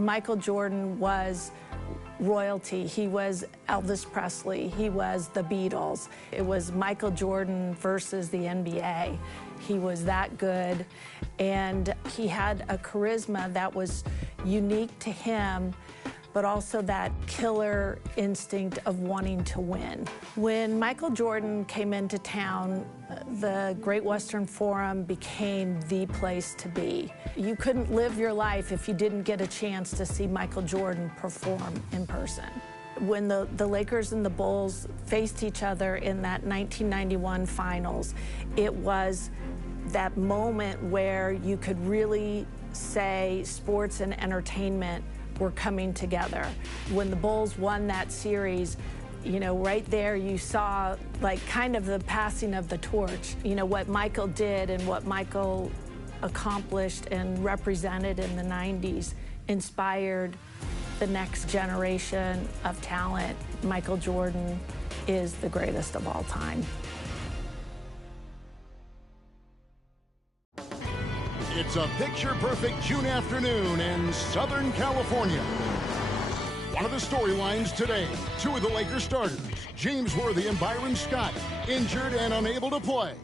Michael Jordan was royalty. He was Elvis Presley. He was the Beatles. It was Michael Jordan versus the NBA. He was that good, and he had a charisma that was unique to him, but also that killer instinct of wanting to win. When Michael Jordan came into town, the Great Western Forum became the place to be. You couldn't live your life if you didn't get a chance to see Michael Jordan perform in person. When the Lakers and the Bulls faced each other in that 1991 finals, it was that moment where you could really say sports and entertainment were coming together. When the Bulls won that series, you know, right there you saw like kind of the passing of the torch. You know, what Michael did and what Michael accomplished and represented in the 90s inspired the next generation of talent. Michael Jordan is the greatest of all time. It's a picture-perfect June afternoon in Southern California. One of the storylines today, two of the Lakers starters, James Worthy and Byron Scott, injured and unable to play.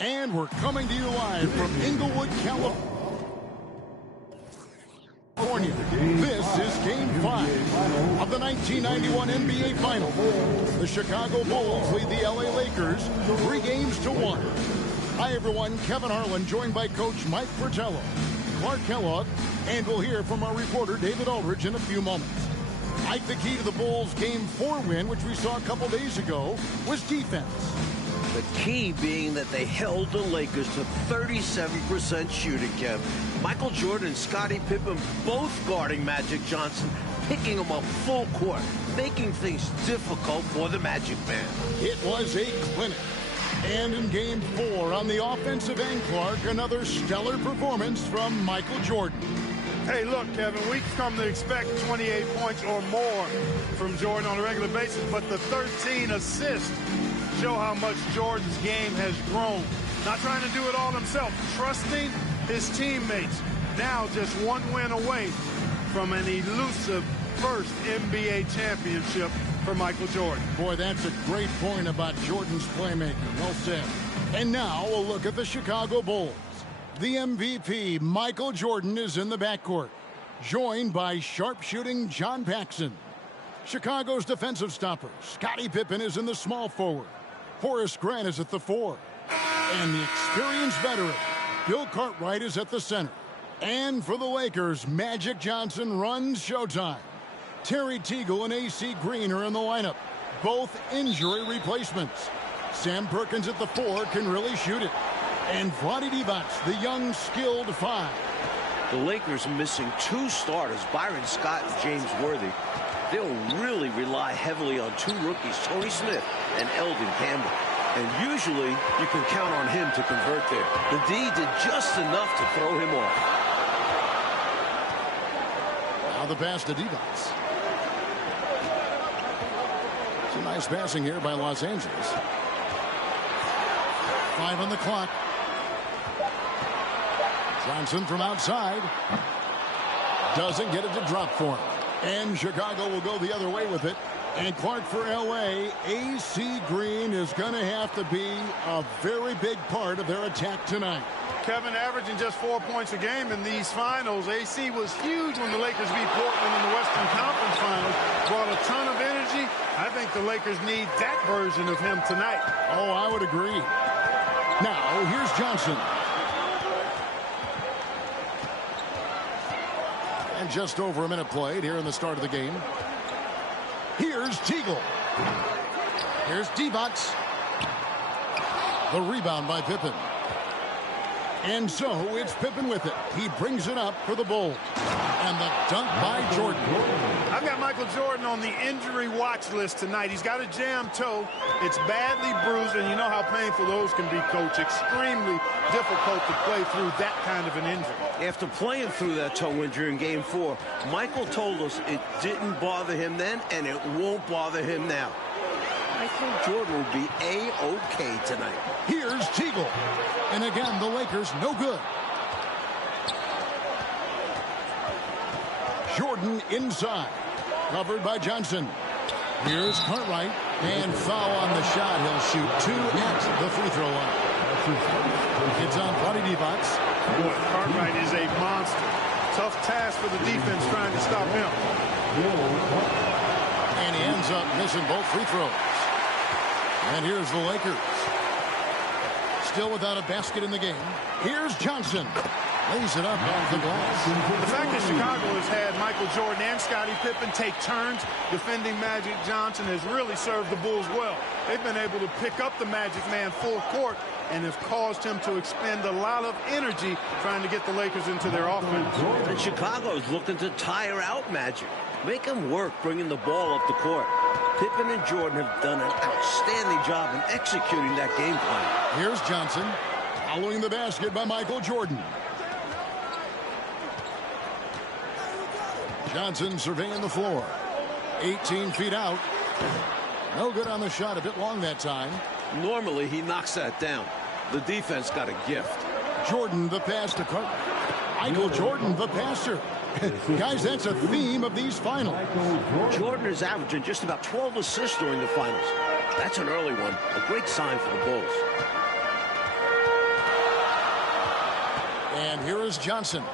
And we're coming to you live from Inglewood, California. This is Game 5 of the 1991 NBA Finals. The Chicago Bulls lead the LA Lakers 3-1. Hi, everyone. Kevin Harlan, joined by Coach Mike Fratello, Clark Kellogg, and we'll hear from our reporter David Aldridge in a few moments. Mike, the key to the Bulls' Game 4 win, which we saw a couple days ago, was defense. The key being that they held the Lakers to 37% shooting, Kev. Michael Jordan and Scottie Pippen both guarding Magic Johnson, picking him up full court, making things difficult for the Magic Man. It was a clinic. And in Game 4, on the offensive end, Clark, another stellar performance from Michael Jordan. Hey, look, Kevin, we've come to expect 28 points or more from Jordan on a regular basis, but the 13 assists show how much Jordan's game has grown. Not trying to do it all himself, trusting his teammates. Now just one win away from an elusive first NBA championship for Michael Jordan. Boy, that's a great point about Jordan's playmaking. Well said. And now a look at the Chicago Bulls. The MVP, Michael Jordan, is in the backcourt, joined by sharpshooting John Paxson. Chicago's defensive stopper, Scottie Pippen, is in the small forward. Horace Grant is at the 4. And the experienced veteran, Bill Cartwright, is at the center. And for the Lakers, Magic Johnson runs showtime. Terry Teagle and A.C. Green are in the lineup, both injury replacements. Sam Perkins at the 4 can really shoot it. And Vlade Divac, the young, skilled 5. The Lakers missing 2 starters, Byron Scott and James Worthy. They'll really rely heavily on 2 rookies, Tony Smith and Eldon Campbell. And usually you can count on him to convert there. The D did just enough to throw him off. Now the pass to Divac. It's a nice passing here by Los Angeles. 5 on the clock. Johnson from outside. Doesn't get it to drop for him. And Chicago will go the other way with it. And Clark for L.A., A.C. Green is going to have to be a very big part of their attack tonight. Kevin averaging just 4 points a game in these finals. AC was huge when the Lakers beat Portland in the Western Conference Finals. Brought a ton of energy. I think the Lakers need that version of him tonight. Oh, I would agree. Now, here's Johnson. And just over a minute played here in the start of the game. Here's Teagle. Here's Divac. The rebound by Pippen. And so it's Pippen with it. He brings it up for the Bulls. And the dunk by Jordan. I've got Michael Jordan on the injury watch list tonight. He's got a jammed toe. It's badly bruised, and you know how painful those can be, Coach. Extremely difficult to play through that kind of an injury. After playing through that toe injury in Game 4, Michael told us it didn't bother him then, and it won't bother him now. I think Jordan will be A-OK tonight. Here's Teagle. And again, the Lakers no good. Jordan inside. Covered by Johnson. Here's Cartwright. And foul on the shot. He'll shoot 2 at the free throw line. It's on Vlade Divac. Boy, Cartwright is a monster. Tough task for the defense trying to stop him. And he ends up missing both free throws. And here's the Lakers. Still without a basket in the game. Here's Johnson. Lays it up off the glass. The fact that Chicago has had Michael Jordan and Scottie Pippen take turns defending Magic Johnson has really served the Bulls well. They've been able to pick up the Magic man full court and have caused him to expend a lot of energy trying to get the Lakers into their offense. And Chicago is looking to tire out Magic. Make him work bringing the ball up the court. Pippen and Jordan have done an outstanding job in executing that game plan. Here's Johnson. Following the basket by Michael Jordan. Johnson surveying the floor. 18 feet out. No good on the shot. A bit long that time. Normally, he knocks that down. The defense got a gift. Jordan, the pass to Carter. Michael Jordan, the passer. Guys, that's a theme of these finals. Jordan is averaging just about 12 assists during the finals. That's an early one. A great sign for the Bulls. And here is Johnson.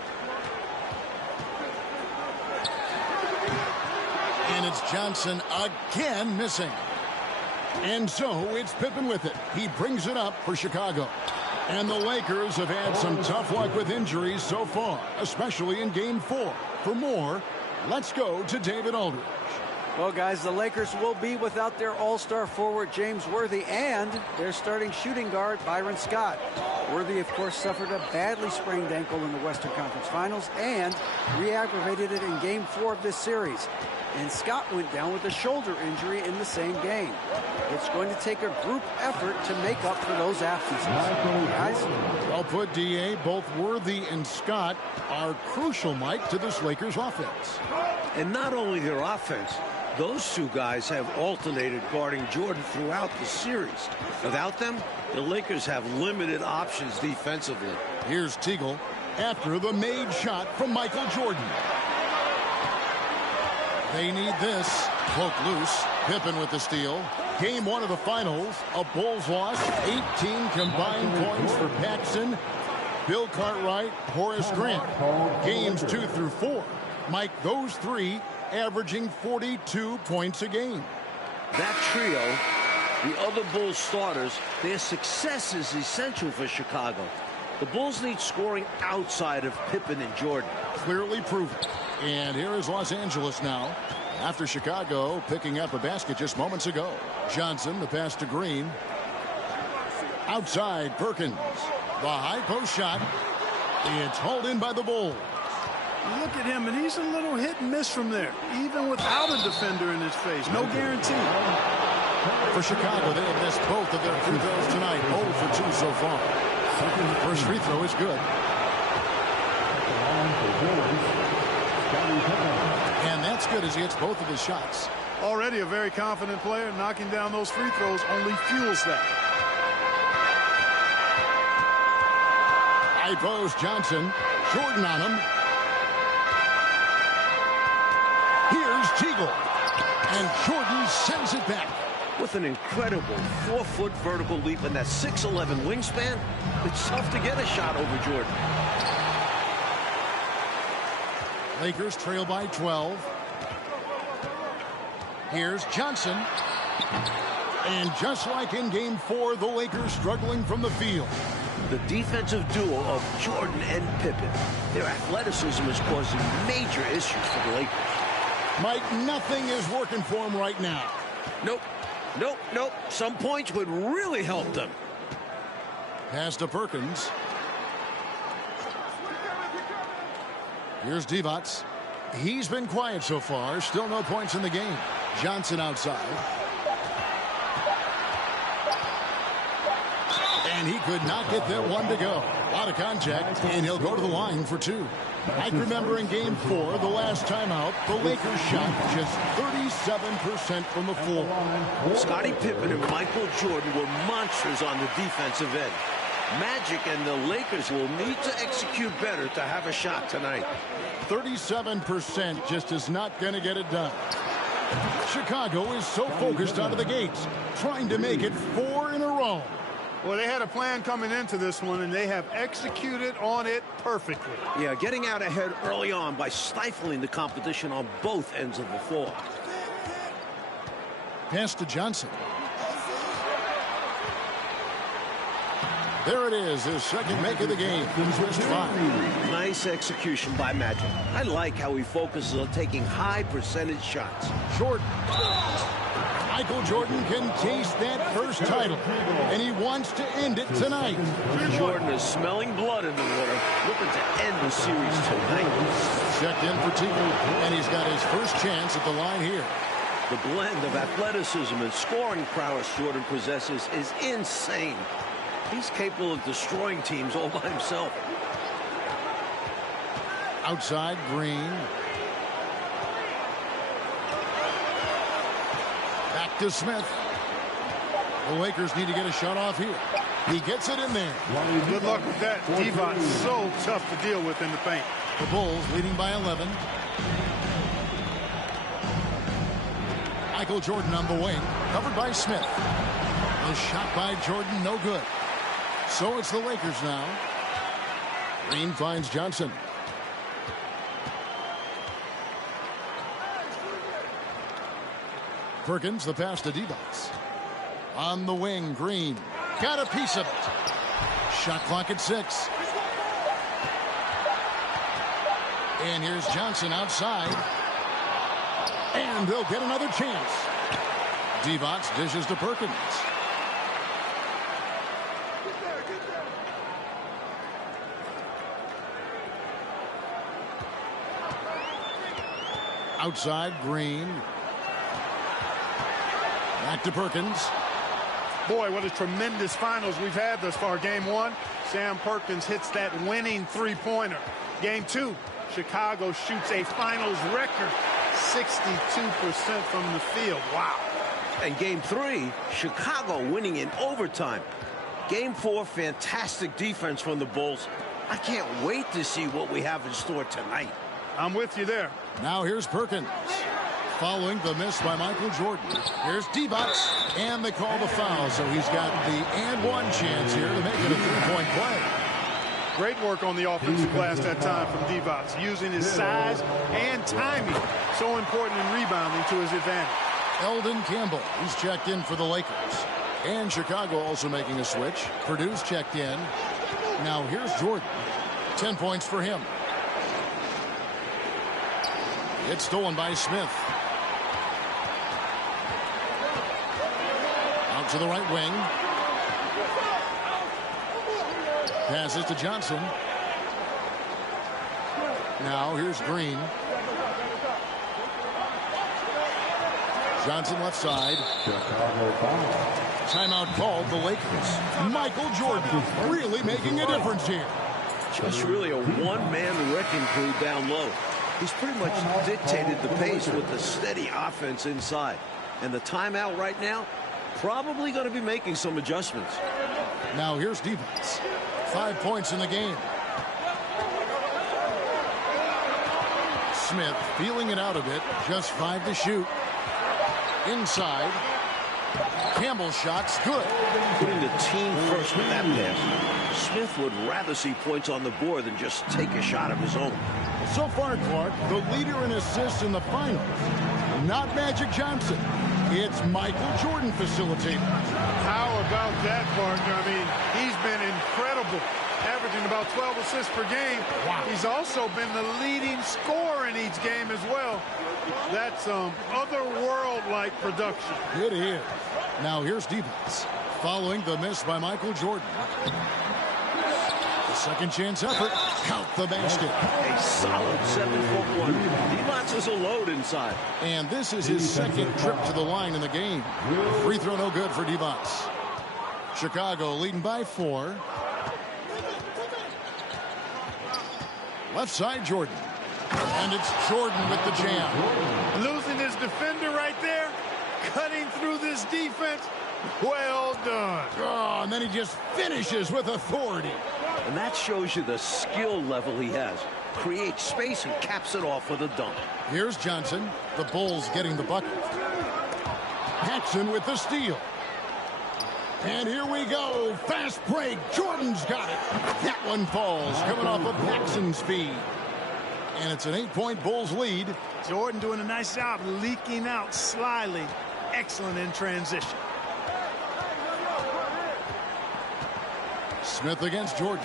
And it's Johnson again missing. And so it's Pippen with it. He brings it up for Chicago. And the Lakers have had some tough luck with injuries so far, especially in Game 4. For more, let's go to David Aldridge. Well, guys, the Lakers will be without their all-star forward James Worthy and their starting shooting guard Byron Scott. Worthy, of course, suffered a badly sprained ankle in the Western Conference Finals and re-aggravated it in Game 4 of this series. And Scott went down with a shoulder injury in the same game. It's going to take a group effort to make up for those absences. Guys? Well put, D.A. Both Worthy and Scott are crucial, Mike, to this Lakers offense. And not only their offense, those two guys have alternated guarding Jordan throughout the series. Without them, the Lakers have limited options defensively. Here's Teagle after the made shot from Michael Jordan. They need this. Poke loose. Pippen with the steal. Game 1 of the finals. A Bulls loss. 18 combined points for Paxson, Bill Cartwright, Horace Grant. Games 2 through 4. Mike, those three averaging 42 points a game. That trio, the other Bulls starters, their success is essential for Chicago. The Bulls need scoring outside of Pippen and Jordan. Clearly proven. And here is Los Angeles now after Chicago picking up a basket just moments ago. Johnson, the pass to Green. Outside, Perkins. The high post shot. It's hauled in by the Bulls. Look at him, and he's a little hit and miss from there, even without a defender in his face. No guarantee. For Chicago, they have missed both of their free throws tonight. 0 for 2 so far. First free throw is good. And that's good as he hits both of his shots. Already a very confident player. Knocking down those free throws only fuels that. High post, Johnson. Jordan on him. Here's Teagle. And Jordan sends it back. With an incredible 4-foot vertical leap and that 6'11" wingspan, it's tough to get a shot over Jordan. Lakers trail by 12. Here's Johnson. And just like in Game 4, the Lakers struggling from the field. The defensive duo of Jordan and Pippen, their athleticism is causing major issues for the Lakers. Mike, nothing is working for him right now. Nope. Nope, nope. Some points would really help them. Pass to Perkins. Here's Divac. He's been quiet so far. Still no points in the game. Johnson outside. And he could not get that one to go. A lot of contact, and he'll go to the line for 2. I remember in Game 4, the last time out, the Lakers shot just 37% from the floor. Scottie Pippen and Michael Jordan were monsters on the defensive end. Magic and the Lakers will need to execute better to have a shot tonight. 37% just is not going to get it done. Chicago is so focused out of the gates, trying to make it 4 in a row. Well, they had a plan coming into this one, and they have executed on it perfectly. Yeah, getting out ahead early on by stifling the competition on both ends of the floor. Pass to Johnson. There it is, his second make of the game. He's missed 5. Nice execution by Magic. I like how he focuses on taking high percentage shots. Jordan. Michael Jordan can taste that first title, and he wants to end it tonight. Jordan is smelling blood in the water, looking to end the series tonight. Checked in for Teagle, and he's got his first chance at the line here. The blend of athleticism and scoring prowess Jordan possesses is insane. He's capable of destroying teams all by himself. Outside, Green. Back to Smith. The Lakers need to get a shot off here. He gets it in there. Good luck with that. Devon's so tough to deal with in the paint. The Bulls leading by 11. Michael Jordan on the wing, covered by Smith. The shot by Jordan, no good. So it's the Lakers now. Green finds Johnson. Perkins, the pass to Devos. On the wing, Green. Got a piece of it. Shot clock at 6. And here's Johnson outside. And they'll get another chance. Devos dishes to Perkins. Outside, Green. Back to Perkins. Boy, what a tremendous finals we've had thus far. Game 1, Sam Perkins hits that winning three-pointer. Game 2, Chicago shoots a finals record 62% from the field. Wow. And Game 3, Chicago winning in overtime. Game 4, fantastic defense from the Bulls. I can't wait to see what we have in store tonight. I'm with you there. Now here's Perkins. Following the miss by Michael Jordan. Here's Devos, and they call the foul, so he's got the and one chance here to make it a three-point play. Great work on the offensive glass that time from Devos, using his size and timing, so important in rebounding, to his advantage. Eldon Campbell, he's checked in for the Lakers. And Chicago also making a switch. Purdue's checked in. Now here's Jordan. 10 points for him. It's stolen by Smith. Out to the right wing. Passes to Johnson. Now here's Green. Johnson left side. Timeout called the Lakers. Michael Jordan really making a difference here. Just really a one-man wrecking crew down low. He's pretty much dictated the pace with the steady offense inside. And the timeout right now, probably going to be making some adjustments. Now here's Devos. 5 points in the game. Smith feeling it out a bit. Just 5 to shoot. Inside. Campbell's shot's good. Putting the team first with that pass. Smith would rather see points on the board than just take a shot of his own. So far, Clark, the leader in assists in the finals. Not Magic Johnson. It's Michael Jordan facilitating. How about that, partner? I mean, he's been incredible, averaging about 12 assists per game. Wow. He's also been the leading scorer in each game as well. That's some otherworld-like production. It is. Now here's Devos. Following the miss by Michael Jordan. The second chance effort. Count the basket. A solid 7-foot one. Devos is a load inside. And this is his second trip to the line in the game. Free throw no good for Devos. Chicago leading by 4. Left side, Jordan. And it's Jordan with the jam. Losing his defender right there, cutting through this defense. Well done. Oh, and then he just finishes with authority. And that shows you the skill level he has. Creates space and caps it off with a dunk. Here's Johnson. The Bulls getting the bucket. Paxson with the steal. And here we go. Fast break. Jordan's got it. That one falls, coming off of Paxson's feed. And it's an 8-point Bulls lead. Jordan doing a nice job leaking out slyly. Excellent in transition. Smith against Jordan.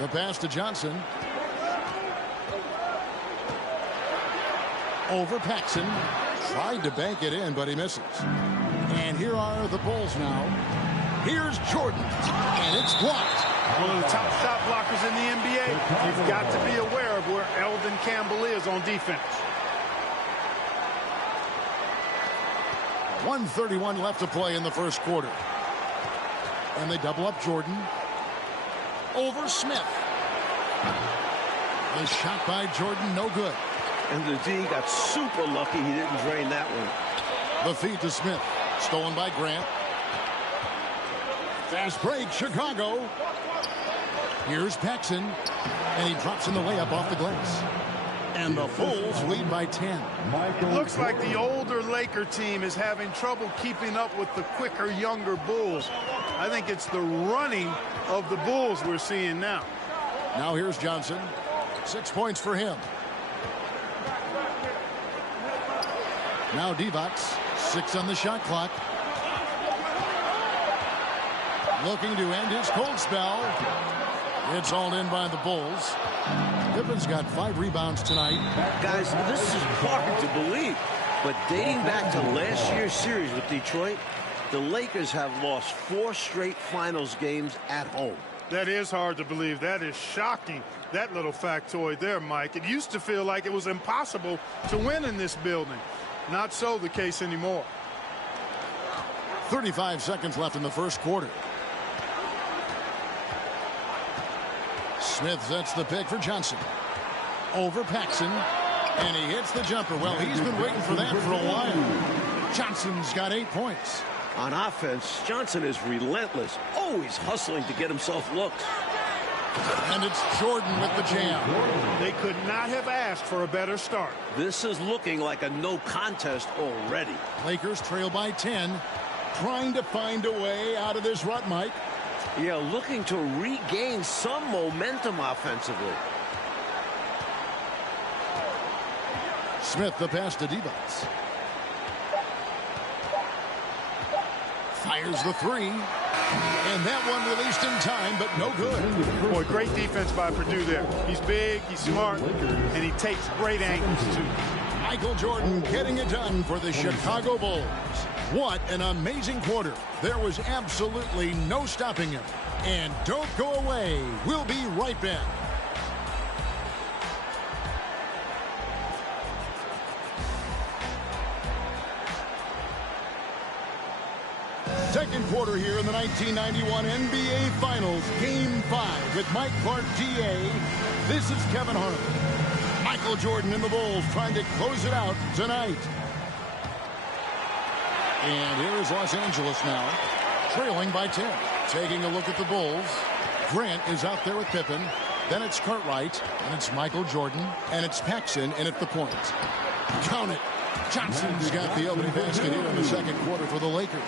The pass to Johnson. Over Paxson. Tried to bank it in, but he misses. And here are the Bulls now. Here's Jordan. And it's blocked. One of the top shot blockers in the NBA. You've got to be aware of where Eldon Campbell is on defense. 1:31 left to play in the first quarter. And they double up Jordan. Over Smith. The shot by Jordan, no good. And the D got super lucky he didn't drain that one. The feed to Smith. Stolen by Grant. Fast break, Chicago. Here's Paxson. And he drops in the layup off the glass. And the Bulls lead by 10. It looks like the older Laker team is having trouble keeping up with the quicker, younger Bulls. I think it's the running of the Bulls we're seeing now. Now here's Johnson. 6 points for him. Now Divac. 6 on the shot clock. Looking to end his cold spell. It's all in by the Bulls. Pippen's got 5 rebounds tonight. Guys, this is hard to believe. But dating back to last year's series with Detroit, the Lakers have lost 4 straight finals games at home. That is hard to believe. That is shocking. That little factoid there, Mike. It used to feel like it was impossible to win in this building. Not so the case anymore. 35 seconds left in the first quarter. Smith sets the pick for Johnson. Over Paxson. And he hits the jumper. Well, he's been waiting for that for a while. Johnson's got 8 points. On offense, Johnson is relentless, always hustling to get himself looks. And it's Jordan with the jam. They could not have asked for a better start. This is looking like a no contest already. Lakers trail by 10. Trying to find a way out of this rut, Mike. Yeah, looking to regain some momentum offensively. Smith the pass to Divac. Fires the 3. And that one released in time, but no good. Boy, great defense by Purdue there. He's big, he's smart, and he takes great angles, too. Michael Jordan getting it done for the Chicago Bulls. What an amazing quarter. There was absolutely no stopping him. And don't go away. We'll be right back. Second quarter here in the 1991 NBA Finals, Game 5 with Mike Clark, DA. This is Kevin Harlan. Michael Jordan and the Bulls trying to close it out tonight. And here is Los Angeles now, trailing by 10. Taking a look at the Bulls. Grant is out there with Pippen. Then it's Cartwright, and it's Michael Jordan, and it's Paxson in at the point. Count it. Johnson's got the opening basket here in the second quarter for the Lakers.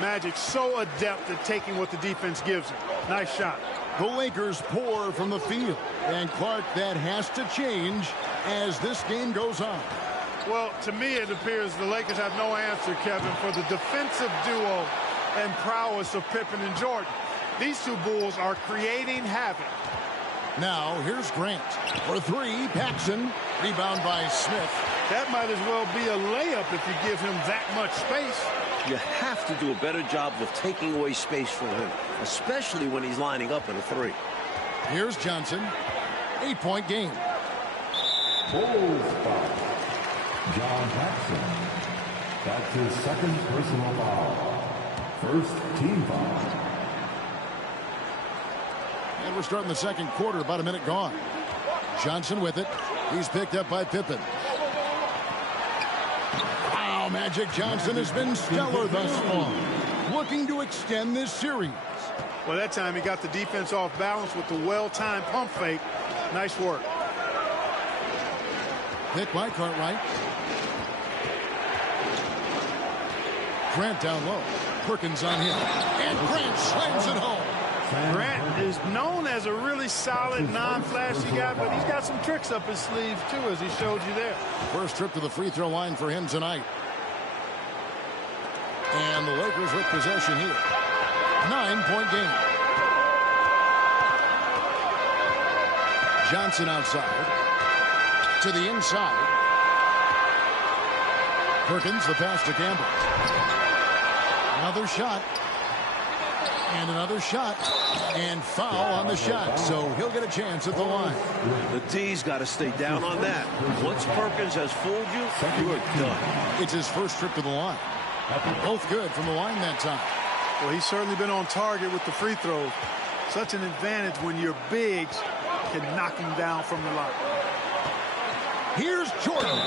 Magic so adept at taking what the defense gives him. Nice shot. The Lakers pour from the field. And Clark, that has to change as this game goes on. Well, to me, it appears the Lakers have no answer, Kevin, for the defensive duo and prowess of Pippen and Jordan. These two Bulls are creating havoc. Now, here's Grant. For 3, Paxson. Rebound by Smith. That might as well be a layup if you give him that much space. You have to do a better job of taking away space from him, especially when he's lining up in a 3. Here's Johnson. 8-point game. Bulls foul. John Paxson. That's his second personal foul. First team foul. And we're starting the second quarter, about a minute gone. Johnson with it. He's picked up by Pippen. Wow, Wow, Magic Johnson has been stellar thus far, looking to extend this series. Well, that time he got the defense off balance with the well-timed pump fake. Nice work. Pick by Cartwright. Grant down low. Perkins on him. And Grant slams it home. Grant is known as a really solid, non-flashy guy, but he's got some tricks up his sleeve, too, as he showed you there. First trip to the free throw line for him tonight. And the Lakers with possession here. 9-point game. Johnson outside. To the inside. Perkins, the pass to Campbell. Another shot. And another shot. And foul on the shot. So he'll get a chance at the line. The D's got to stay down on that. Once Perkins has fooled you, you are done. It's his first trip to the line. Both good from the line that time. Well, he's certainly been on target with the free throws. Such an advantage when your bigs can knock him down from the line. Here's Jordan.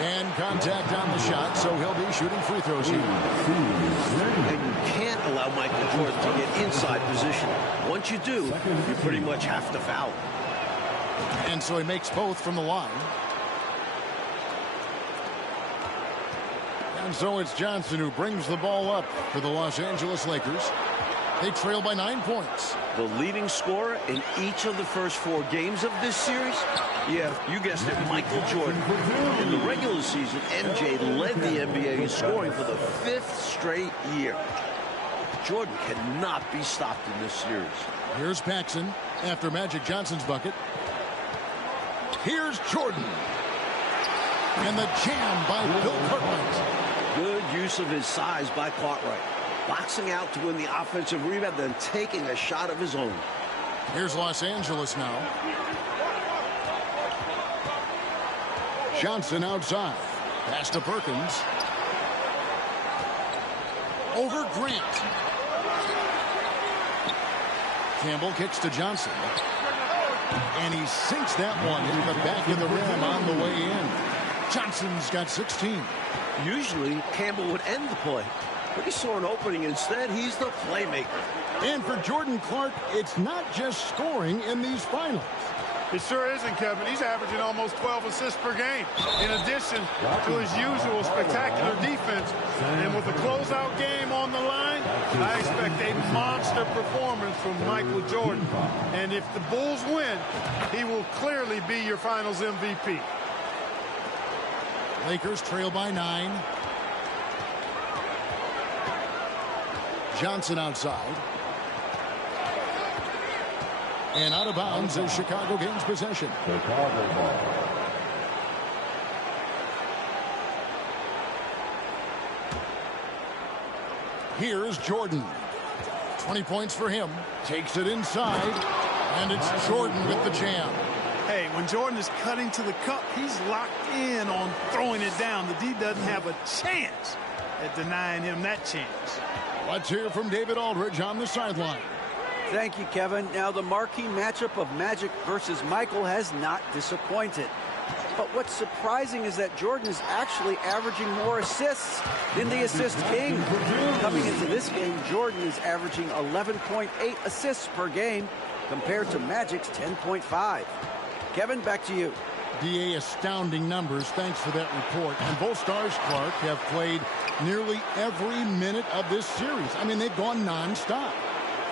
And contact on the shot, so he'll be shooting free throws here. And you can't allow Michael Jordan to get inside position. Once you do, you pretty much have to foul. And so he makes both from the line. And so it's Johnson who brings the ball up for the Los Angeles Lakers. They trail by 9 points. The leading scorer in each of the first 4 games of this series? Yeah, you guessed it, Michael Jordan. In the regular season, MJ led the NBA in scoring for the 5th straight year. Jordan cannot be stopped in this series. Here's Paxson after Magic Johnson's bucket. Here's Jordan. And the jam by Bill Cartwright. Good use of his size by Cartwright. Boxing out to win the offensive rebound, then taking a shot of his own. Here's Los Angeles now. Johnson outside. Pass to Perkins. Over Grant. Campbell kicks to Johnson. And he sinks that one in the back of the rim on the way in. Johnson's got 16. Usually, Campbell would end the play. But he saw an opening instead. He's the playmaker. And for Jordan Clark, it's not just scoring in these finals. It sure isn't, Kevin. He's averaging almost 12 assists per game, in addition to his usual spectacular defense. And with a closeout game on the line, I expect a monster performance from Michael Jordan. And if the Bulls win, he will clearly be your finals MVP. Lakers trail by 9. Johnson outside. And out of bounds as Chicago gains possession. Here's Jordan. 20 points for him. Takes it inside. And it's Jordan with the jam. Hey, when Jordan is cutting to the cup, he's locked in on throwing it down. The D doesn't have a chance at denying him that chance. Let's hear from David Aldridge on the sideline. Thank you, Kevin. Now, the marquee matchup of Magic versus Michael has not disappointed. But what's surprising is that Jordan is actually averaging more assists than the assist king. Coming into this game, Jordan is averaging 11.8 assists per game compared to Magic's 10.5. Kevin, back to you. DA, astounding numbers. Thanks for that report. And both stars, Clark, have played nearly every minute of this series. I mean, they've gone nonstop.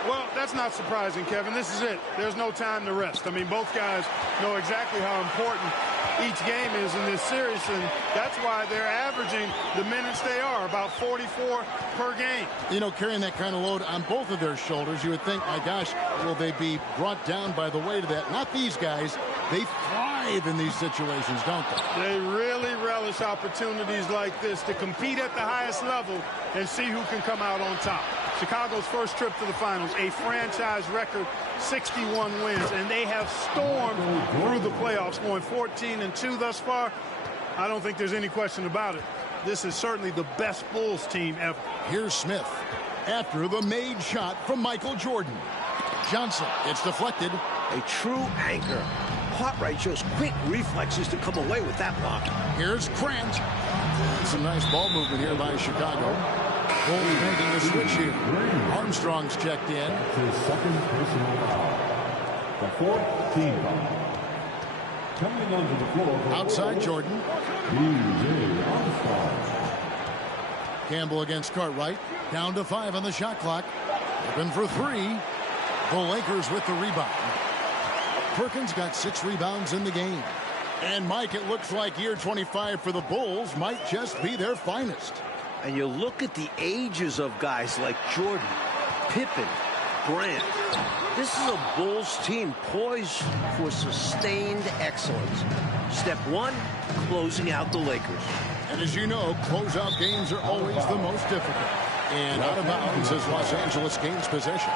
Well, that's not surprising, Kevin. This is it. There's no time to rest. I mean, both guys know exactly how important each game is in this series, and that's why they're averaging the minutes they are, about 44 per game. You know, carrying that kind of load on both of their shoulders, you would think, my gosh, will they be brought down by the weight of that? Not these guys. They thrive in these situations, don't they? They really relish opportunities like this to compete at the highest level and see who can come out on top. Chicago's first trip to the finals, a franchise record 61 wins, and they have stormed through the playoffs, going 14-2 thus far. I don't think there's any question about it. This is certainly the best Bulls team ever. Here's Smith after the made shot from Michael Jordan. Johnson, it's deflected. A true anchor. Cartwright shows quick reflexes to come away with that block. Here's Grant. Some nice ball movement here by Chicago. Bulls making a switch here. Armstrong's checked in. His second personal foul. The fourth team foul. Coming onto the floor. Outside Jordan. B.J. Armstrong. Campbell against Cartwright. Down to 5 on the shot clock. Open for 3. The Lakers with the rebound. Perkins got 6 rebounds in the game. And Mike, it looks like year 25 for the Bulls might just be their finest. And you look at the ages of guys like Jordan, Pippen, Grant. This is a Bulls team poised for sustained excellence. Step 1, closing out the Lakers. And as you know, closeout games are always the most difficult. And out of bounds as Los Angeles gains possession.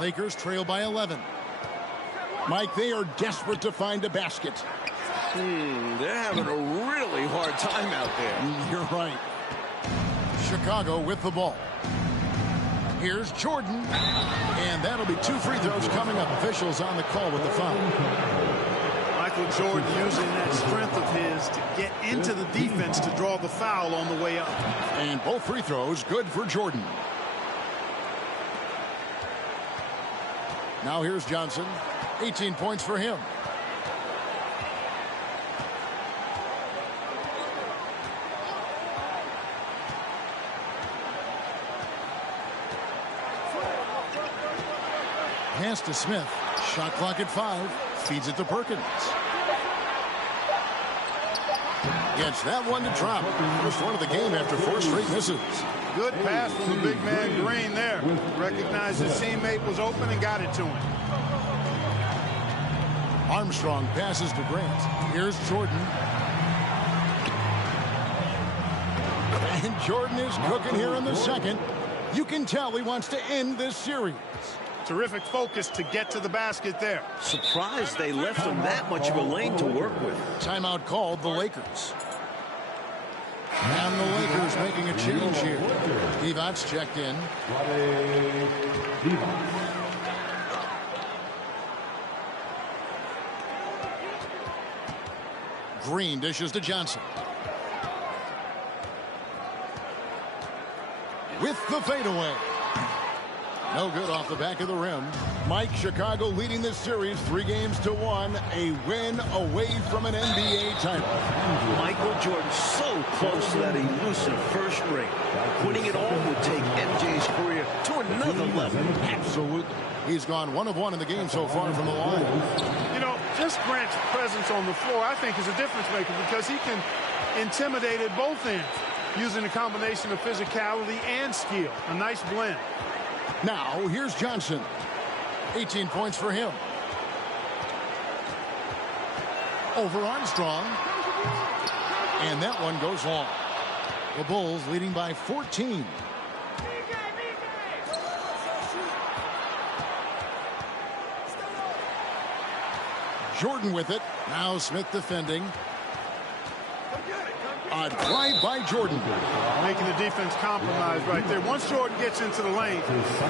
Lakers trail by 11. Mike, they are desperate to find a basket. They're having a really hard time out there. You're right. Chicago with the ball. Here's Jordan. And that'll be 2 free throws coming up. Officials on the call with the foul. Michael Jordan using that strength of his to get into the defense to draw the foul on the way up. And both free throws good for Jordan. Now here's Johnson. 18 points for him. Pass to Smith. Shot clock at 5. Feeds it to Perkins. Gets that one to drop. First one of the game after 4 straight misses. Good pass from the big man Green there. Recognized his teammate was open and got it to him. Armstrong passes to Grant. Here's Jordan. And Jordan is cooking here in the second. You can tell he wants to end this series. Terrific focus to get to the basket there. Surprised they left him that much of a lane to work with. Timeout called the Lakers. And the Lakers making a change here. Divac checked in. Green dishes to Johnson. With the fadeaway. No good off the back of the rim. Mike, Chicago leading this series 3-1. A win away from an NBA title. Michael Jordan so close to that elusive first ring. Winning it all would take MJ's career to another level. Absolutely. He's gone 1 of 1 in the game so far from the line. You know, just Grant's presence on the floor, I think, is a difference maker because he can intimidate at both ends using a combination of physicality and skill. A nice blend. Now, here's Johnson. 18 points for him. Over Armstrong. And that one goes long. The Bulls leading by 14. Jordan with it. Now Smith defending. A drive by Jordan. Making the defense compromise right there. Once Jordan gets into the lane,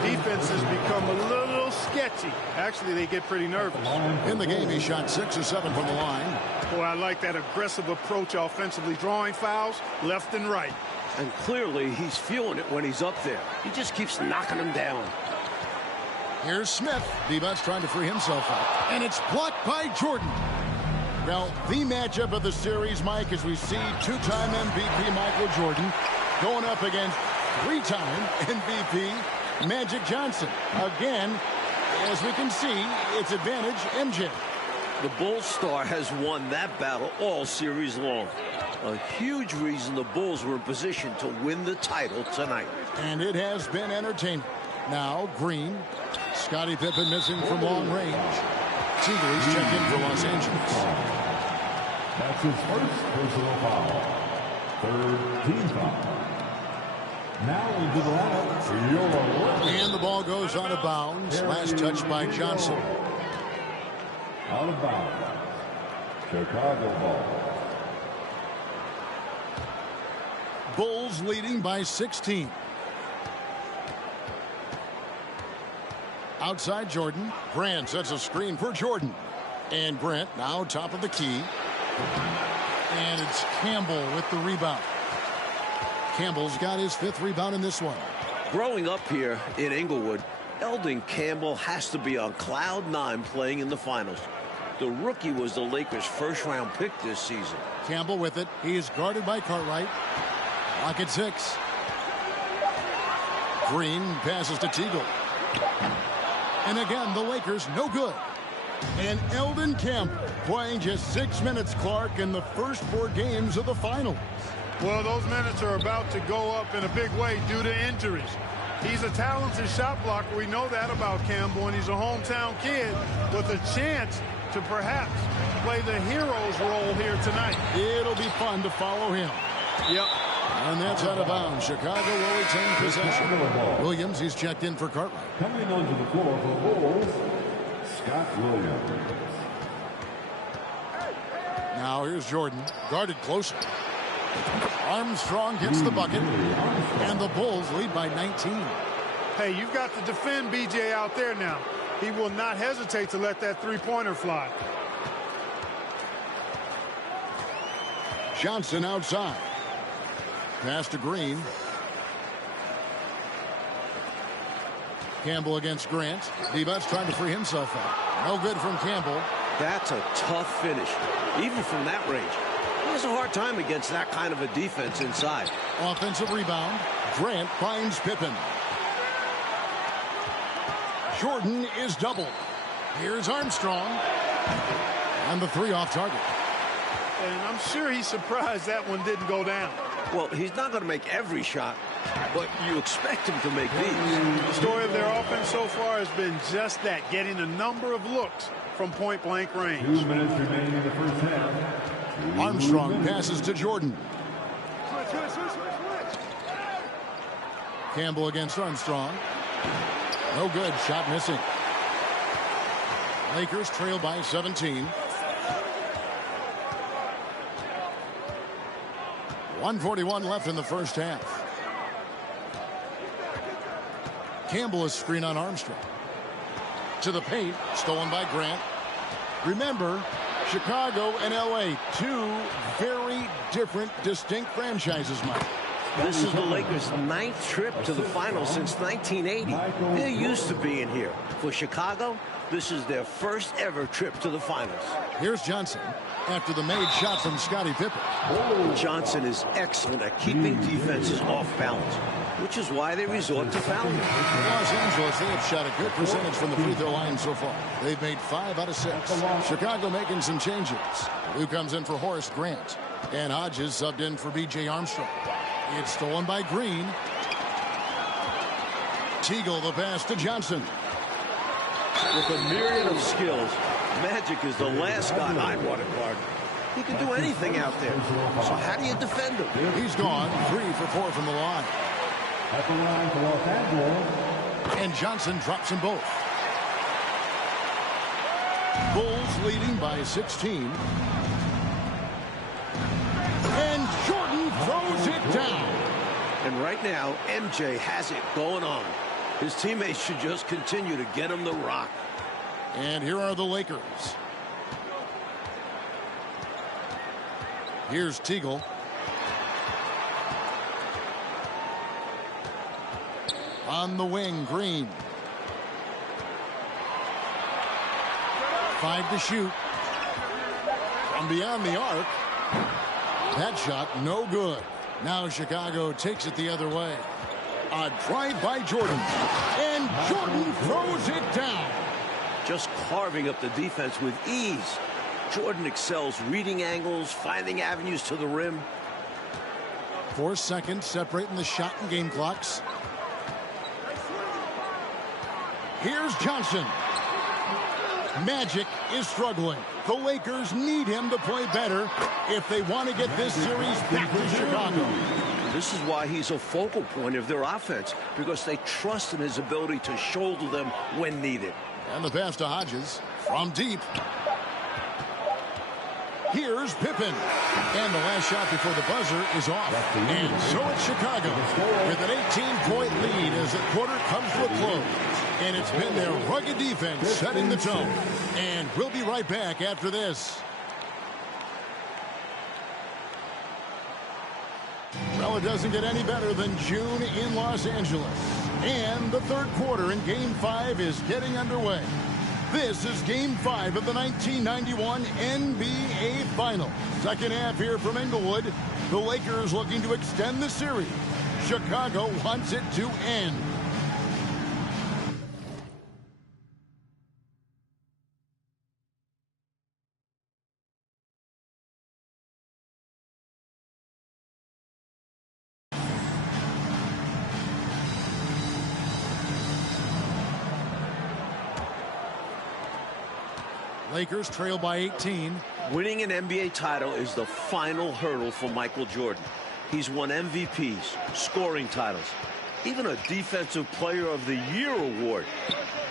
defenses become a little sketchy. Actually, they get pretty nervous. In the game, he shot 6 or 7 from the line. Boy, I like that aggressive approach offensively, drawing fouls left and right. And clearly, he's feeling it when he's up there. He just keeps knocking them down. Here's Smith. Divac's trying to free himself up. And it's blocked by Jordan. Well, the matchup of the series, Mike, as we see 2-time MVP Michael Jordan going up against 3-time MVP Magic Johnson. Again, as we can see, it's advantage MJ. The Bulls star has won that battle all series long. A huge reason the Bulls were in position to win the title tonight. And it has been entertaining. Now, Green. Scottie Pippen missing from long range. Seagley's checked in for Los Angeles. That's his first personal foul. Third team foul. Now into the lineup. And the ball goes out of bounds. Last touch by Johnson. Out of bounds. Chicago ball. Bulls leading by 16. Outside Jordan. Grant sets a screen for Jordan. And Grant now top of the key. And it's Campbell with the rebound. Campbell's got his 5th rebound in this one. Growing up here in Inglewood, Eldon Campbell has to be on cloud 9 playing in the finals. The rookie was the Lakers' first-round pick this season. Campbell with it. He is guarded by Cartwright. Lock at 6. Green passes to Teagle. And again, the Lakers no good. And Eldon Campbell playing just 6 minutes, Clark, in the first 4 games of the finals. Well, those minutes are about to go up in a big way due to injuries. He's a talented shot blocker. We know that about Campbell, and he's a hometown kid with a chance to perhaps play the hero's role here tonight. It'll be fun to follow him. Yep. And that's out of bounds. Chicago will retain possession. Williams, he's checked in for Cartwright. Coming onto the floor for Bulls, Scott Williams. Now here's Jordan, guarded closer. Armstrong gets the bucket, and the Bulls lead by 19. Hey, you've got to defend B.J. out there now. He will not hesitate to let that three-pointer fly. Johnson outside. Pass to Green. Campbell against Grant. D-But's trying to free himself up. No good from Campbell. That's a tough finish, even from that range. He has a hard time against that kind of a defense inside. Offensive rebound. Grant finds Pippen. Jordan is doubled. Here's Armstrong. And the 3 off target. And I'm sure he's surprised that one didn't go down. Well, he's not going to make every shot, but you expect him to make these. The story of their offense so far has been just that, getting a number of looks from point-blank range. 2 minutes remaining in the first half. Armstrong passes to Jordan. Campbell against Armstrong. No good. Shot missing. Lakers trail by 17. 1:41 left in the first half. Campbell is screen on Armstrong. To the paint. Stolen by Grant. Remember, Chicago and L.A., 2 very different, distinct franchises, Mike. This is the Lakers' 9th trip to the finals since 1980. They're used to being here. For Chicago, this is their first ever trip to the finals. Here's Johnson after the made shot from Scottie Pippen. Johnson is excellent at keeping defenses off balance, which is why they resort to fouling. Los Angeles, they have shot a good percentage from the free throw line so far. They've made 5 out of 6. Chicago making some changes. Who comes in for Horace Grant. And Hodges subbed in for B.J. Armstrong. It's stolen by Green. Teagle the pass to Johnson. With a myriad of skills, Magic is the last guy I'd want to guard. He can do anything out there. So how do you defend him? He's gone 3 for 4 from the line. At the line for Los Angeles. And Johnson drops them both. Bulls leading by 16. And Jordan throws it down. And right now, MJ has it going on. His teammates should just continue to get him the rock. And here are the Lakers. Here's Teagle. On the wing, Green. 5 to shoot. From beyond the arc. That shot no good. Now Chicago takes it the other way. A drive by Jordan. And Jordan throws it down. Just carving up the defense with ease. Jordan excels reading angles, finding avenues to the rim. 4 seconds separating the shot and game clocks. Here's Johnson. Magic is struggling. The Lakers need him to play better if they want to get this series back to Chicago. This is why he's a focal point of their offense, because they trust in his ability to shoulder them when needed. And the pass to Hodges from deep. Here's Pippen. And the last shot before the buzzer is off. And so it's Chicago with an 18-point lead as the quarter comes to a close. And it's been their rugged defense setting the tone. And we'll be right back after this. Well, it doesn't get any better than June in Los Angeles. And the third quarter in Game 5 is getting underway. This is Game 5 of the 1991 NBA Finals. Second half here from Inglewood. The Lakers looking to extend the series. Chicago wants it to end. Lakers trail by 18. Winning an NBA title is the final hurdle for Michael Jordan. He's won MVPs, scoring titles, even a Defensive Player of the Year award.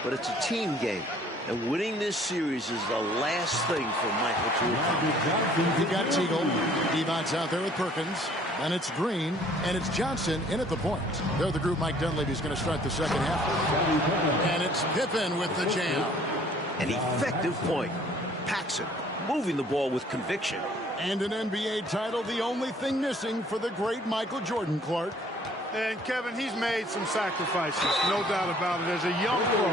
But it's a team game, and winning this series is the last thing for Michael Jordan. You got Teagle. Devon's out there with Perkins. And it's Green, and it's Johnson in at the point. They're the group Mike Dunleavy's going to start the second half. And it's Pippen with the jam. An effective point. Paxson moving the ball with conviction. And an NBA title, the only thing missing for the great Michael Jordan, Clark. And Kevin, he's made some sacrifices, no doubt about it. As a young pro,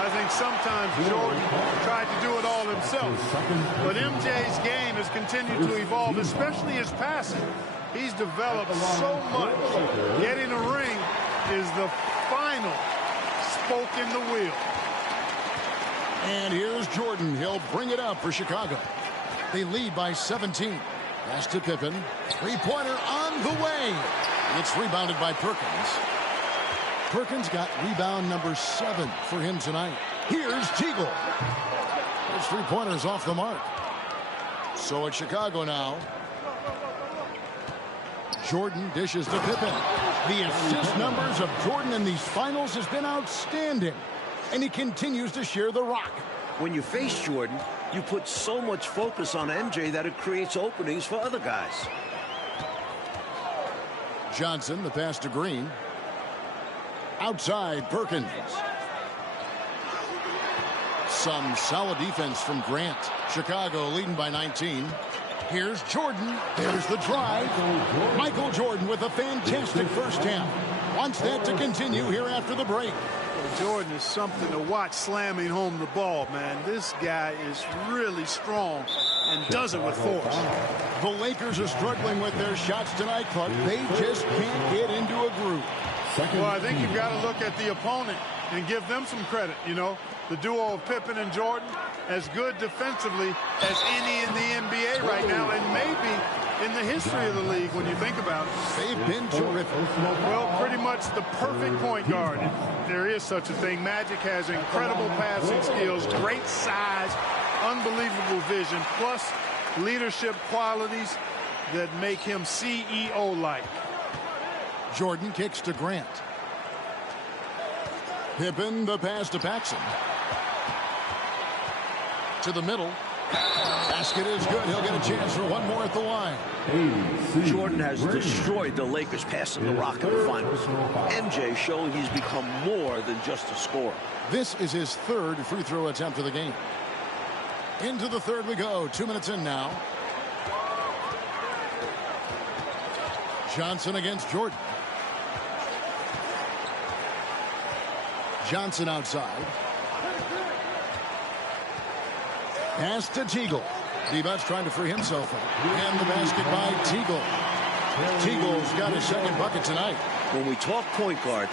I think sometimes Jordan tried to do it all himself. But MJ's game has continued to evolve, especially his passing. He's developed so much. Getting a ring is the final spoke in the wheel. And here's Jordan. He'll bring it up for Chicago. They lead by 17. Pass to Pippen. Three-pointer on the way. It's rebounded by Perkins. Perkins got rebound number 7 for him tonight. Here's Teagle. His three-pointer's off the mark. So it's Chicago now. Jordan dishes to Pippen. The assist numbers of Jordan in these finals has been outstanding. And he continues to share the rock. When you face Jordan, you put so much focus on MJ that it creates openings for other guys. Johnson, the pass to Green. Outside, Perkins. Some solid defense from Grant. Chicago leading by 19. Here's Jordan. There's the drive. Michael Jordan with a fantastic first half. Wants that to continue here after the break. Jordan is something to watch slamming home the ball, man. This guy is really strong and does it with force. The Lakers are struggling with their shots tonight, Clark. They just can't get into a groove. Well, I think you've got to look at the opponent and give them some credit. You know, the duo of Pippen and Jordan, as good defensively as any in the NBA right now, and maybe in the history of the league when you think about it. They've been terrific. Well, pretty much the perfect point guard, if there is such a thing. Magic has incredible passing skills, great size, unbelievable vision, plus leadership qualities that make him CEO-like. Jordan kicks to Grant. Pippen, the pass to Paxson. To the middle. Basket is good. He'll get a chance for one more at the line. Jordan has destroyed the Lakers passing the rock in the finals. MJ showing he's become more than just a scorer. This is his third free throw attempt of the game. Into the third we go. 2 minutes in now. Johnson against Jordan. Johnson outside. Pass to Teagle. Devon's trying to free himself up. And the basket by Teagle. Teagle's got his second bucket tonight. When we talk point guards,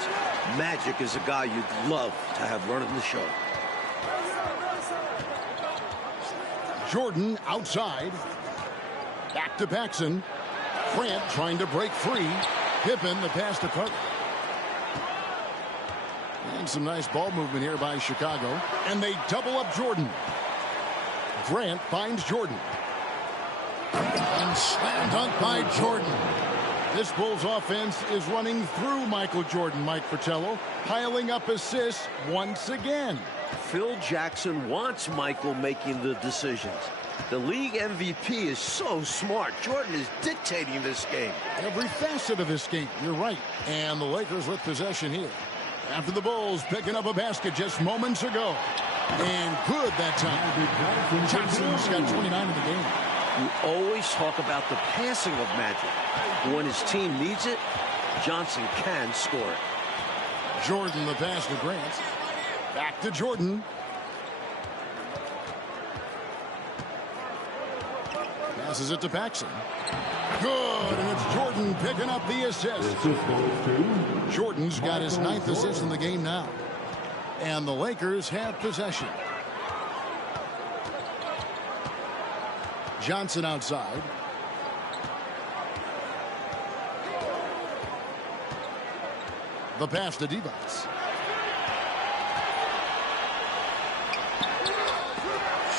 Magic is a guy you'd love to have running the show. Jordan outside. Back to Paxson. Grant trying to break free. Pippen, the pass to Carter. And some nice ball movement here by Chicago. And they double up Jordan. Grant finds Jordan. And slam dunk by Jordan. This Bulls offense is running through Michael Jordan, Mike Fratello, piling up assists once again. Phil Jackson wants Michael making the decisions. The league MVP is so smart. Jordan is dictating this game. Every facet of this game, you're right. And the Lakers with possession here. After the Bulls picking up a basket just moments ago. And good that time. Johnson's got 29 in the game. You always talk about the passing of Magic. When his team needs it, Johnson can score it. Jordan, the pass to Grant. Back to Jordan. Passes it to Paxson. Good, and it's Jordan picking up the assist. Jordan's got his 9th assist in the game now. And the Lakers have possession. Johnson outside. The pass to Divac.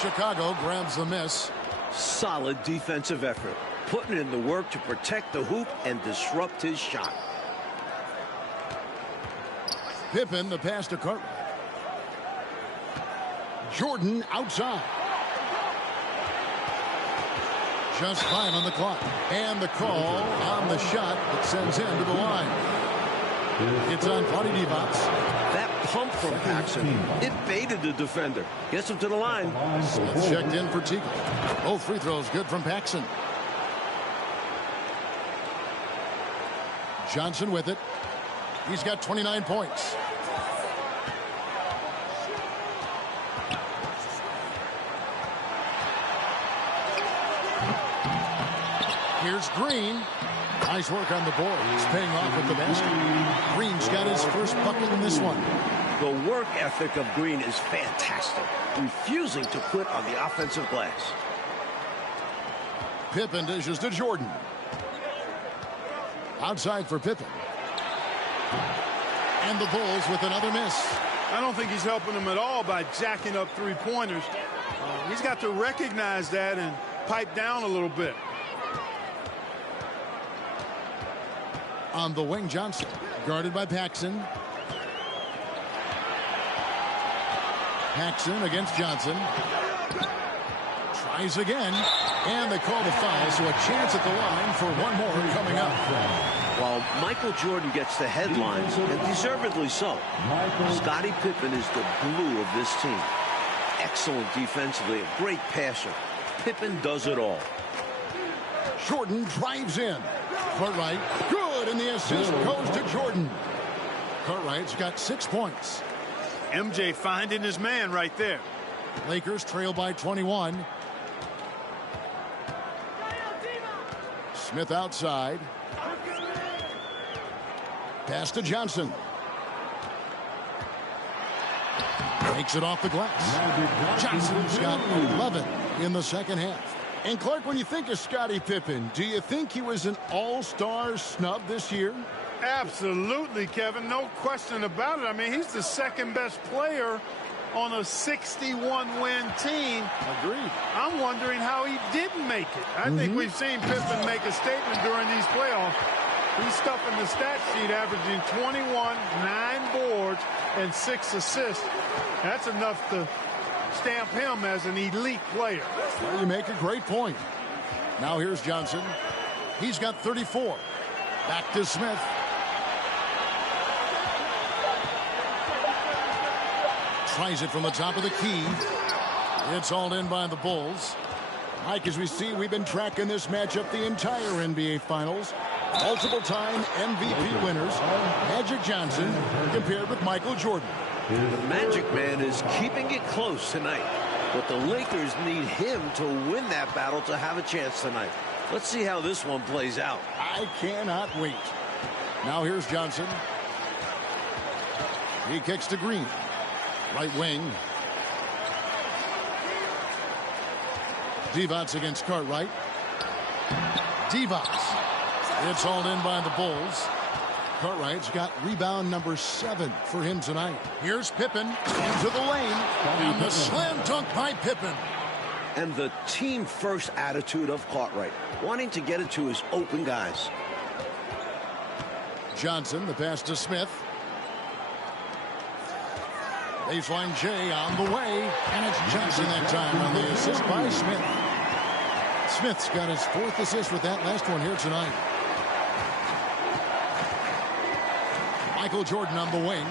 Chicago grabs the miss. Solid defensive effort, putting in the work to protect the hoop and disrupt his shot. Pippen, the pass to Cartwright. Jordan outside. Just 5 on the clock. And the call on the shot that sends him to the line. It's on Vlade Divac. That pump from Paxson, it baited the defender. Gets him to the line. Smith checked in for Teagle. Both free throws good from Paxson. Johnson with it. He's got 29 points. Here's Green. Nice work on the board. He's paying off with the basket. Green's got his first bucket in this one. The work ethic of Green is fantastic, refusing to quit on the offensive glass. Pippen dishes to Jordan. Outside for Pippen. And the Bulls with another miss. I don't think he's helping them at all by jacking up three-pointers. He's got to recognize that and pipe down a little bit. On the wing, Johnson, guarded by Paxson. Paxson against Johnson. Tries again, and they call the foul, so a chance at the line for one more coming up. While Michael Jordan gets the headlines, and deservedly so, Scottie Pippen is the glue of this team. Excellent defensively, a great passer. Pippen does it all. Jordan drives in. Cartwright, good, and the assist goes to Jordan. Cartwright's got 6 points. MJ finding his man right there. Lakers trail by 21. Smith outside. Pass to Johnson. Takes it off the glass. Johnson's got 11 in the second half. And Clark, when you think of Scottie Pippen, do you think he was an all-star snub this year? Absolutely, Kevin. No question about it. I mean, he's the second best player on a 61-win team. Agreed. I'm wondering how he didn't make it. I think we've seen Pippen make a statement during these playoffs. He's stuffing the stat sheet, averaging 21, 9 boards, and 6 assists. That's enough to stamp him as an elite player. Well, you make a great point. Now here's Johnson. He's got 34. Back to Smith. Tries it from the top of the key. It's hauled in by the Bulls. Mike, as we see, we've been tracking this matchup the entire NBA Finals. Multiple-time MVP winners, Magic Johnson, compared with Michael Jordan. The Magic Man is keeping it close tonight, but the Lakers need him to win that battle to have a chance tonight. Let's see how this one plays out. I cannot wait. Now here's Johnson. He kicks to Green. Right wing. Divac against Cartwright. Divac. It's hauled in by the Bulls. Cartwright's got rebound number 7 for him tonight. Here's Pippen into the lane. And the slam dunk by Pippen. And the team-first attitude of Cartwright, wanting to get it to his open guys. Johnson, the pass to Smith. Baseline J on the way. And it's Johnson that time on the assist by Smith. Smith's got his 4th assist with that last one here tonight. Michael Jordan on the wing.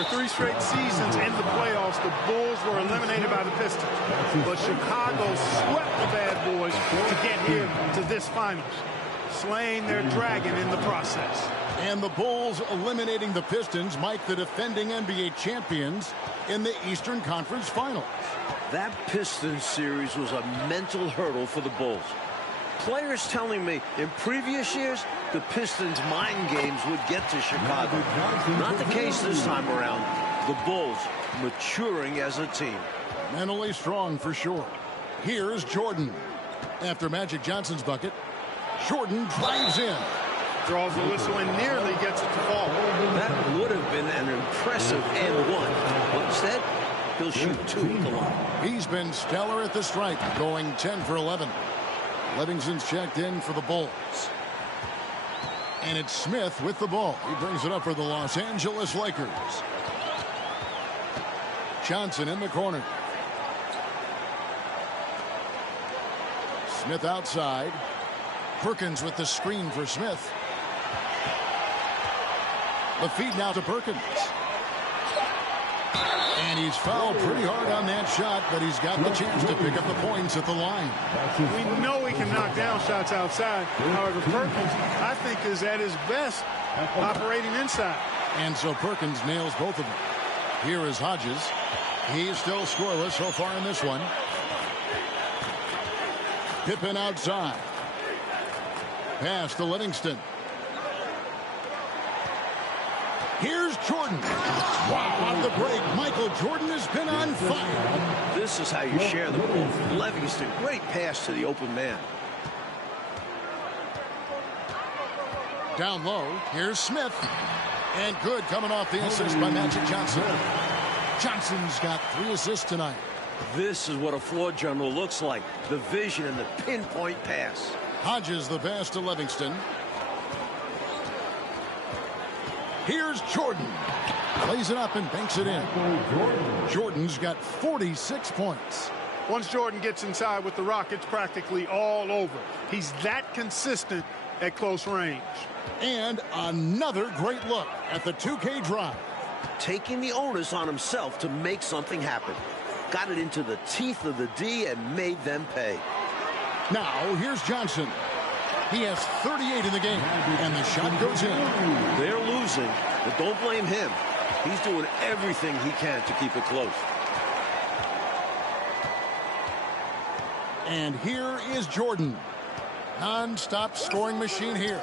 For 3 straight seasons in the playoffs, the Bulls were eliminated by the Pistons. But Chicago swept the bad boys to get here to this finals, slaying their dragon in the process. And the Bulls eliminating the Pistons, Mike, the defending NBA champions, in the Eastern Conference Finals. That Pistons series was a mental hurdle for the Bulls. Players telling me in previous years, the Pistons' mind games would get to Chicago. Not the case this time around. The Bulls maturing as a team. Mentally strong for sure. Here's Jordan. After Magic Johnson's bucket, Jordan drives in. Draws the whistle and nearly gets it to fall. That would have been an impressive and one. But instead, he'll shoot 2 at the line. He's been stellar at the stripe, going 10 for 11. Livingston's checked in for the Bulls. And it's Smith with the ball. He brings it up for the Los Angeles Lakers. Johnson in the corner. Smith outside. Perkins with the screen for Smith. The feed now to Perkins. And he's fouled pretty hard on that shot, but he's got the chance to pick up the points at the line. We know he can knock down shots outside. However, Perkins, I think, is at his best operating inside. And so Perkins nails both of them. Here is Hodges. He's still scoreless so far in this one. Pippen outside. Pass to Livingston. Here's Jordan. Wow, on the break, Michael Jordan has been on fire. This is how you share the ball. Livingston, great pass to the open man. Down low, here's Smith. And good coming off the assist by Magic Johnson. Johnson's got 3 assists tonight. This is what a floor general looks like. The vision and the pinpoint pass. Hodges the pass to Livingston. Here's Jordan. Plays it up and banks it in. Jordan's got 46 points. Once Jordan gets inside with the rock, it's practically all over. He's that consistent at close range. And another great look at the 2K drive. Taking the onus on himself to make something happen. Got it into the teeth of the D and made them pay. Now, here's Johnson. He has 38 in the game, and the shot goes in. They're losing, but don't blame him. He's doing everything he can to keep it close. And here is Jordan. Non-stop scoring machine here.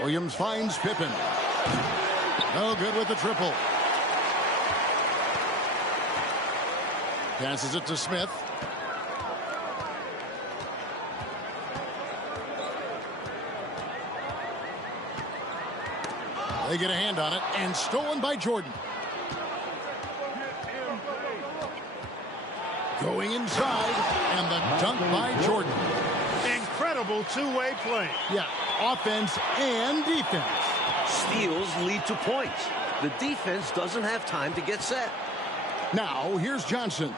Williams finds Pippen. No good with the triple. Passes it to Smith. They get a hand on it, and stolen by Jordan. Going inside, and the dunk by Jordan. Incredible two-way play. Yeah, offense and defense. Steals lead to points. The defense doesn't have time to get set. Now, here's Johnson.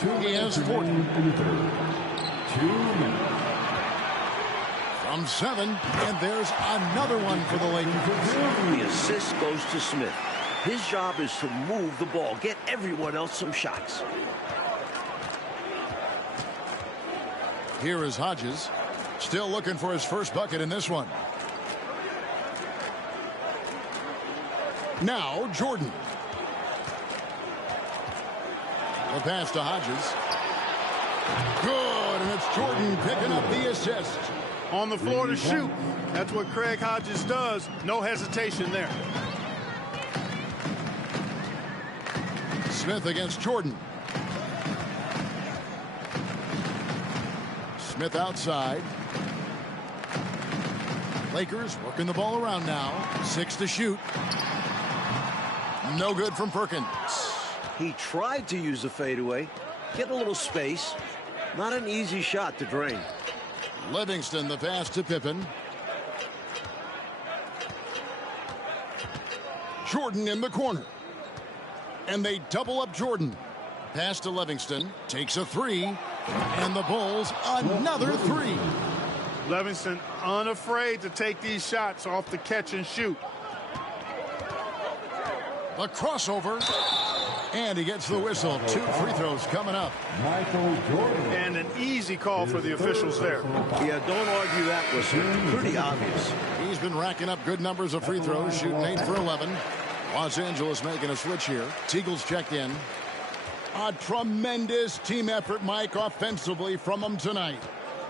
He has 40. 2 minutes. From 7, and there's another one for the Lakers. The assist goes to Smith. His job is to move the ball, get everyone else some shots. Here is Hodges. Still looking for his first bucket in this one. Now, Jordan. The pass to Hodges. Good, and it's Jordan picking up the assist. On the floor to shoot. That's what Craig Hodges does. No hesitation there. Smith against Jordan. Smith outside. Lakers working the ball around now. 6 to shoot. No good from Perkins. He tried to use the fadeaway, get a little space. Not an easy shot to drain. Livingston the pass to Pippen. Jordan in the corner. And they double up Jordan. Pass to Livingston. Takes a 3. And the Bulls another 3. Livingston unafraid to take these shots off the catch and shoot. The crossover. And he gets the whistle. 2 free throws coming up. Michael Jordan. And an easy call for the officials there. Yeah, don't argue that whistle. Pretty obvious. He's been racking up good numbers of free throws, shooting 8 for 11. Los Angeles making a switch here. Teagle's checked in. A tremendous team effort, Mike, offensively from them tonight.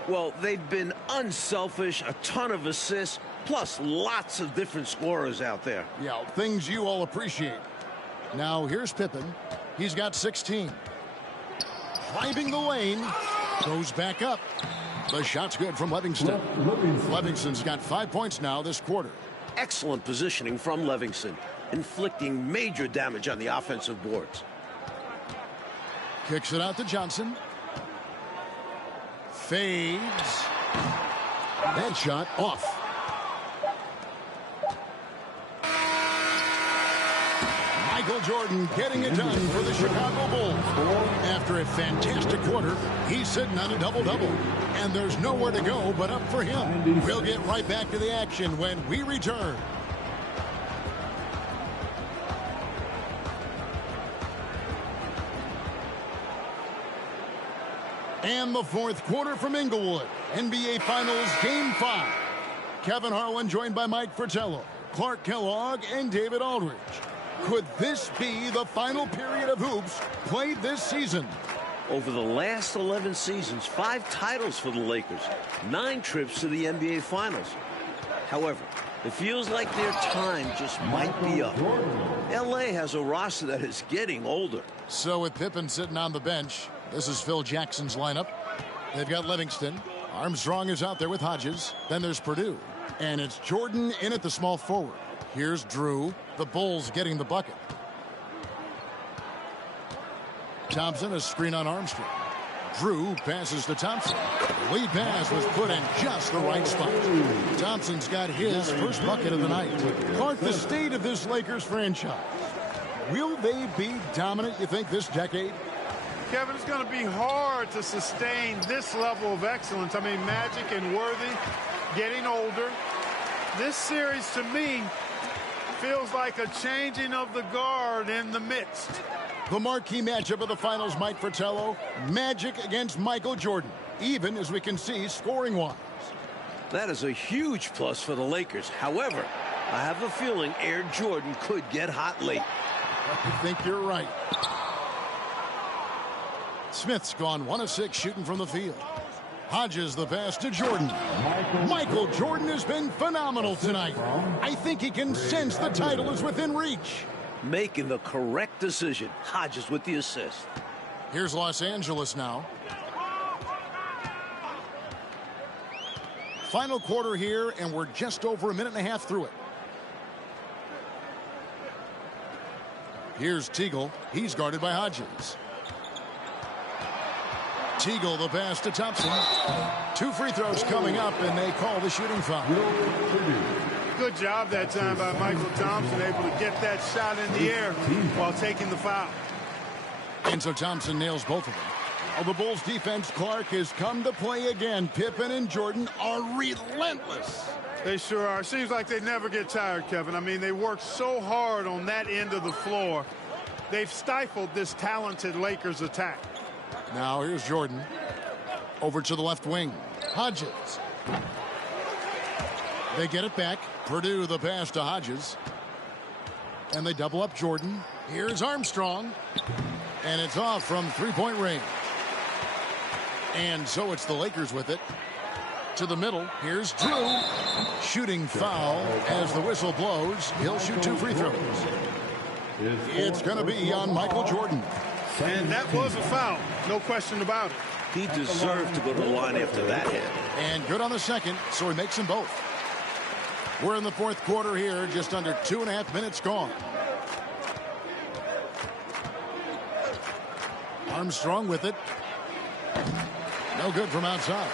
Well, they've been unselfish, a ton of assists, plus lots of different scorers out there. Yeah, things you all appreciate. Now, here's Pippen. He's got 16. Driving the lane. Goes back up. The shot's good from Livingston. Livingston's got 5 points now this quarter. Excellent positioning from Livingston, inflicting major damage on the offensive boards. Kicks it out to Johnson. Fades. That shot off. Michael Jordan getting it done for the Chicago Bulls. After a fantastic quarter, he's sitting on a double-double. And there's nowhere to go but up for him. We'll get right back to the action when we return. And the fourth quarter from Inglewood. NBA Finals Game 5. Kevin Harlan joined by Mike Fratello, Clark Kellogg, and David Aldridge. Could this be the final period of hoops played this season? Over the last 11 seasons, 5 titles for the Lakers, 9 trips to the NBA Finals. However, it feels like their time just might be up. LA has a roster that is getting older. So with Pippen sitting on the bench, this is Phil Jackson's lineup. They've got Livingston. Armstrong is out there with Hodges. Then there's Purdue. And it's Jordan in at the small forward. Here's Drew. The Bulls getting the bucket. Thompson, a screen on Armstrong. Drew passes to Thompson. The lead pass was put in just the right spot. Thompson's got his first bucket of the night. Clark, the state of this Lakers franchise. Will they be dominant, you think, this decade? Kevin, it's going to be hard to sustain this level of excellence. I mean, Magic and Worthy getting older. This series, to me, feels like a changing of the guard in the midst. The marquee matchup of the finals, Mike Fratello. Magic against Michael Jordan, even as we can see scoring-wise. That is a huge plus for the Lakers. However, I have a feeling Air Jordan could get hot late. I think you're right. Smith's gone 1 of 6 shooting from the field. Hodges the pass to Jordan. Michael Jordan has been phenomenal tonight. I think he can sense the title is within reach. Making the correct decision. Hodges with the assist. Here's Los Angeles now. Final quarter here, and we're just over a minute and a half through it. Here's Teagle. He's guarded by Hodges. Teagle the pass to Thompson. 2 free throws coming up, and they call the shooting foul. Good job that time by Michael Thompson, able to get that shot in the air while taking the foul. And so Thompson nails both of them. Well, the Bulls defense, Clark, has come to play again. Pippen and Jordan are relentless. They sure are. Seems like they never get tired, Kevin. I mean, they work so hard on that end of the floor. They've stifled this talented Lakers attack. Now here's Jordan. Over to the left wing. Hodges. They get it back. Purdue the pass to Hodges. And they double up Jordan. Here's Armstrong. And it's off from three-point range. And so it's the Lakers with it. To the middle. Here's Drew. Shooting foul as the whistle blows. He'll shoot 2 free throws. It's going to be on Michael Jordan. And that was a foul. No question about it. He deserved to go to the line after that hit. And good on the second, so he makes them both. We're in the fourth quarter here, just under 2.5 minutes gone. Armstrong with it. No good from outside.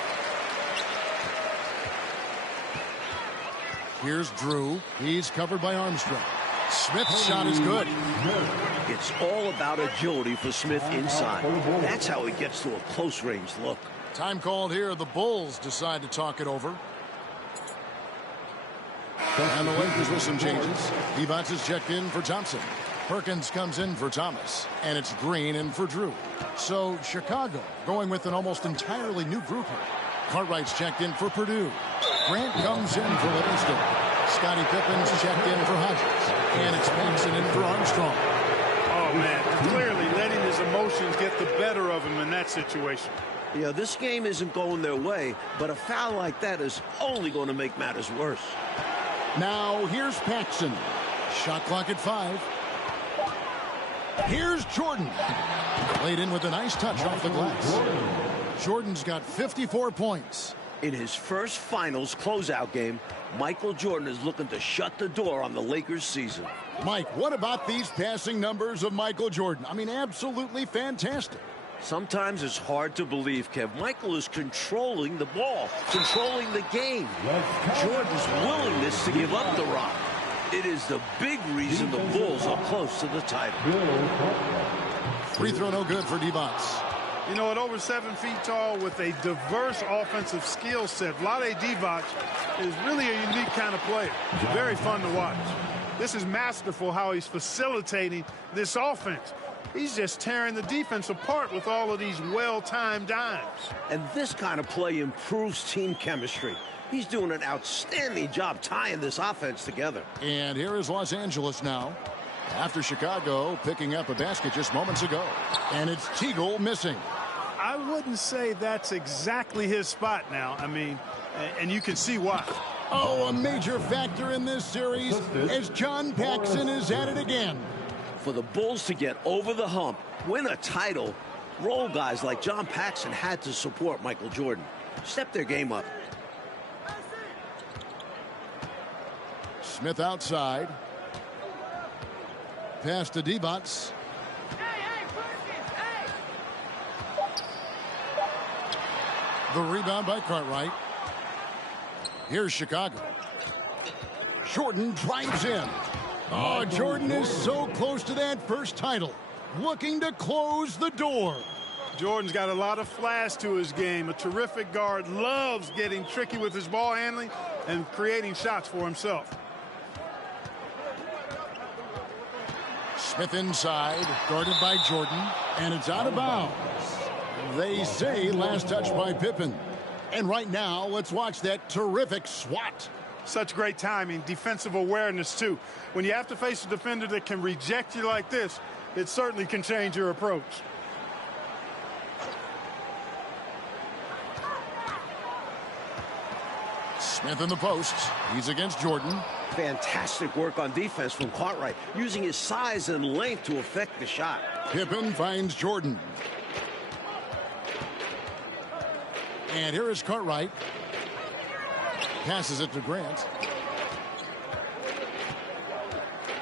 Here's Drew. He's covered by Armstrong. Smith's shot is good. It's all about agility for Smith inside. That's how he gets to a close-range look. Time called here. The Bulls decide to talk it over. And the Lakers with some changes. Evans is checked in for Thompson. Perkins comes in for Thomas, and it's Green in for Drew. So Chicago going with an almost entirely new group here. Cartwright's checked in for Purdue. Grant comes in for Livingston. Scottie Pippen's checked in for Hodges. And it's Paxson in for Armstrong. Oh, man, clearly letting his emotions get the better of him in that situation. Yeah, this game isn't going their way, but a foul like that is only going to make matters worse. Now, here's Paxson. Shot clock at 5. Here's Jordan. Played in with a nice touch off the glass. Jordan's got 54 points. In his first finals closeout game, Michael Jordan is looking to shut the door on the Lakers season. Mike, what about these passing numbers of Michael Jordan? I mean, absolutely fantastic. Sometimes it's hard to believe, Kev. Michael is controlling the ball, controlling the game. Jordan's willingness to give up the rock. It is the big reason the Bulls are close to the title. Free throw no good for Divac. You know, at over 7 feet tall with a diverse offensive skill set, Vlade Divac is really a unique kind of player. Very fun to watch. This is masterful how he's facilitating this offense. He's just tearing the defense apart with all of these well-timed dimes. And this kind of play improves team chemistry. He's doing an outstanding job tying this offense together. And here is Los Angeles now. After Chicago picking up a basket just moments ago. And it's Teagle missing. I wouldn't say that's exactly his spot now. I mean, and you can see why. Oh, a major factor in this series as John Paxson is at it again. For the Bulls to get over the hump, win a title, role guys like John Paxson had to support Michael Jordan. Step their game up. Smith outside. Pass to Divac. The rebound by Cartwright. Here's Chicago. Jordan drives in. Oh, Jordan is so close to that first title. Looking to close the door. Jordan's got a lot of flash to his game. A terrific guard, loves getting tricky with his ball handling and creating shots for himself. Smith inside, guarded by Jordan, and it's out of bounds. They say last touch by Pippen. And right now, let's watch that terrific swat. Such great timing, defensive awareness, too. When you have to face a defender that can reject you like this, it certainly can change your approach. Smith in the post. He's against Jordan. Fantastic work on defense from Cartwright, using his size and length to affect the shot. Pippen finds Jordan. And here is Cartwright. Passes it to Grant.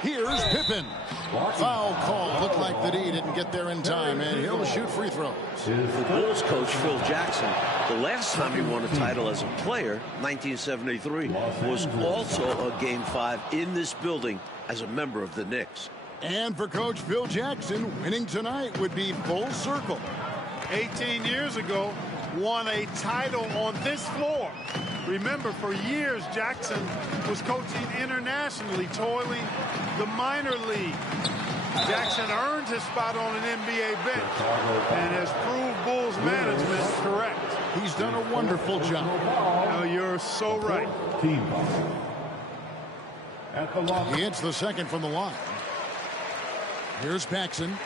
Here's Pippen. Foul call. Looked like that he didn't get there in time, and he'll shoot free throws. For Bulls coach Phil Jackson, the last time he won a title as a player, 1973, was also a Game 5 in this building as a member of the Knicks. And for Coach Phil Jackson, winning tonight would be full circle. 18 years ago, won a title on this floor. Remember, for years, Jackson was coaching internationally, toiling the minor league. Jackson earned his spot on an NBA bench and has proved Bulls management correct. He's done a wonderful job. No, you're so right. He hits the second from the line. Here's Paxson.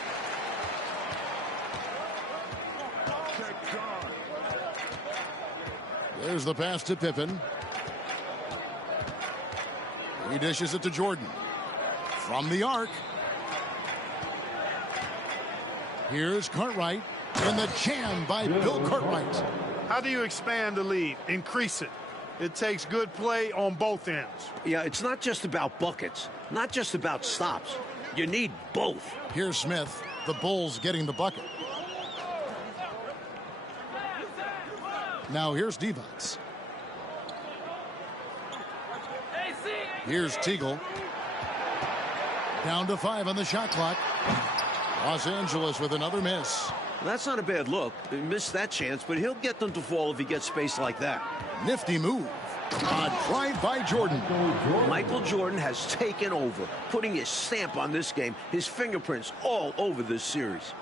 There's the pass to Pippen. He dishes it to Jordan. From the arc. Here's Cartwright. And the jam by Bill Cartwright. How do you expand the lead? Increase it. It takes good play on both ends. Yeah, it's not just about buckets, not just about stops. You need both. Here's Smith. The Bulls getting the bucket. Now here's Divac. Here's Teagle. Down to 5 on the shot clock. Los Angeles with another miss. That's not a bad look. He missed that chance, but he'll get them to fall if he gets space like that. Nifty move. A drive by Jordan. Michael Jordan has taken over, putting his stamp on this game, his fingerprints all over this series.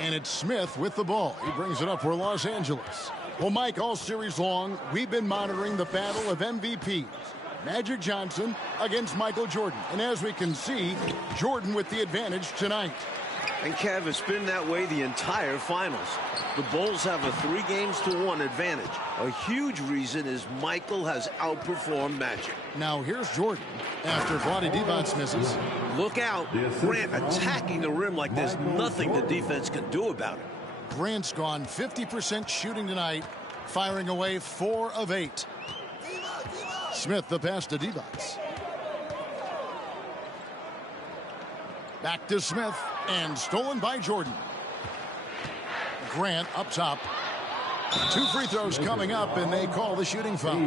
And it's Smith with the ball. He brings it up for Los Angeles. Well, Mike, all series long, we've been monitoring the battle of MVPs. Magic Johnson against Michael Jordan. And as we can see, Jordan with the advantage tonight. And Kev, it's been that way the entire finals. The Bulls have a 3-1 advantage. A huge reason is Michael has outperformed Magic. Now here's Jordan after Vlade Divac misses. Look out. Grant attacking the rim like there's nothing the defense can do about it. Grant's gone 50% shooting tonight, firing away 4 of 8. Smith the pass to Divac. Back to Smith, and stolen by Jordan. Grant up top. 2 free throws coming up, and they call the shooting foul.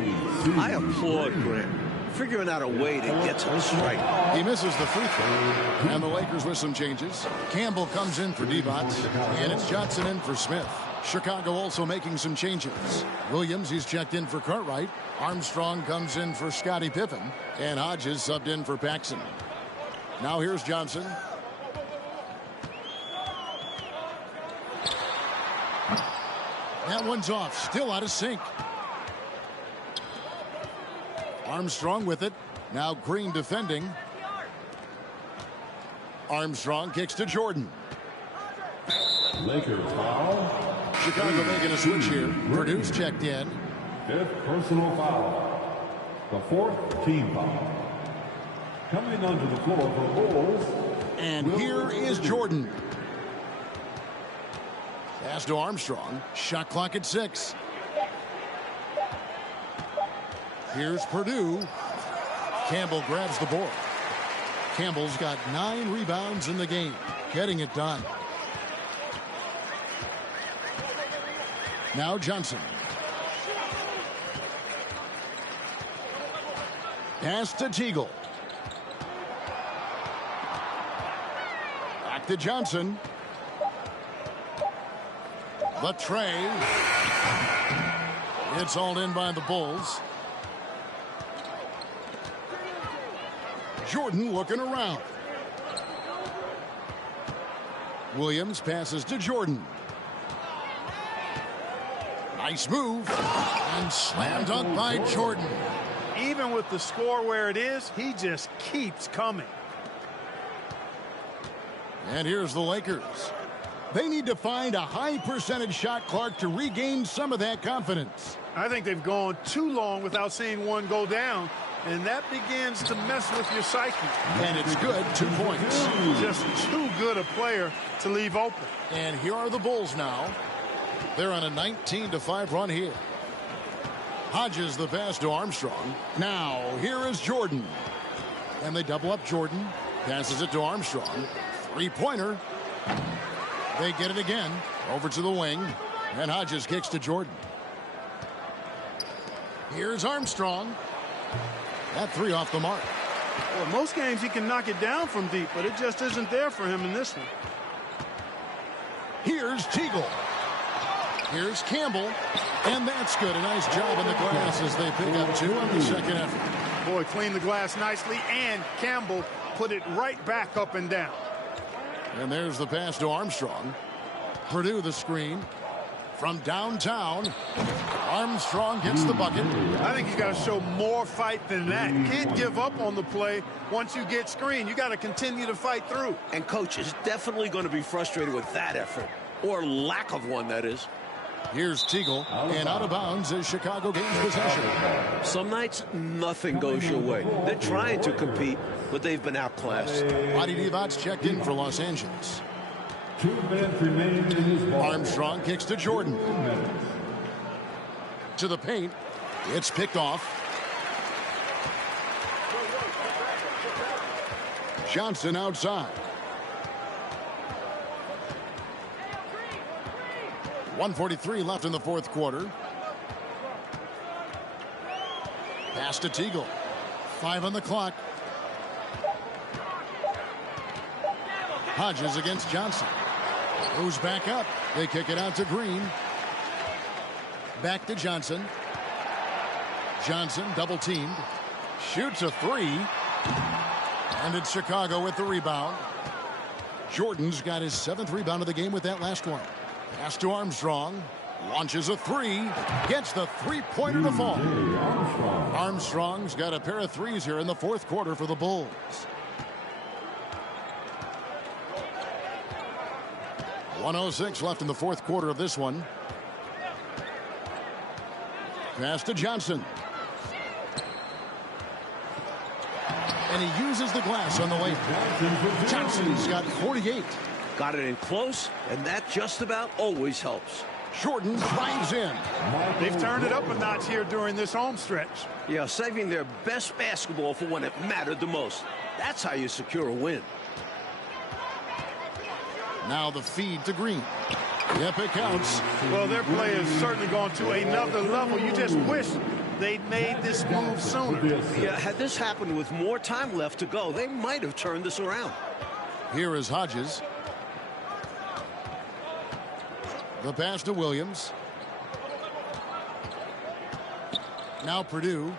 I applaud Grant, figuring out a way to get to the strike. He misses the free throw, and the Lakers with some changes. Campbell comes in for Divac, and it's Johnson in for Smith. Chicago also making some changes. Williams, he's checked in for Cartwright. Armstrong comes in for Scottie Pippen, and Hodges subbed in for Paxson. Now here's Johnson. That one's off, still out of sync. Armstrong with it. Now Green defending. Armstrong kicks to Jordan. Lakers foul. Chicago making a switch here. Purdue's checked in. 5th personal foul. The 4th team foul. Coming onto the floor for Bulls. And here is Jordan. Pass to Armstrong. Shot clock at 6. Here's Purdue. Campbell grabs the board. Campbell's got 9 rebounds in the game. Getting it done. Now Johnson. Pass to Teagle. Back to Johnson. The tray. It's hauled in by the Bulls. Jordan looking around. Williams passes to Jordan. Nice move. And slam dunk by Jordan. Even with the score where it is, he just keeps coming. And here's the Lakers. They need to find a high percentage shot clock to regain some of that confidence. I think they've gone too long without seeing one go down, and that begins to mess with your psyche. And it's good, 2 points. Just too good a player to leave open. And here are the Bulls now. They're on a 19-5 run here. Hodges the pass to Armstrong. Now here is Jordan. And they double up Jordan. Passes it to Armstrong. 3-pointer. They get it again. Over to the wing. And Hodges kicks to Jordan. Here's Armstrong. That 3 off the mark. Well, most games he can knock it down from deep, but it just isn't there for him in this one. Here's Teagle. Here's Campbell. And that's good. A nice job in the glass as they pick up 2 on the second effort. Boy, cleaned the glass nicely, and Campbell put it right back up and down. And there's the pass to Armstrong. Purdue the screen. From downtown, Armstrong gets the bucket. I think he's got to show more fight than that. You can't give up on the play once you get screened. You got to continue to fight through. And coach is definitely going to be frustrated with that effort, or lack of one, that is. Here's Teagle, and out of bounds as Chicago gains possession. Some nights, nothing goes your way. They're trying to compete, but they've been outclassed. Vlade Divac checked in for Los Angeles. 2 minutes remain in this ball. Armstrong kicks to Jordan. To the paint. It's picked off. Johnson outside. 1:43 left in the fourth quarter. Pass to Teagle. 5 on the clock. Hodges against Johnson. Who's back up? They kick it out to Green. Back to Johnson. Johnson double teamed. Shoots a three. And it's Chicago with the rebound. Jordan's got his 7th rebound of the game with that last one. Pass to Armstrong. Launches a three. Gets the three-pointer to fall. Armstrong's got a pair of threes here in the 4th quarter for the Bulls. .106 left in the 4th quarter of this one. Pass to Johnson. And he uses the glass on the way. Johnson's got 48. Got it in close, and that just about always helps. Jordan drives in. They've turned it up a notch here during this home stretch. Yeah, saving their best basketball for when it mattered the most. That's how you secure a win. Now the feed to Green. Yep, it counts. Well, their play has certainly gone to another level. You just wish they'd made this move sooner. Yeah, had this happened with more time left to go, they might have turned this around. Here is Hodges. The pass to Williams. Now Purdue.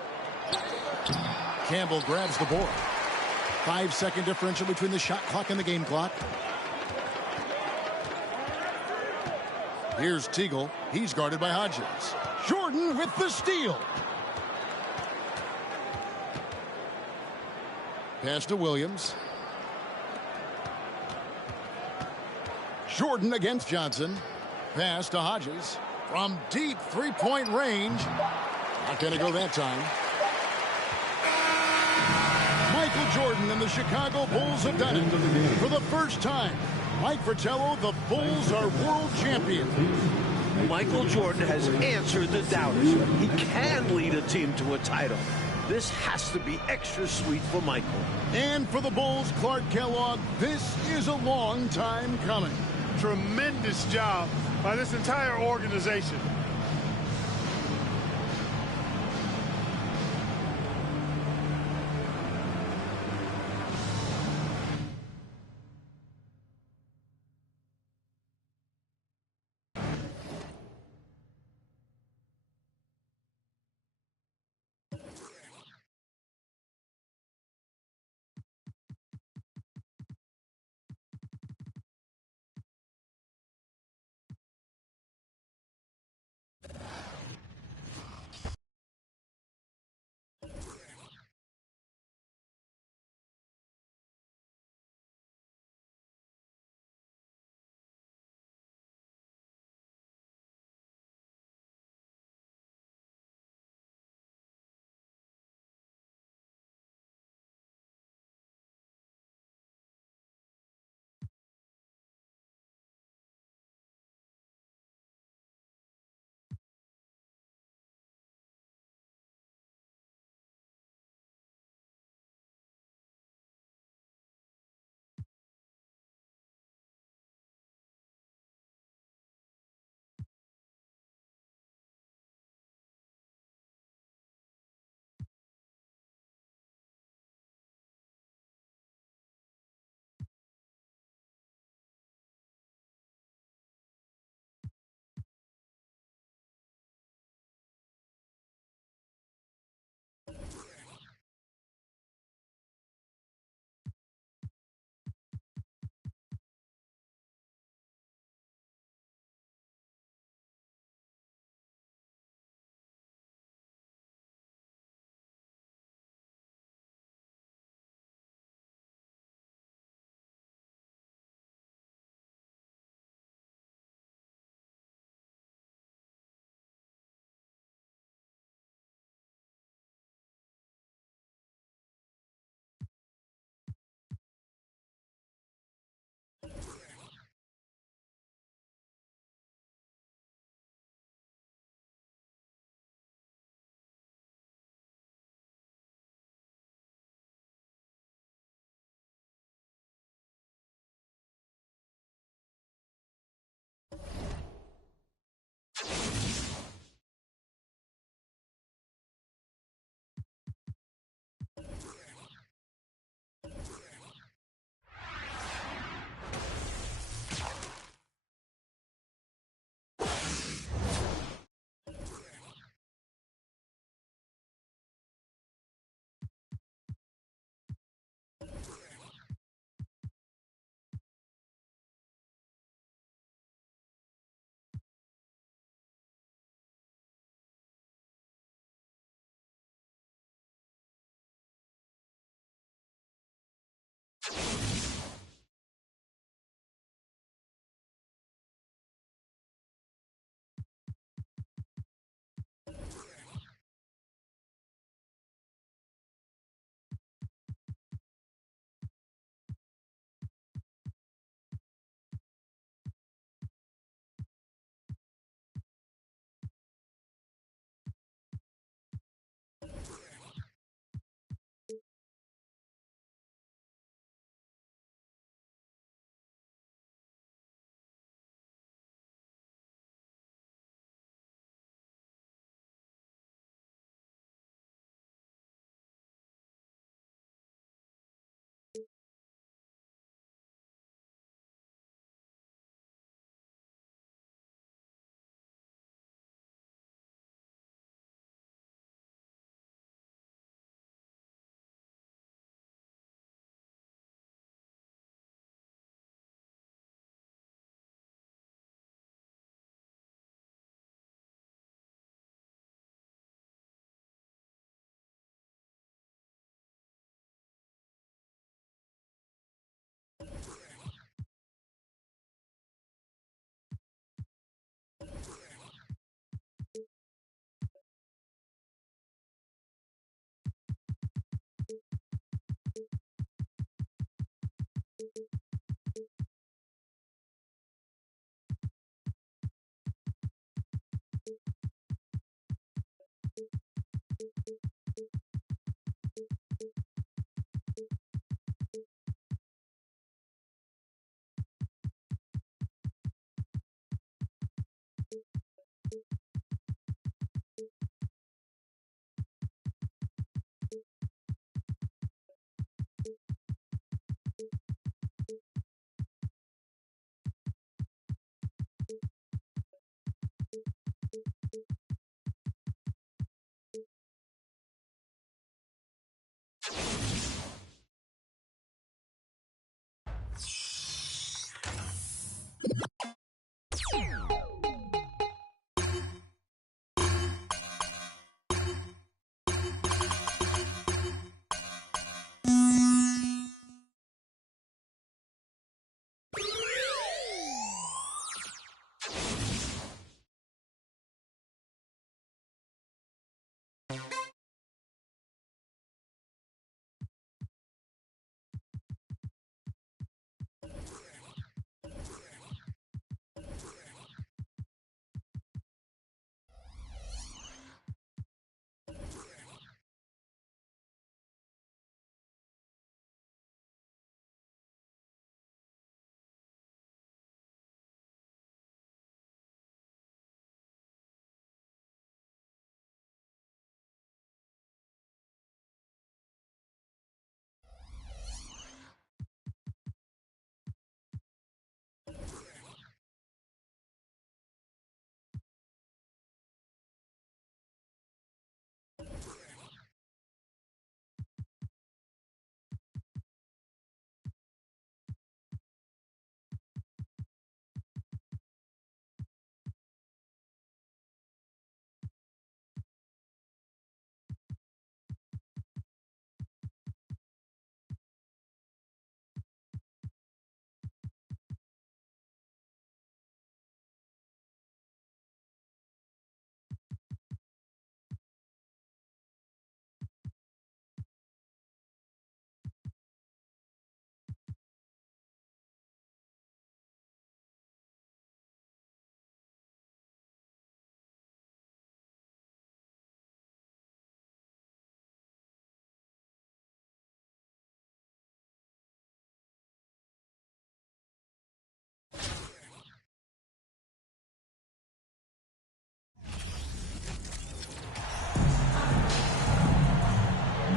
Campbell grabs the board. 5-second differential between the shot clock and the game clock. Here's Teagle. He's guarded by Hodges. Jordan with the steal. Pass to Williams. Jordan against Johnson. Pass to Hodges. From deep three-point range. Not going to go that time. Michael Jordan and the Chicago Bulls have done it. For the first time, Mike Fratello, the Bulls are world champions. Michael Jordan has answered the doubters. He can lead a team to a title. This has to be extra sweet for Michael. And for the Bulls, Clark Kellogg, this is a long time coming. Tremendous job by this entire organization.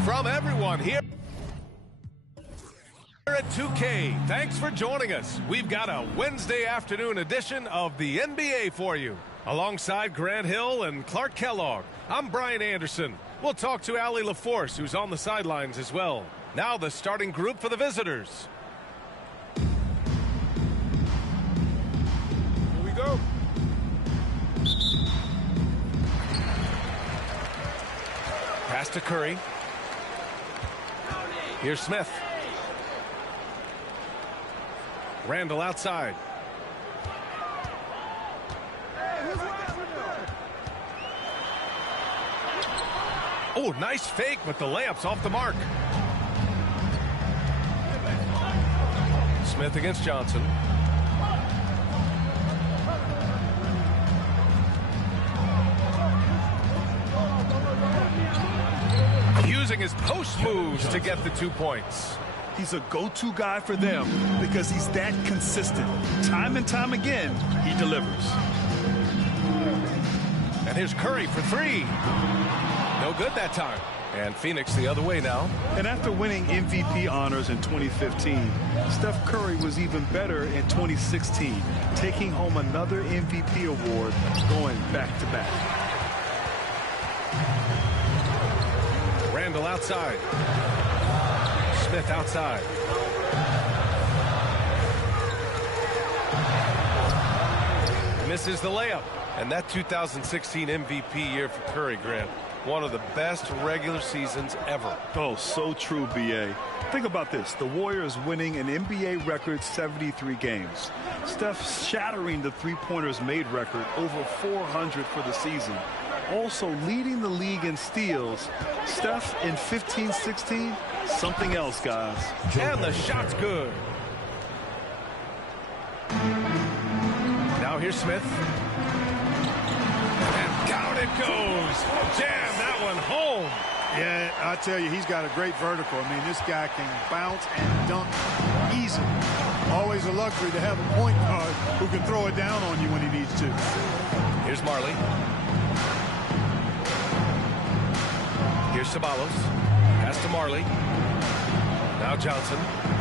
From everyone here at 2K, thanks for joining us. We've got a Wednesday afternoon edition of the NBA for you. Alongside Grant Hill and Clark Kellogg, I'm Brian Anderson. We'll talk to Allie LaForce, who's on the sidelines as well. Now the starting group for the visitors. Here we go. Pass to Curry. Here's Smith. Randall outside. Oh, nice fake, but the layup's off the mark. Smith against Johnson. Using his post moves to get the 2 points. He's a go-to guy for them because he's that consistent. Time and time again, he delivers. And here's Curry for three. No good that time. And Phoenix the other way now. And after winning MVP honors in 2015, Steph Curry was even better in 2016, taking home another MVP award, going back-to-back. Randall outside. Smith outside. Misses the layup. And that 2016 MVP year for Curry, Grant. One of the best regular seasons ever. Oh, so true, B.A. Think about this. The Warriors winning an NBA record 73 games. Steph shattering the three-pointers made record, over 400 for the season. Also leading the league in steals. Steph in 15-16, something else, guys. And the shot's good. Now here's Smith. And down it goes. Damn, that one home. Yeah, I tell you, he's got a great vertical. I mean, this guy can bounce and dunk easily. Always a luxury to have a point guard who can throw it down on you when he needs to. Here's Marley. Here's Ceballos. Pass to Marley. Now Johnson.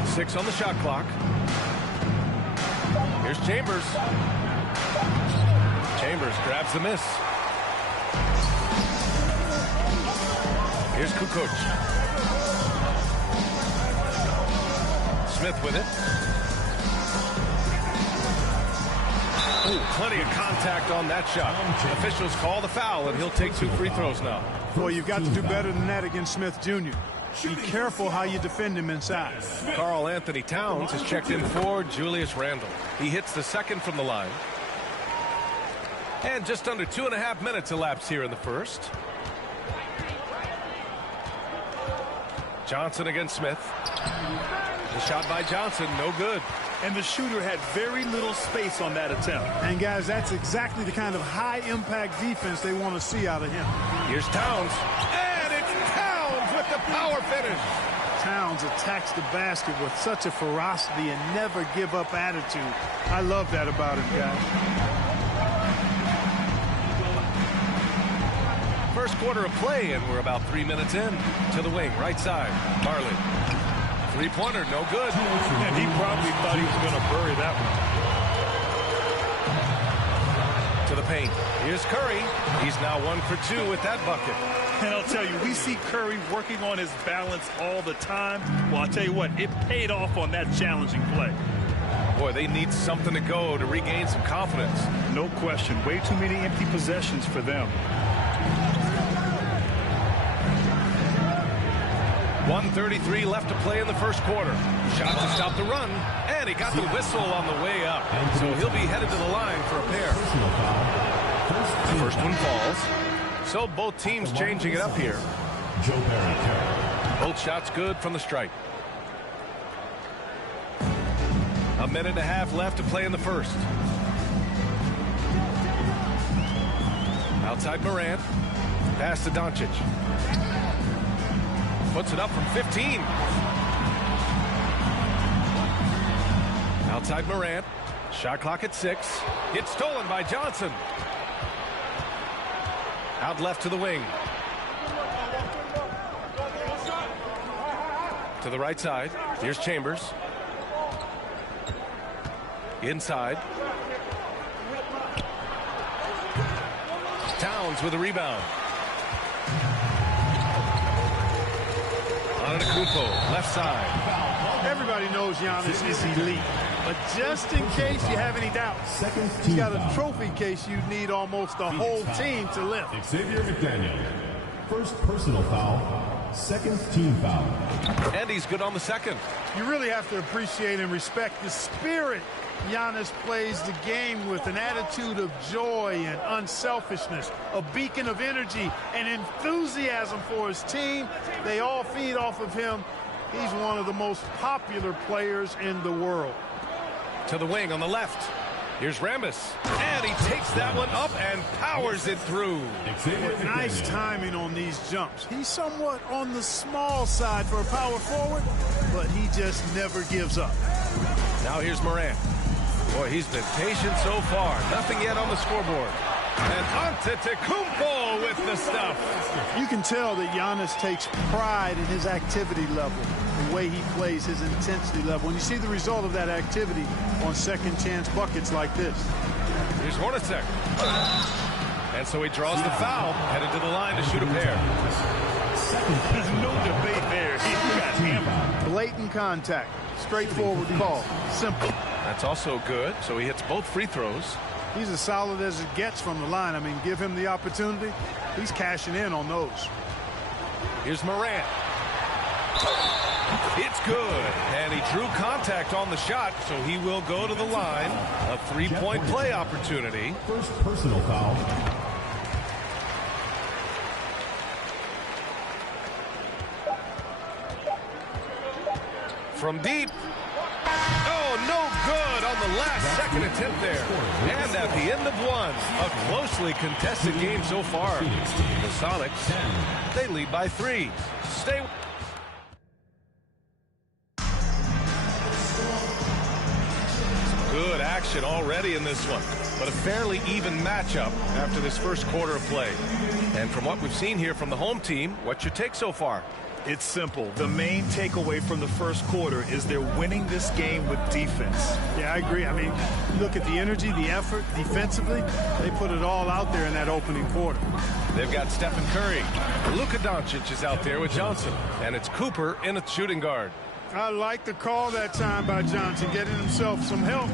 6 on the shot clock. Here's Chambers. Chambers grabs the miss. Here's Kukoc. Smith with it. Ooh, plenty of contact on that shot. Officials call the foul, and he'll take 2 free throws now. Boy, you've got to do better than that against Smith Jr. Be careful how you defend him inside. Karl Anthony Towns is checked in for Julius Randle. He hits the second from the line. And just under 2.5 minutes elapsed here in the first. Johnson against Smith. The shot by Johnson, no good. And the shooter had very little space on that attempt. And, guys, that's exactly the kind of high-impact defense they want to see out of him. Here's Towns. And it's Towns with the power finish. Towns attacks the basket with such a ferocity and never give up attitude. I love that about him, guys. First quarter of play, and we're about 3 minutes in. To the wing, right side. Marley. Three-pointer, no good. And he probably thought he was going to bury that one. To the paint. Here's Curry. He's now 1 for 2 with that bucket. And I'll tell you, we see Curry working on his balance all the time. Well, I'll tell you what, it paid off on that challenging play. Boy, they need something to go to regain some confidence. No question. Way too many empty possessions for them. 1:33 left to play in the first quarter. Shot to stop the run, and he got the whistle on the way up. So he'll be headed to the line for a pair. The first one falls. So both teams changing it up here. Both shots good from the stripe. 1.5 minutes left to play in the first. Outside Morant. Pass to Doncic. Puts it up from 15. Outside Morant. Shot clock at 6. It's stolen by Johnson. Out left to the wing. To the right side. Here's Chambers. Inside. Towns with a rebound. Antetokounmpo, left side. Everybody knows Giannis is elite, but just in case you have any doubts, he's got a trophy case you need almost the whole team to lift. Xavier McDaniel. First personal foul, second team foul. And he's good on the second. You really have to appreciate and respect the spirit Giannis plays the game with, an attitude of joy and unselfishness, a beacon of energy and enthusiasm for his team. They all feed off of him. He's one of the most popular players in the world. To the wing on the left. Here's Rambis. And he takes that one up and powers it through. Nice timing on these jumps. He's somewhat on the small side for a power forward, but he just never gives up. Now here's Morant. Boy, he's been patient so far. Nothing yet on the scoreboard. And Antetokounmpo with the stuff. You can tell that Giannis takes pride in his activity level, the way he plays, his intensity level. When you see the result of that activity on second chance buckets like this. Here's Hornacek. And so he draws the foul, headed to the line to shoot a pair. There's no debate there. He got hammered. Blatant contact. Straightforward call. Simple. That's also good. So he hits both free throws. He's as solid as it gets from the line. I mean, give him the opportunity. He's cashing in on those. Here's Morant. It's good. And he drew contact on the shot, so he will go to the line. A three-point play opportunity. First personal foul. From deep. Oh, no good on on the last second attempt there. And at the end of one, a closely contested game so far. The Sonics, they lead by 3. Stay. Good action already in this one, but a fairly even matchup after this first quarter of play. And from what we've seen here from the home team, what's your take so far? It's simple. The main takeaway from the first quarter is they're winning this game with defense. Yeah, I agree. I mean, look at the energy, the effort defensively. They put it all out there in that opening quarter. They've got Stephen Curry. Luka Doncic is out there with Johnson, and it's Cooper in a shooting guard. I like the call that time by Johnson, getting himself some help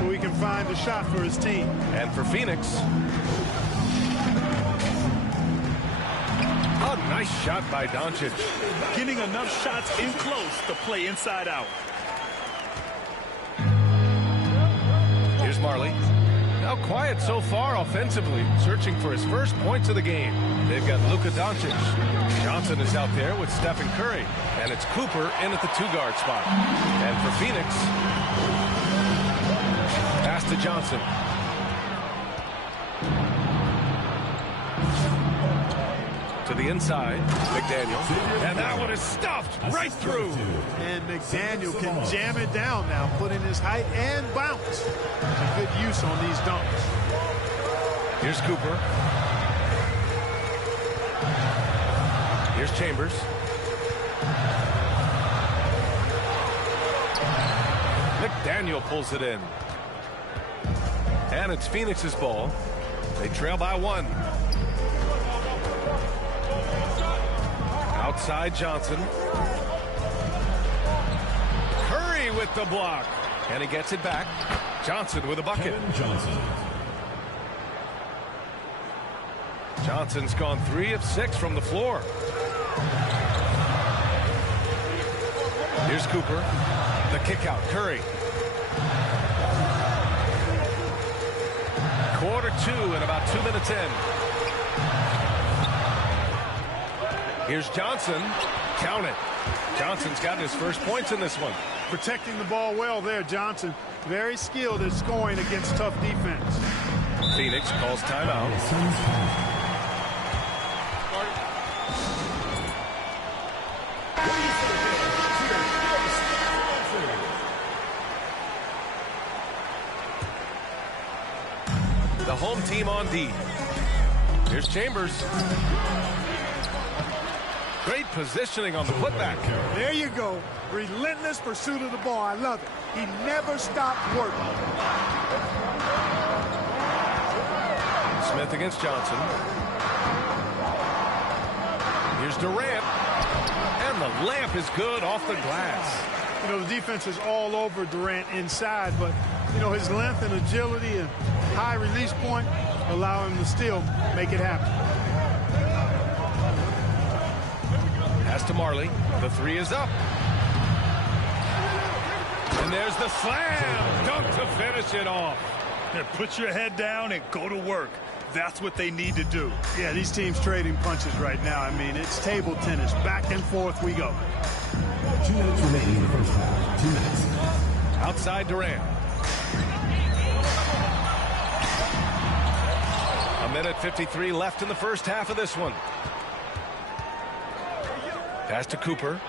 so he can find a shot for his team. And for Phoenix, a nice shot by Doncic. Getting enough shots in close to play inside out. Here's Marley. Now quiet so far offensively, searching for his first points of the game. They've got Luka Doncic. Johnson is out there with Stephen Curry. And it's Cooper in at the 2-guard spot. And for Phoenix, pass to Johnson. To the inside, McDaniel. And that one is stuffed right through. And McDaniel can jam it down now, put in his height and bounce. Good use on these dunks. Here's Cooper. Here's Chambers. McDaniel pulls it in. And it's Phoenix's ball. They trail by 1. Outside Johnson. Curry with the block. And he gets it back. Johnson with a bucket. Johnson's gone 3 of 6 from the floor. Here's Cooper. The kick out. Curry. Quarter 2 and about 2 minutes in. Here's Johnson. Count it. Johnson's gotten his first points in this one. Protecting the ball well there, Johnson. Very skilled at scoring against tough defense. Phoenix calls timeout. The home team on D. Here's Chambers. Great positioning on the putback. There you go. Relentless pursuit of the ball. I love it. He never stopped working. Smith against Johnson. Here's Durant. And the layup is good off the glass. You know, the defense is all over Durant inside, but, you know, his length and agility and high release point allow him to still make it happen. Pass to Marley. The 3 is up. And there's the slam. Dunk to finish it off. Yeah, put your head down and go to work. That's what they need to do. Yeah, these teams trading punches right now. I mean, it's table tennis. Back and forth we go. 2 minutes remaining in the first half. 2 minutes. Outside Durant. 1:53 left in the first half of this one. Pass to Cooper.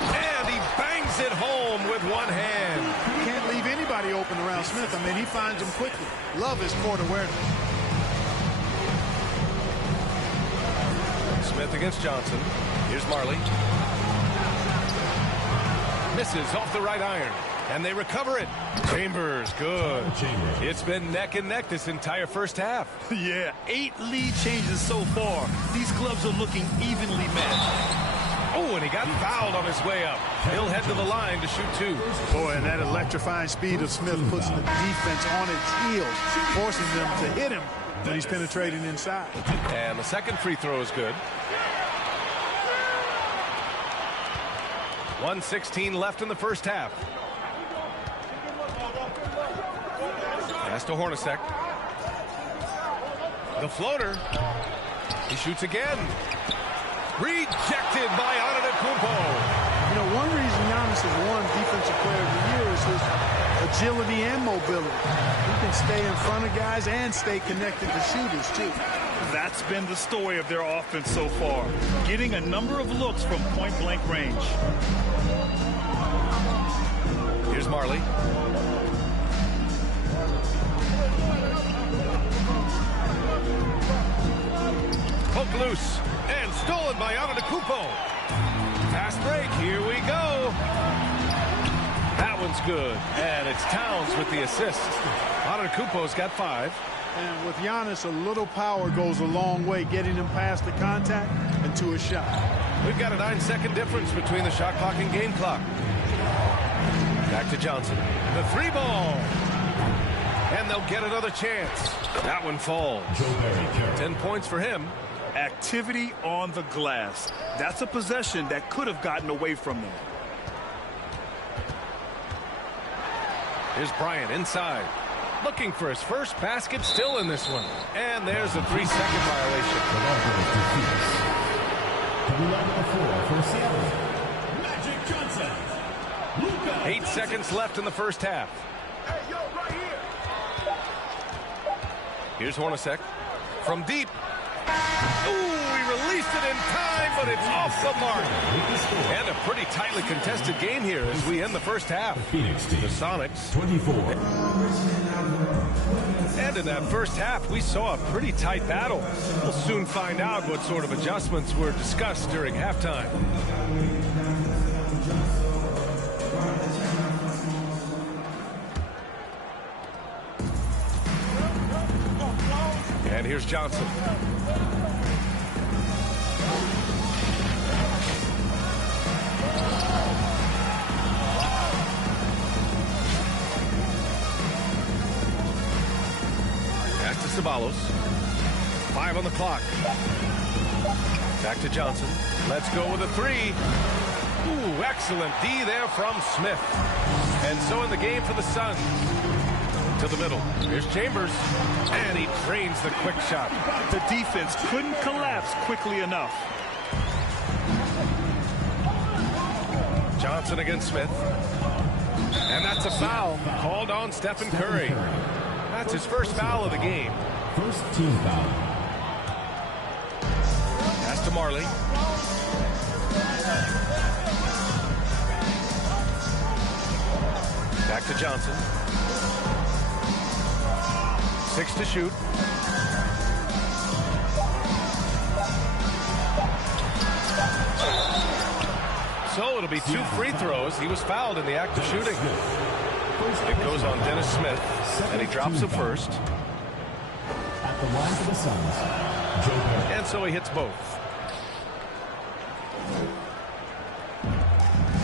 And he bangs it home with one hand. Can't leave anybody open around Smith. I mean, he finds them quickly. Love his court awareness. Smith against Johnson. Here's Marley. Misses off the right iron. And they recover it. Chambers, good. It's been neck and neck this entire first half. Yeah, 8 lead changes so far. These clubs are looking evenly matched. Oh, and he got fouled on his way up. He'll head to the line to shoot 2. Boy, and that electrifying speed of Smith puts the defense on its heels, forcing them to hit him when he's penetrating inside. And the second free throw is good. 1:16 left in the first half. Pass to Hornacek. The floater. He shoots again. Rejected by Antetokounmpo. You know, one reason Giannis has won Defensive Player of the Year is his agility and mobility. He can stay in front of guys and stay connected to shooters, too. That's been the story of their offense so far, getting a number of looks from point-blank range. Here's Marley. Poke loose and stolen by Antetokounmpo. Fast break, here we go. That one's good, and it's Towns with the assist. Antetokounmpo's got 5. And with Giannis, a little power goes a long way, getting him past the contact and to a shot. We've got a 9-second difference between the shot clock and game clock. Back to Johnson. The 3 ball. And they'll get another chance. That one falls. 10 points for him. Activity on the glass. That's a possession that could have gotten away from them. Here's Bryant inside. Looking for his first basket, still in this one. And there's a 3-second violation. 8 seconds left in the first half. Here's Hornacek from deep. Ooh, he released it in time, but it's off the mark. And a pretty tightly contested game here as we end the first half. The Sonics 24. And in that first half, we saw a pretty tight battle. We'll soon find out what sort of adjustments were discussed during halftime. And here's Johnson. Pass to Ceballos. 5 on the clock. Back to Johnson. Let's go with a 3. Ooh, excellent D there from Smith. And so in the game for the Suns. To the middle. Here's Chambers. And he drains the quick shot. The defense couldn't collapse quickly enough. Johnson against Smith. And that's a foul called on Stephen Curry. That's his first foul of the game. First team foul. Pass to Marley. Back to Johnson. 6 to shoot. So it'll be 2 free throws. He was fouled in the act of shooting. It goes on Dennis Smith, and he drops him first. At the line for the Suns, Joe Perry. And so he hits both.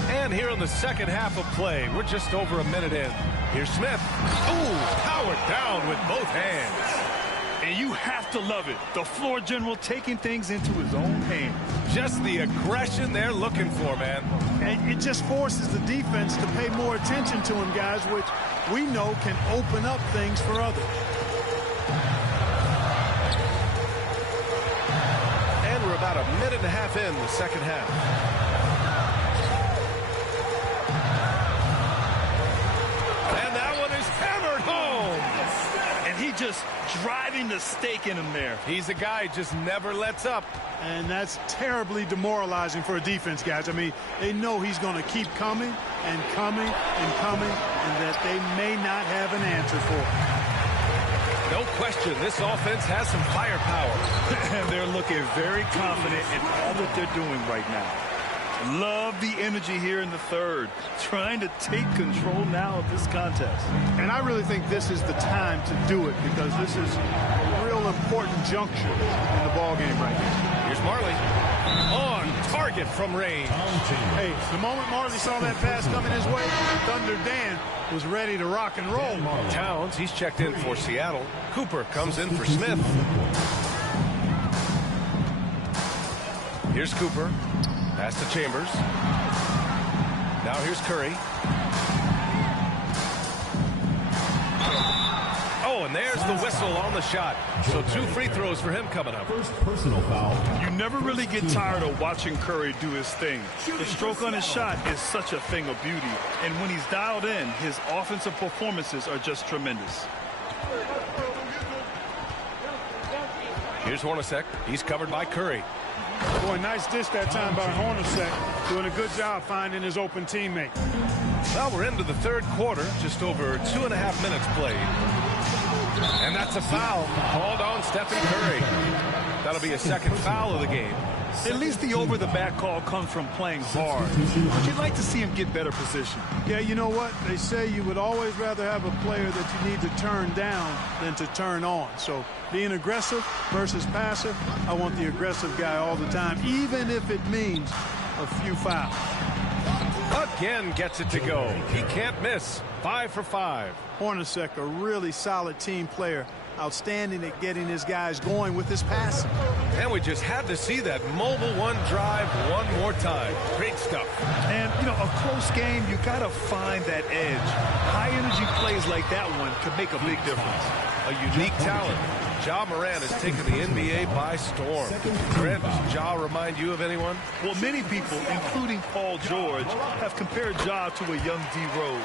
And here in the second half of play, we're just over a minute in. Here's Smith. Ooh, powered down with both hands. And you have to love it. The floor general taking things into his own hands. Just the aggression they're looking for, man. And it just forces the defense to pay more attention to him, guys, which we know can open up things for others. And we're about a minute and a half in the second half. Just driving the stake in him there. He's a guy who just never lets up. And that's terribly demoralizing for a defense, guys. I mean, they know he's going to keep coming and coming and coming, and that they may not have an answer for it. No question, this offense has some firepower. And they're looking very confident in all that they're doing right now. Love the energy here in the third, trying to take control now of this contest. And I really think this is the time to do it, because this is a real important juncture in the ballgame right now. Here's Marley on target from range. Hey, the moment Marley saw that pass coming his way, Thunder Dan was ready to rock and roll. Towns, he's checked in for Seattle. Cooper comes in for Smith. Here's Cooper. Pass to Chambers. Now here's Curry. Oh, a And there's the whistle on the shot. So 2 free throws for him coming up. First personal foul. You never really get tired of watching Curry do his thing. The stroke on his shot is such a thing of beauty. And when he's dialed in, his offensive performances are just tremendous. Here's Hornacek. He's covered by Curry. Boy, nice dish that time by Hornacek. Doing a good job finding his open teammate. Well, we're into the third quarter. Just over 2.5 minutes played. And that's a foul called on Stephen Curry. That'll be a second foul of the game. At least the over-the-back call comes from playing hard. But you'd like to see him get better position. Yeah, you know what? They say you would always rather have a player that you need to turn down than to turn on. So being aggressive versus passive, I want the aggressive guy all the time, even if it means a few fouls. Again gets it to go. He can't miss. 5 for 5. Hornacek, a really solid team player. Outstanding at getting his guys going with his passing. And we just had to see that mobile one drive one more time. Great stuff. And, you know, a close game, you got to find that edge. High-energy plays like that one could make a big difference. A unique talent. Ja Morant has taken the NBA by storm. Grant, does Ja remind you of anyone? Well, many people, including Paul George, have compared Ja to a young D. Rose.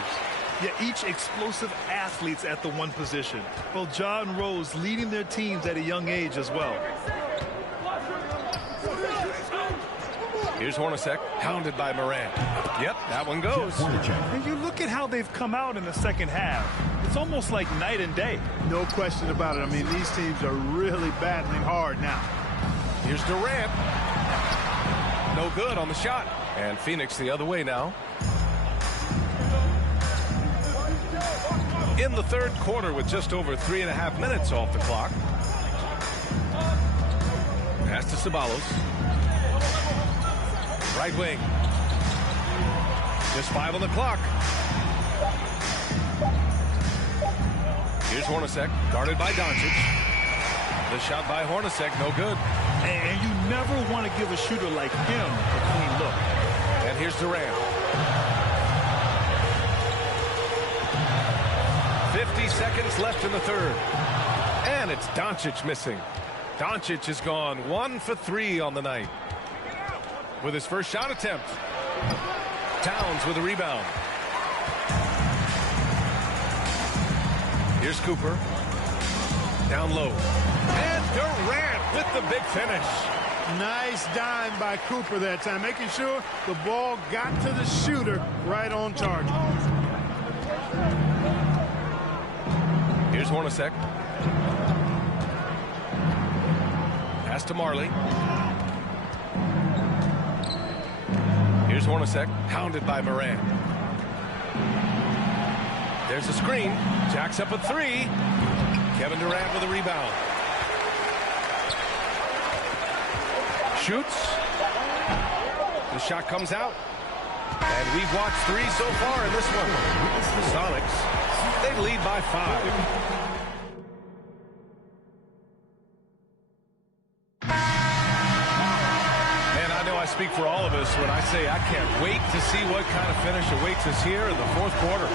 Yet each explosive athletes at the one position. Well, Ja and Rose leading their teams at a young age as well. Here's Hornacek, hounded by Morant. Yep, that one goes. And you look at how they've come out in the second half. It's almost like night and day. No question about it. I mean, these teams are really battling hard now. Here's Durant. No good on the shot. And Phoenix the other way now. In the third quarter with just over 3.5 minutes off the clock. Pass to Ceballos. Right wing. Just 5 on the clock. Here's Hornacek, guarded by Doncic. The shot by Hornacek, no good. And you never want to give a shooter like him a clean look. And here's Durant. 50 seconds left in the third. And it's Doncic missing. Doncic has gone 1 for 3 on the night. With his first shot attempt. Towns with a rebound. Here's Cooper. Down low. And Durant with the big finish. Nice dime by Cooper that time, making sure the ball got to the shooter right on target. Here's Hornacek. Pass to Marley. Here's Hornacek, hounded by Morant. There's a screen. Jacks up a 3. Kevin Durant with a rebound. Shoots. The shot comes out. And we've watched 3 so far in this one. The Sonics, they lead by 5. I speak for all of us when I say I can't wait to see what kind of finish awaits us here in the fourth quarter.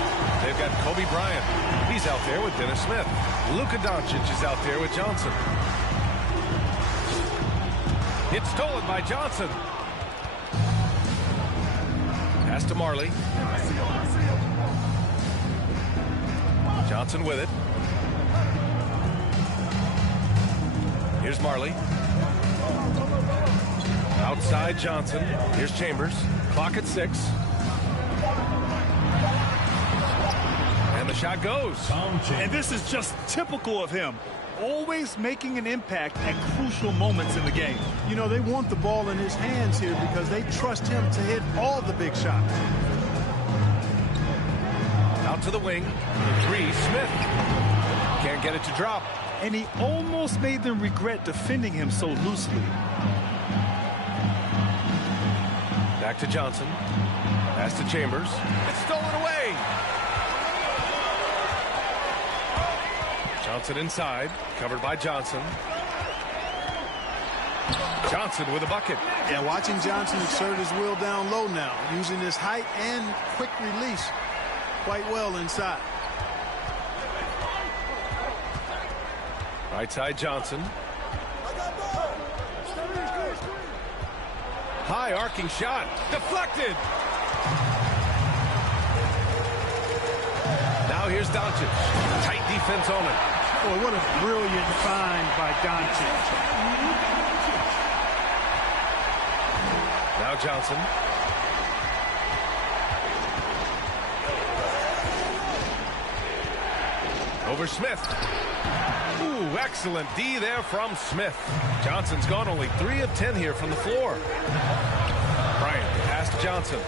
They've got Kobe Bryant. He's out there with Dennis Smith. Luka Doncic is out there with Johnson. It's stolen by Johnson. Pass to Marley. Johnson with it. Here's Marley. Outside Johnson. Here's Chambers. Clock at 6. And the shot goes. And this is just typical of him. Always making an impact at crucial moments in the game. You know, they want the ball in his hands here because they trust him to hit all the big shots. Out to the wing. 3, Smith. Can't get it to drop. And he almost made them regret defending him so loosely. Back to Johnson. Pass to Chambers. It's stolen away. Johnson inside. Covered by Johnson. Johnson with a bucket. Yeah, watching Johnson exert his will down low now, using his height and quick release quite well inside. Right side Johnson. High arcing shot. Deflected. Now here's Doncic. Tight defense on it. Boy, what a brilliant find by Doncic. Now Johnson. Over Smith. Ooh, excellent D there from Smith. Johnson's gone only 3 of 10 here from the floor. Bryant pass to Johnson.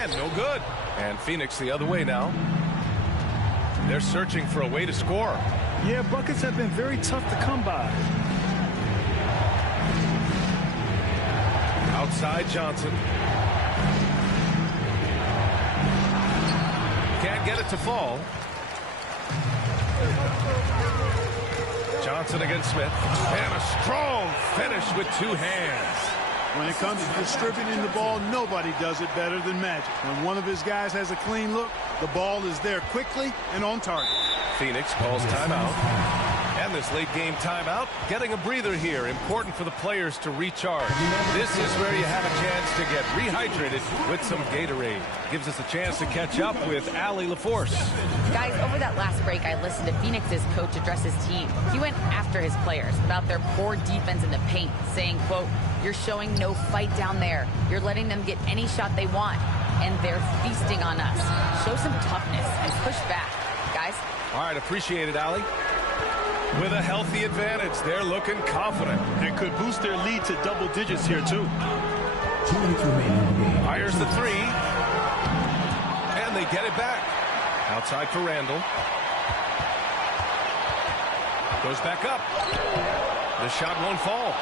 And no good. And Phoenix the other way now. They're searching for a way to score. Yeah, buckets have been very tough to come by. Outside Johnson. Can't get it to fall. Johnson against Smith. And a strong finish with 2 hands. When it comes to distributing the ball, nobody does it better than Magic. When one of his guys has a clean look, the ball is there quickly and on target. Phoenix calls timeout. And this late game timeout, getting a breather here. Important for the players to recharge. This is where you have a chance to get rehydrated with some Gatorade. Gives us a chance to catch up with Allie LaForce. Guys, over that last break, I listened to Phoenix's coach address his team. He went after his players about their poor defense in the paint, saying, quote, "You're showing no fight down there. You're letting them get any shot they want, and they're feasting on us. Show some toughness and push back, guys." All right, appreciate it, Allie. With a healthy advantage, they're looking confident. And could boost their lead to double digits here, too. Fires the 3. And they get it back. Outside for Randall. Goes back up. The shot won't fall.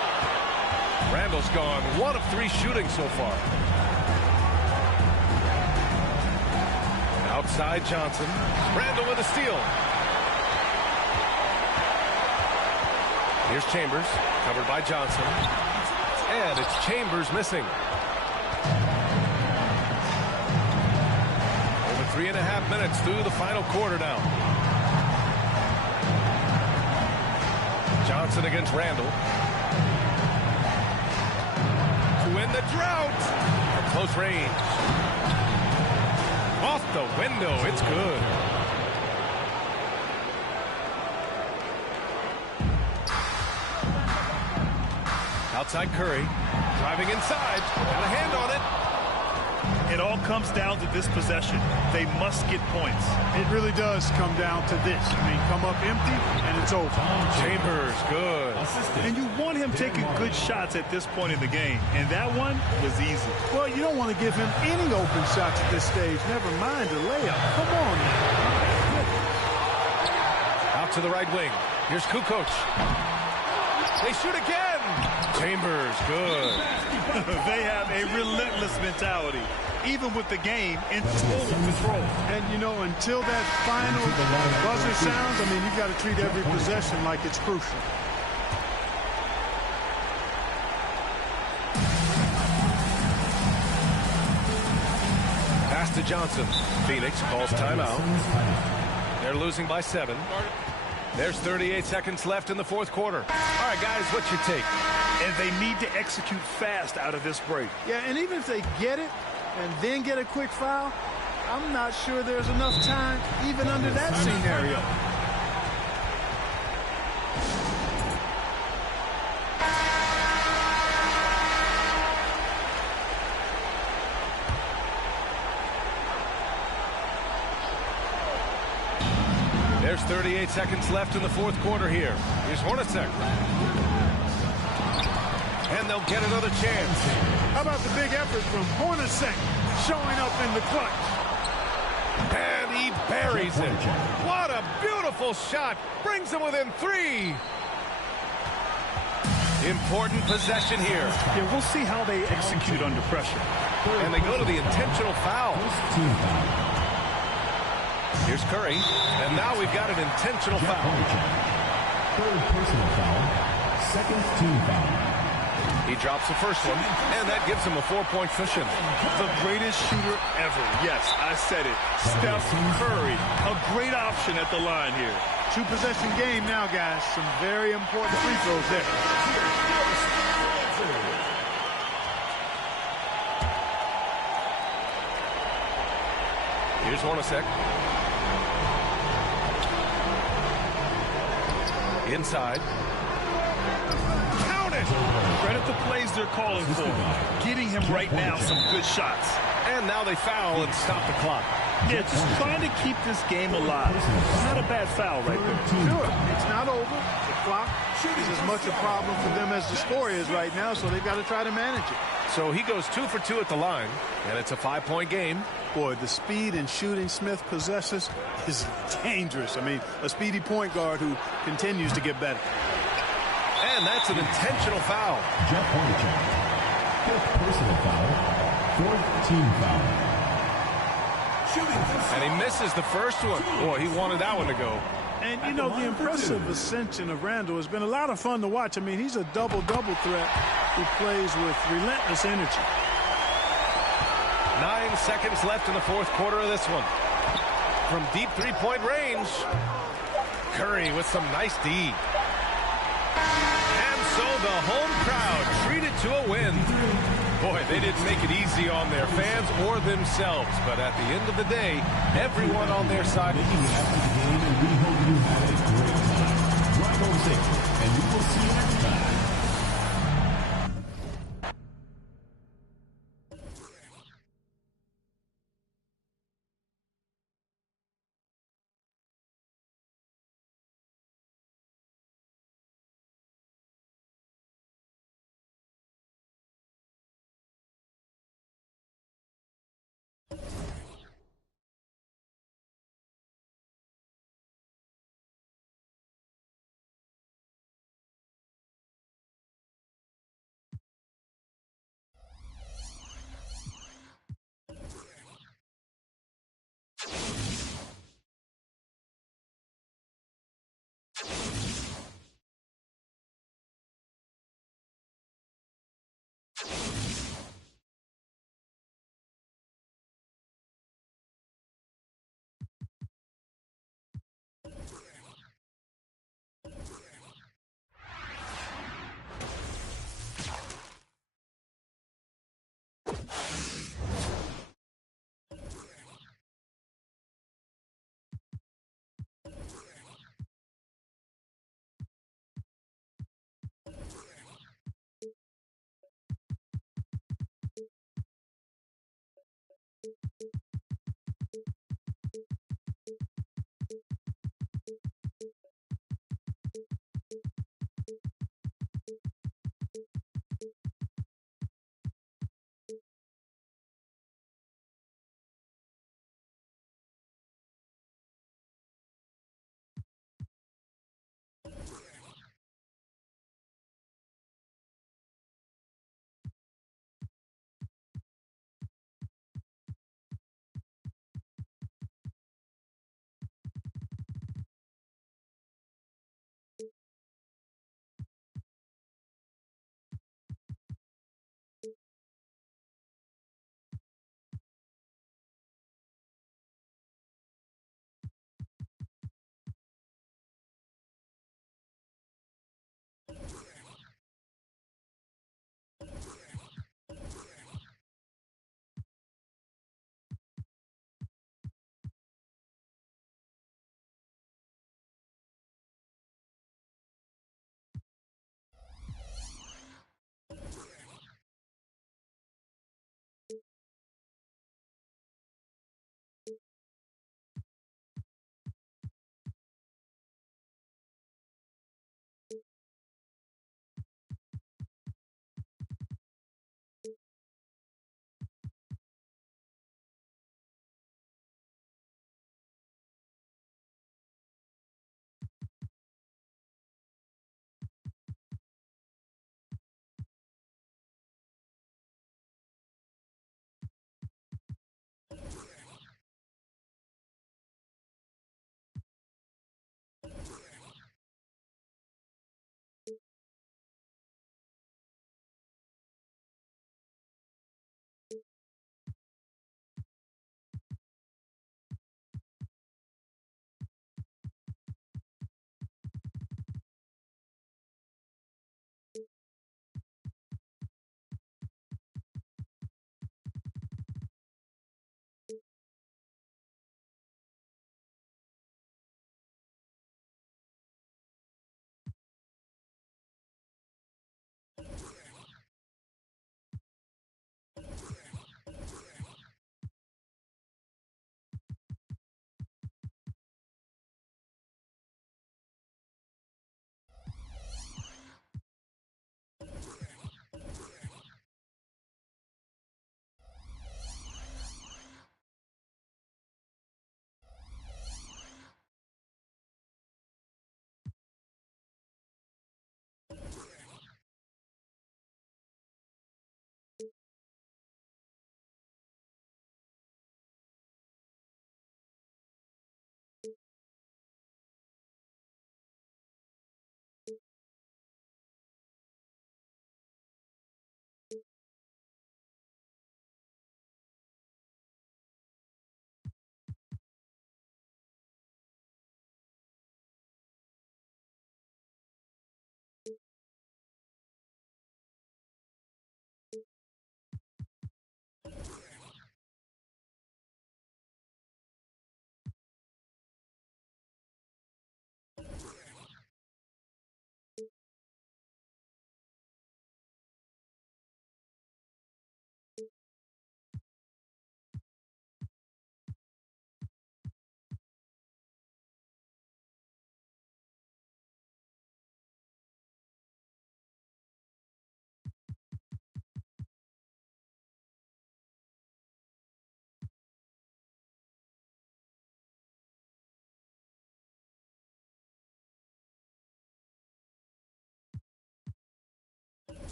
Randall's gone 1 of 3 shooting so far. Outside Johnson. Randall with a steal. Here's Chambers, covered by Johnson. And it's Chambers missing. Over 3.5 minutes through the final quarter now. Johnson against Randall. To end the drought. From close range. Off the window. It's good. Outside Curry, driving inside, got a hand on it. It all comes down to this possession. They must get points. It really does come down to this. I mean, come up empty, and it's over. Chambers, good. And you want him taking good shots at this point in the game, and that one was easy. Well, you don't want to give him any open shots at this stage, never mind a layup. Come on now. Out to the right wing. Here's Kukoc. They shoot again. Chambers, good. They have a relentless mentality, even with the game in total control. And, you know, until that final buzzer sounds, I mean, you've got to treat every possession like it's crucial. Pass to Johnson. Phoenix calls timeout. They're losing by 7. There's 38 seconds left in the 4th quarter. All right, guys, what's your take? And they need to execute fast out of this break. Yeah, and even if they get it and then get a quick foul, I'm not sure there's enough time even under that scenario. There's 38 seconds left in the 4th quarter here. Here's Hornacek. And they'll get another chance. How about the big effort from Hornacek showing up in the clutch? And he buries it. What a beautiful shot. Brings them within 3. Important possession here. Yeah, we'll see how they execute under pressure. And they go to the intentional foul. Here's Curry. And now we've got an intentional foul. 3rd personal foul. 2nd team foul. He drops the first one, and that gives him a 4-point cushion. The greatest shooter ever. Yes, I said it. Steph Curry, a great offense. option at the line here. Two-possession game now, guys. Some very important free throws there. Here's Hornacek. Inside. Count it! Credit the plays they're calling for. Getting him right now some good shots. And now they foul and stop the clock. Yeah, just trying to keep this game alive. It's not a bad foul right there. Sure, it's not over. The clock is as much a problem for them as the score is right now, so they've got to try to manage it. So he goes 2 for 2 at the line, and it's a 5-point game. Boy, the speed and shooting Smith possesses is dangerous. I mean, a speedy point guard who continues to get better. And that's an intentional foul. Jeff Hornacek. 5th personal foul. 4th team foul. And he misses the first one. Boy, he wanted that one to go. And, you know, the impressive ascension of Randall has been a lot of fun to watch. I mean, he's a double-double threat who plays with relentless energy. 9 seconds left in the fourth quarter of this one. From deep three-point range, Curry with some nice D. And so the home crowd treated to a win. Boy, they didn't make it easy on their fans or themselves, but at the end of the day, everyone on their side. Thank you after the game, and we hope you had a great time. Drive home safe, and we will see you next time.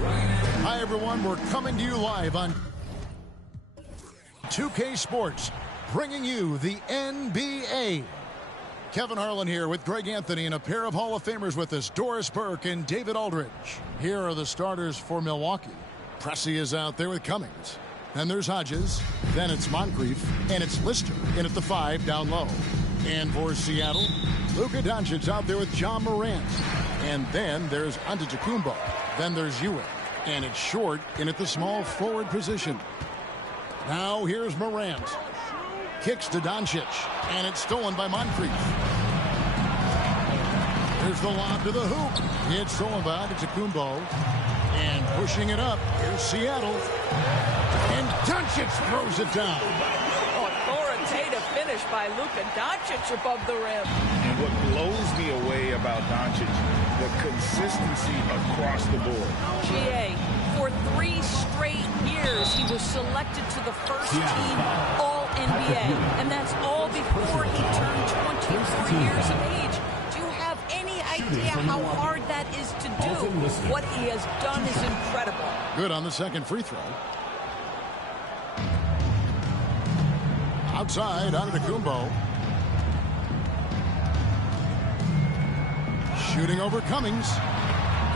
Hi, everyone. We're coming to you live on 2K Sports, bringing you the NBA. Kevin Harlan here with Greg Anthony and a pair of Hall of Famers with us, Doris Burke and David Aldridge. Here are the starters for Milwaukee. Pressey is out there with Cummings. Then there's Hodges. Then it's Moncrief. And it's Lister in at the 5 down low. And for Seattle, Luka Doncic out there with John Morant. And then there's Antetokounmpo. Then there's Ewing. And it's Short in at the small forward position. Now here's Morant. Kicks to Doncic. And it's stolen by Moncrief. There's the lob to the hoop. It's stolen by Antetokounmpo. And pushing it up, here's Seattle. And Doncic throws it down. Authoritative finish by Luka Doncic above the rim. And what blows me away about Doncic, the consistency across the board. GA, for 3 straight years, he was selected to the first team All-NBA. And that's all before he turned 24 years of age. Do you have any idea how hard that is to do? What he has done is incredible. Good on the second free throw. Outside, Antetokounmpo. Shooting over Cummings.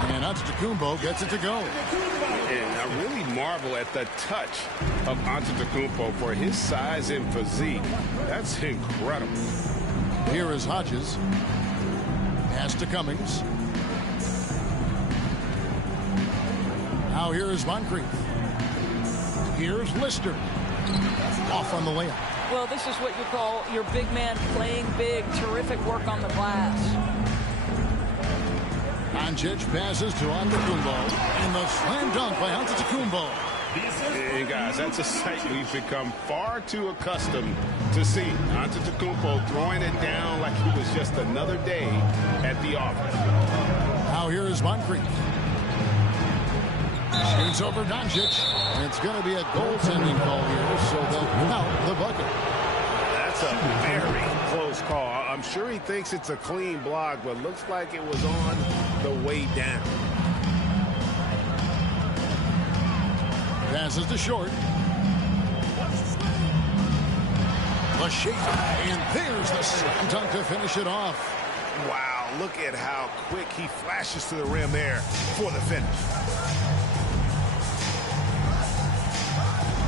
And Antetokounmpo gets it to go. And I really marvel at the touch of Antetokounmpo for his size and physique. That's incredible. Here is Hodges. Pass to Cummings. Now here's Moncrief. Here's Lister. Off on the layup. Well, this is what you call your big man playing big. Terrific work on the glass. Doncic passes to Antetokounmpo. And the slam dunk by Antetokounmpo. And guys, that's a sight we've become far too accustomed to see. Antetokounmpo throwing it down like it was just another day at the office. Now here is Moncrief. Shoots over Doncic. It's going to be a goaltending call here, so they'll count the bucket. That's a very close call. I'm sure he thinks it's a clean block, but looks like it was on the way down. Passes to Short. The shake, and there's the slam dunk to finish it off. Wow, look at how quick he flashes to the rim there for the finish.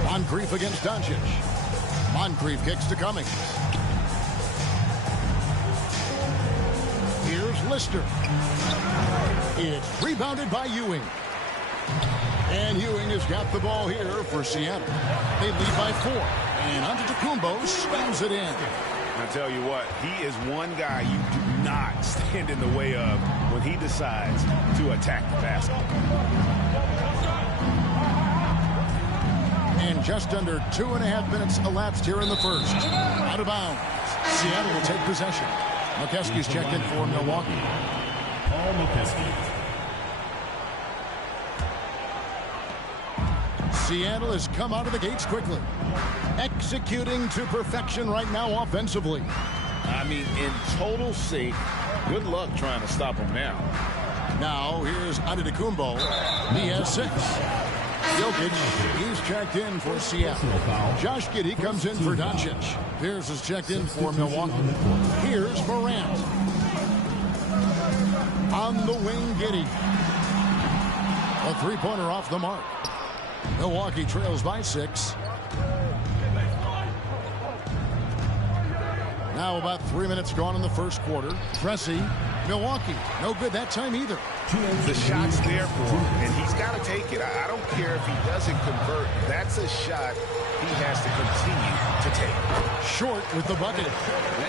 Moncrief against Doncic. Moncrief kicks to Cummings. Here's Lister. It's rebounded by Ewing. And Ewing has got the ball here for Seattle. They lead by 4. And Antetokounmpo slams it in. I tell you what, he is one guy you do not stand in the way of when he decides to attack the basket. And just under 2.5 minutes elapsed here in the first. Out of bounds. Seattle will take possession. McKeskey's checked in for Milwaukee. Paul McKeskey. Seattle has come out of the gates quickly. Executing to perfection right now offensively. I mean, in total sync. Good luck trying to stop him now. Now, here's Antetokounmpo. He has 6. Jokic, he's checked in for Seattle. Josh Giddey comes in for Doncic. Pierce is checked in for Milwaukee. Here's Morant. On the wing, Giddey. A three-pointer off the mark. Milwaukee trails by 6. Now about 3 minutes gone in the first quarter. Pressey, Milwaukee, no good that time either. The shot's there for him, and he's got to take it. I don't care if he doesn't convert. That's a shot he has to continue to take. Short with the bucket.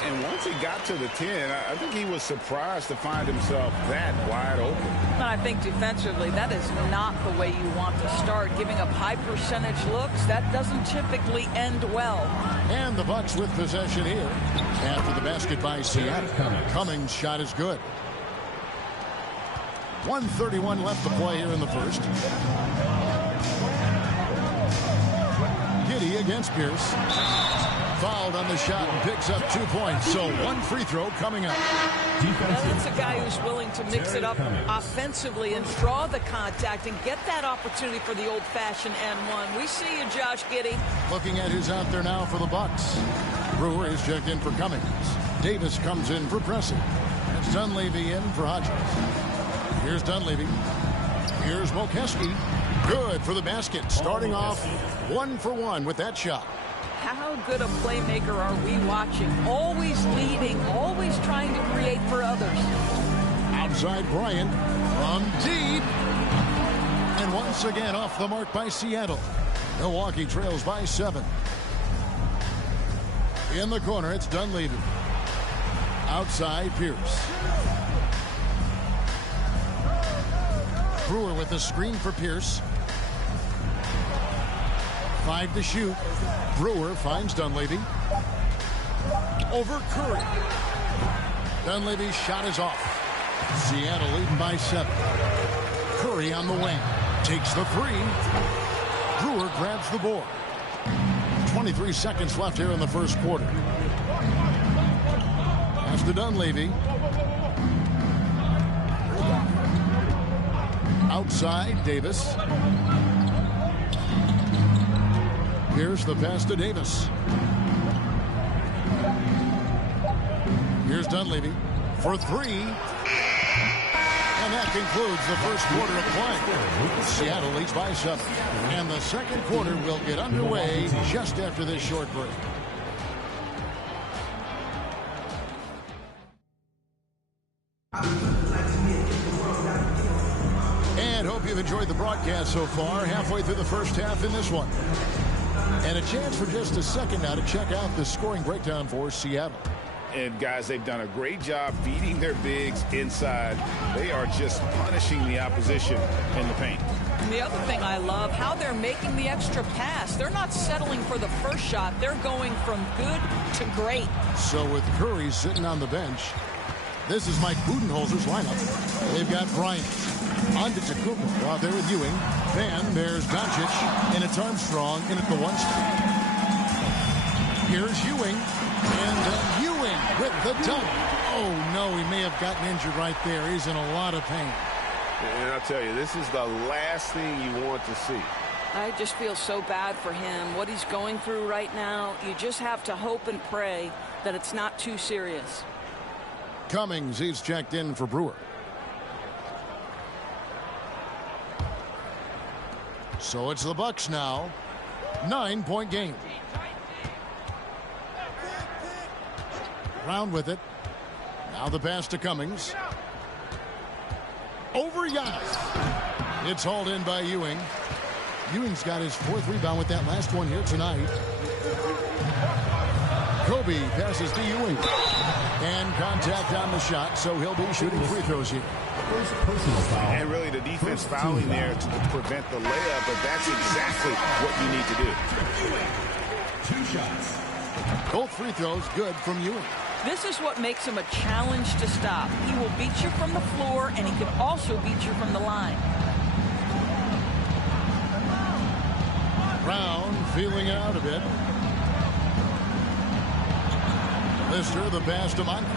And once he got to the 10, I think he was surprised to find himself that wide open. I think defensively, that is not the way you want to start. Giving up high percentage looks, that doesn't typically end well. And the Bucks with possession here. After the basket by Seattle. Cummings' shot is good. 1:31 left to play here in the first. Giddey against Pierce. Fouled on the shot and picks up 2 points. So one free throw coming up. That's a guy who's willing to mix it up offensively and draw the contact and get that opportunity for the old-fashioned N1. We see you, Josh Giddey. Looking at who's out there now for the Bucks. Brewer is checked in for Cummings. Davis comes in for Pressing. That's Dunleavy in for Hodges. Here's Dunleavy. Here's Mokeski. Good for the basket. Starting off 1 for 1 with that shot. How good a playmaker are we watching? Always leading, always trying to create for others. Outside Bryant from deep. And once again off the mark by Seattle. Milwaukee trails by 7. In the corner, it's Dunleavy. Outside, Pierce. Brewer with the screen for Pierce. 5 to shoot. Brewer finds Dunleavy. Over Curry. Dunleavy's shot is off. Seattle leading by 7. Curry on the wing. Takes the 3. Brewer grabs the board. 23 seconds left here in the first quarter. Pass to Dunleavy. Outside, Davis. Here's the pass to Davis. Here's Dunleavy for 3. And that concludes the first quarter of play. Seattle leads by 7. And the second quarter will get underway just after this short break. And hope you've enjoyed the broadcast so far. Halfway through the first half in this one. And a chance for just a second now to check out the scoring breakdown for Seattle. And, guys, they've done a great job feeding their bigs inside. They are just punishing the opposition in the paint. And the other thing I love, how they're making the extra pass. They're not settling for the first shot. They're going from good to great. So with Curry sitting on the bench, this is Mike Budenholzer's lineup. They've got Bryant. On to Tacumbo out there with Ewing. Then there's Doncic, and it's Armstrong in at the 1 spot. Here's Ewing. And Ewing with the dunk. Oh, no, he may have gotten injured right there. He's in a lot of pain. And I'll tell you, this is the last thing you want to see. I just feel so bad for him. What he's going through right now, you just have to hope and pray that it's not too serious. Cummings, he's checked in for Brewer. So it's the Bucks now. 9-point game. Round with it. Now the pass to Cummings. Over Giannis. It's hauled in by Ewing. Ewing's got his 4th rebound with that last one here tonight. Kobe passes to Ewing. And contact on the shot, so he'll be shooting free throws here. And really the defense fouling there to prevent the layup, but that's exactly what you need to do. 2 shots. Both free throws good from Ewing. This is what makes him a challenge to stop. He will beat you from the floor, and he can also beat you from the line. Brown feeling it out a bit. Lister, the pass to Moncrief.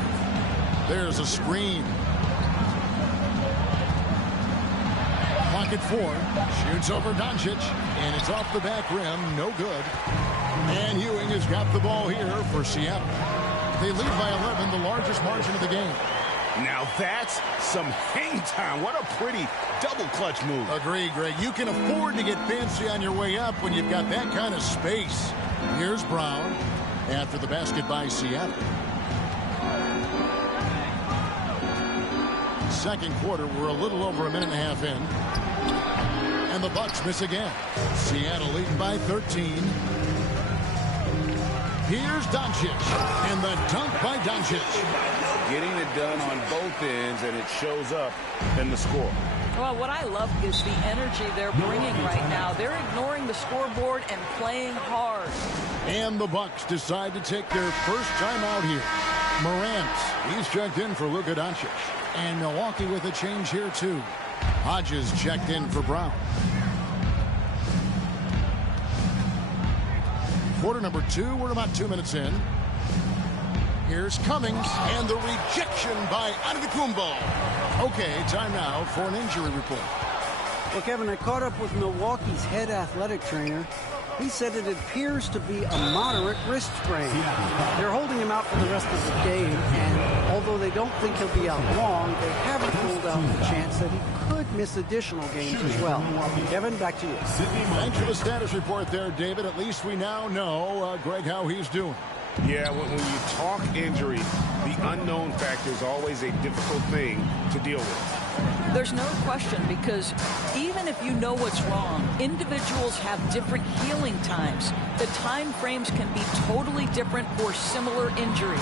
There's a screen. Clock at 4. Shoots over Doncic, and it's off the back rim. No good. And Ewing has got the ball here for Seattle. They lead by 11, the largest margin of the game. Now that's some hang time. What a pretty double clutch move. Agree, Greg. You can afford to get fancy on your way up when you've got that kind of space. Here's Brown after the basket by Seattle. Second quarter, we're a little over a minute and a half in. And the Bucks miss again. Seattle leading by 13. Here's Doncic, and the dunk by Doncic. Getting it done on both ends, and it shows up in the score. Well, what I love is the energy they're bringing right now. They're ignoring the scoreboard and playing hard. And the Bucks decide to take their first time out here. Morant, he's checked in for Luka Doncic. And Milwaukee with a change here, too. Hodges checked in for Brown. Quarter number 2. We're about 2 minutes in. Here's Cummings, and the rejection by Antetokounmpo. Okay, time now for an injury report. Well, Kevin, I caught up with Milwaukee's head athletic trainer. He said it appears to be a moderate wrist sprain. They're holding him out for the rest of the game, and although they don't think he'll be out long, they haven't ruled out the chance that he could miss additional games as well. Kevin, back to you. Thanks for the status report there, David. At least we now know, Greg, how he's doing. Yeah, when you talk injury, the unknown factor is always a difficult thing to deal with. There's no question, because even if you know what's wrong, individuals have different healing times. The time frames can be totally different for similar injuries.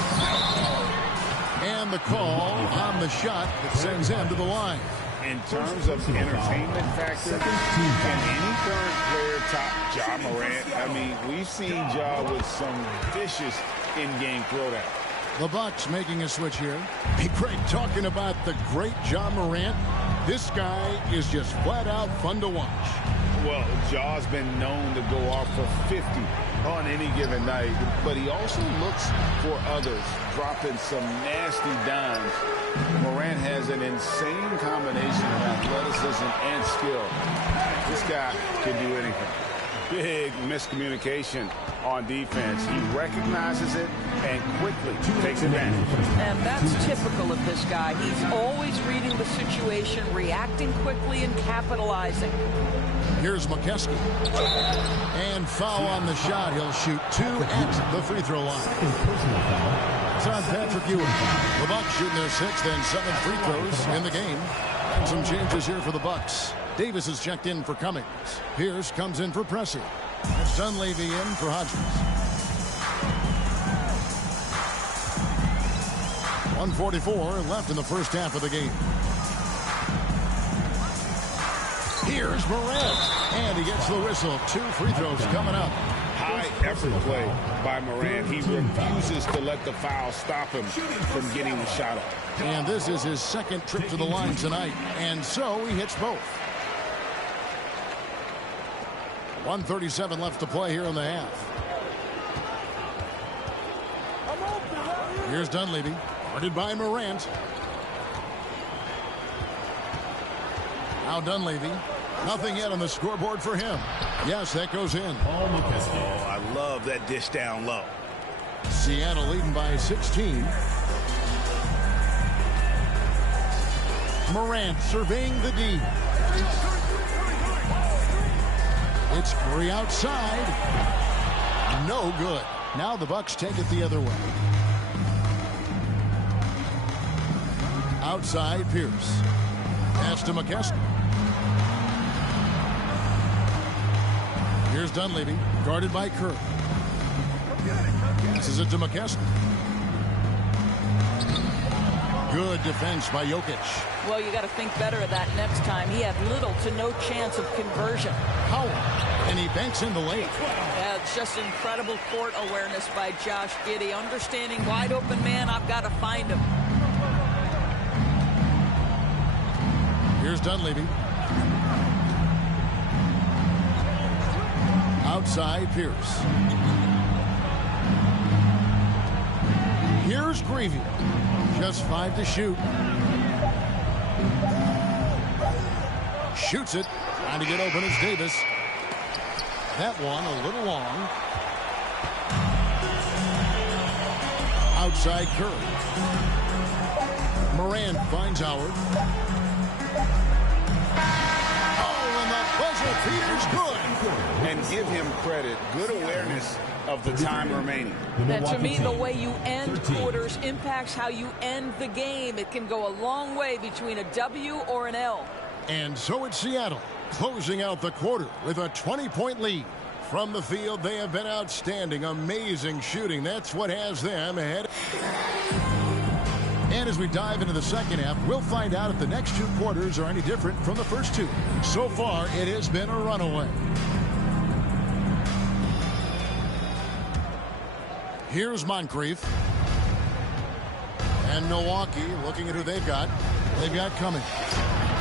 And the call on the shot that sends him to the line. In terms of entertainment factor, can any current player top Ja Morant? I mean, we've seen Ja with some vicious in-game throwdown. The Bucks making a switch here. Hey, Greg, talking about the great Ja Morant, this guy is just flat out fun to watch. Well, Ja's been known to go off for 50 on any given night, but he also looks for others, dropping some nasty dimes. Morant has an insane combination of athleticism and skill. This guy can do anything. Big miscommunication on defense. He recognizes it and quickly takes advantage. And that's typical of this guy. He's always reading the situation, reacting quickly, and capitalizing. Here's McKesky. And foul on the shot. He'll shoot 2 at the free throw line. It's on Patrick Ewing. The Bucks shooting their 6th and 7th free throws in the game. And some changes here for the Bucks. Davis is checked in for Cummings. Pierce comes in for Pressey. It's Dunleavy in for Hodges. 1:44 left in the first half of the game. Here's Morant, and he gets the whistle. 2 free throws coming up. High effort play by Morant. He refuses to let the foul stop him from getting the shot up. And this is his 2nd trip to the line tonight, and so he hits both. 1:37 left to play here in the half. Here's Dunleavy, guarded by Morant. Now Dunleavy. Nothing yet on the scoreboard for him. Yes, that goes in. Oh, I love that dish down low. Seattle leading by 16. Morant surveying the D. It's Curry outside. No good. Now the Bucks take it the other way. Outside Pierce. Pass to McKesky. Here's Dunleavy, guarded by Kerr. Passes it to McKesky. Good defense by Jokic. Well, you got to think better of that next time. He had little to no chance of conversion. Howard, and he banks in the lane. Yeah, it's just incredible court awareness by Josh Giddey. Understanding wide open man, I've got to find him. Here's Dunleavy. Outside Pierce. Here's Greavy. Just 5 to shoot. Shoots it. Trying to get open is Davis. That one a little long. Outside Curry. Morant finds Howard. Oh, and the buzzer beater's good. And give him credit. Good awareness of the time remaining. And to me, the way you end quarters impacts how you end the game. It can go a long way between a W or an L. And so it's Seattle closing out the quarter with a 20-point lead. From the field, they have been outstanding. Amazing shooting. That's what has them ahead. And as we dive into the second half, we'll find out if the next 2 quarters are any different from the first 2. So far, it has been a runaway. Here's Moncrief. And Milwaukee looking at who they've got. They've got Cummings.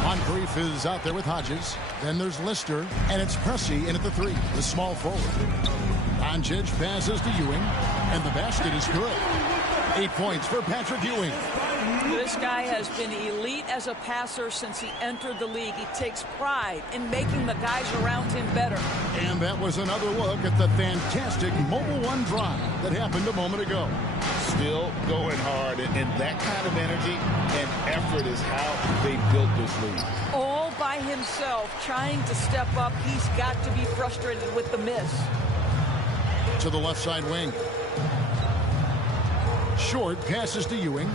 Moncrief is out there with Hodges. Then there's Lister, and it's Pressey in at the 3, the small forward. Doncic passes to Ewing, and the basket is good. 8 points for Patrick Ewing. This guy has been elite as a passer since he entered the league. He takes pride in making the guys around him better. And that was another look at the fantastic Mobile One drive that happened a moment ago. Still going hard, and that kind of energy and effort is how they built this league. All by himself, trying to step up. He's got to be frustrated with the miss. To the left side wing. Short passes to Ewing.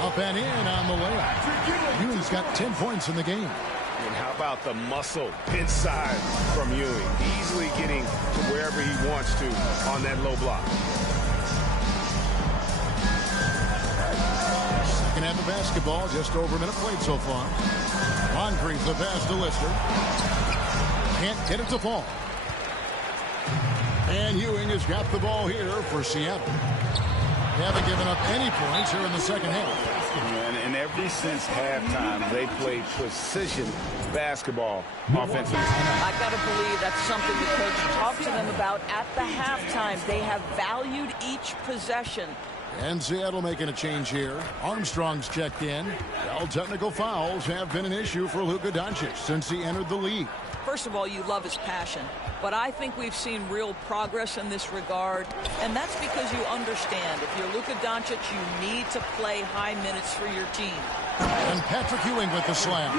Up and in on the layup. Ewing's got 10 points in the game. And how about the muscle inside from Ewing? Easily getting to wherever he wants to on that low block. Second half of basketball, just over a minute played so far. Moncrief the pass to Lister. Can't get it to fall. And Ewing has got the ball here for Seattle. They haven't given up any points here in the second half. And ever since halftime, they played precision basketball offensively. I got to believe that's something the coach talked to them about at the halftime. They have valued each possession. And Seattle making a change here. Armstrong's checked in. Well, technical fouls have been an issue for Luka Doncic since he entered the league. First of all, you love his passion. But I think we've seen real progress in this regard. And that's because you understand if you're Luka Doncic, you need to play high minutes for your team. And Patrick Ewing with the slam.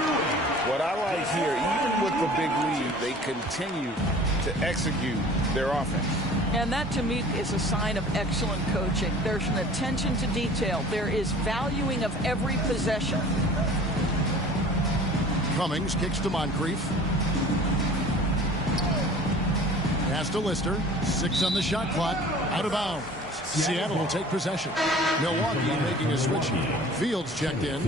What I like here, even with the big lead, they continue to execute their offense. And that, to me, is a sign of excellent coaching. There's an attention to detail. There is valuing of every possession. Cummings kicks to Moncrief. Pass to Lister. 6 on the shot clock. Out of bounds. Seattle will take possession. Milwaukee making a switch. Fields checked in.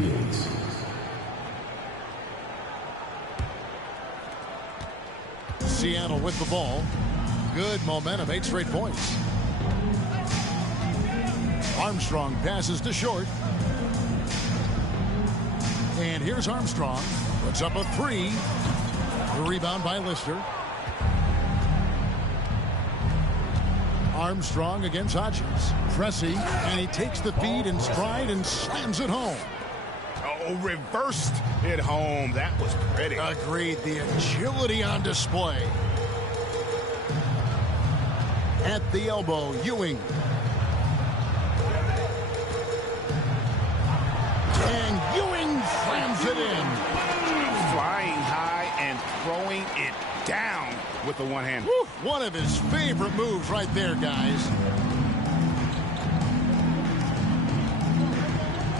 Seattle with the ball. Good momentum, 8 straight points. Armstrong passes to Short. And here's Armstrong. Puts up a 3. The rebound by Lister. Armstrong against Hodges. Pressey, and he takes the feed in stride and slams it home. Oh, reversed it home. That was pretty. Agreed. The agility on display. At the elbow, Ewing. And Ewing slams it in. Flying high and throwing it down with the one hand. Woo, one of his favorite moves right there, guys.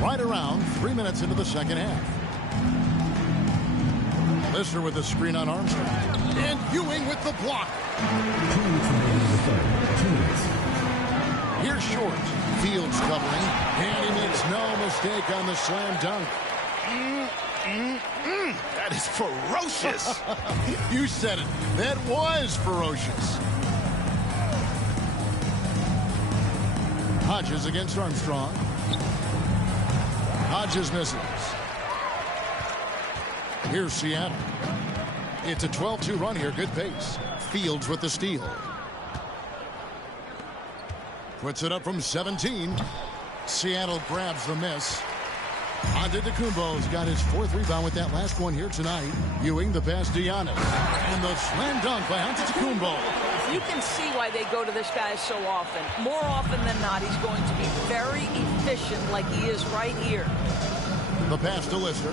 Right around 3 minutes into the second half. Lister with the screen on Armstrong. And Ewing with the block. Here's Short. Fields covering. And he makes no mistake on the slam dunk. That is ferocious. You said it. That was ferocious. Hodges against Armstrong. Hodges misses. Here's Seattle. It's a 12-2 run here. Good pace. Fields with the steal. Puts it up from 17. Seattle grabs the miss. Antetokounmpo's got his 4th rebound with that last one here tonight. Ewing the pass to Giannis. And the slam dunk by Antetokounmpo. You can see why they go to this guy so often. More often than not, he's going to be very efficient like he is right here. The pass to Lister.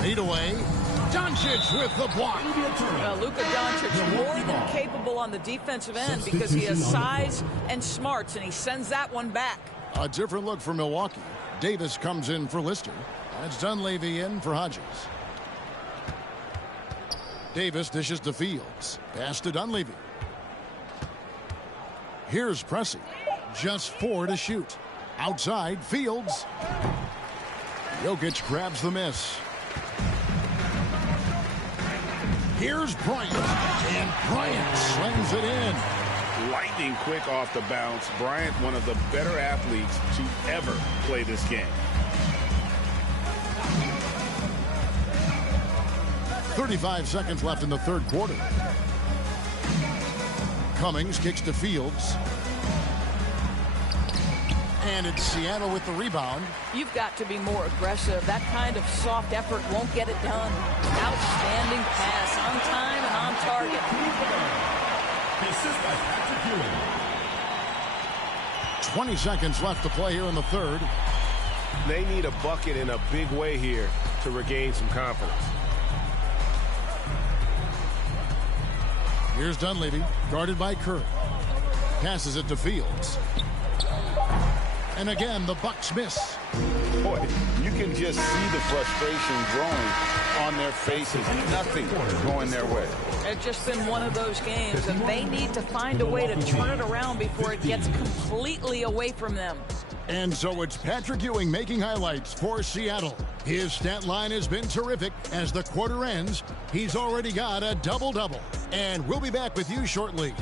Fade away. Doncic with the block. Luka Doncic more than capable on the defensive end because he has size and smarts, and he sends that one back. A different look for Milwaukee. Davis comes in for Lister. That's Dunleavy in for Hodges. Davis dishes to Fields. Pass to Dunleavy. Here's Pressey. Just 4 to shoot. Outside, Fields. Jokic grabs the miss. Here's Bryant. And Bryant slams it in. Light lightning quick off the bounce. Bryant, one of the better athletes to ever play this game. 35 seconds left in the third quarter. Cummings kicks to Fields. And it's Seattle with the rebound. You've got to be more aggressive. That kind of soft effort won't get it done. Outstanding pass on time and on target. The assist by Patrick Ewing. 20 seconds left to play here in the third. They need a bucket in a big way here to regain some confidence. Here's Dunleavy, guarded by Curry. Passes it to Fields. And again, the Bucks miss. Boy, you can just see the frustration growing on their faces. Nothing going their way. It's just been one of those games, and they need to find a way to turn it around before it gets completely away from them. And so it's Patrick Ewing making highlights for Seattle. His stat line has been terrific. As the quarter ends, he's already got a double-double. And we'll be back with you shortly.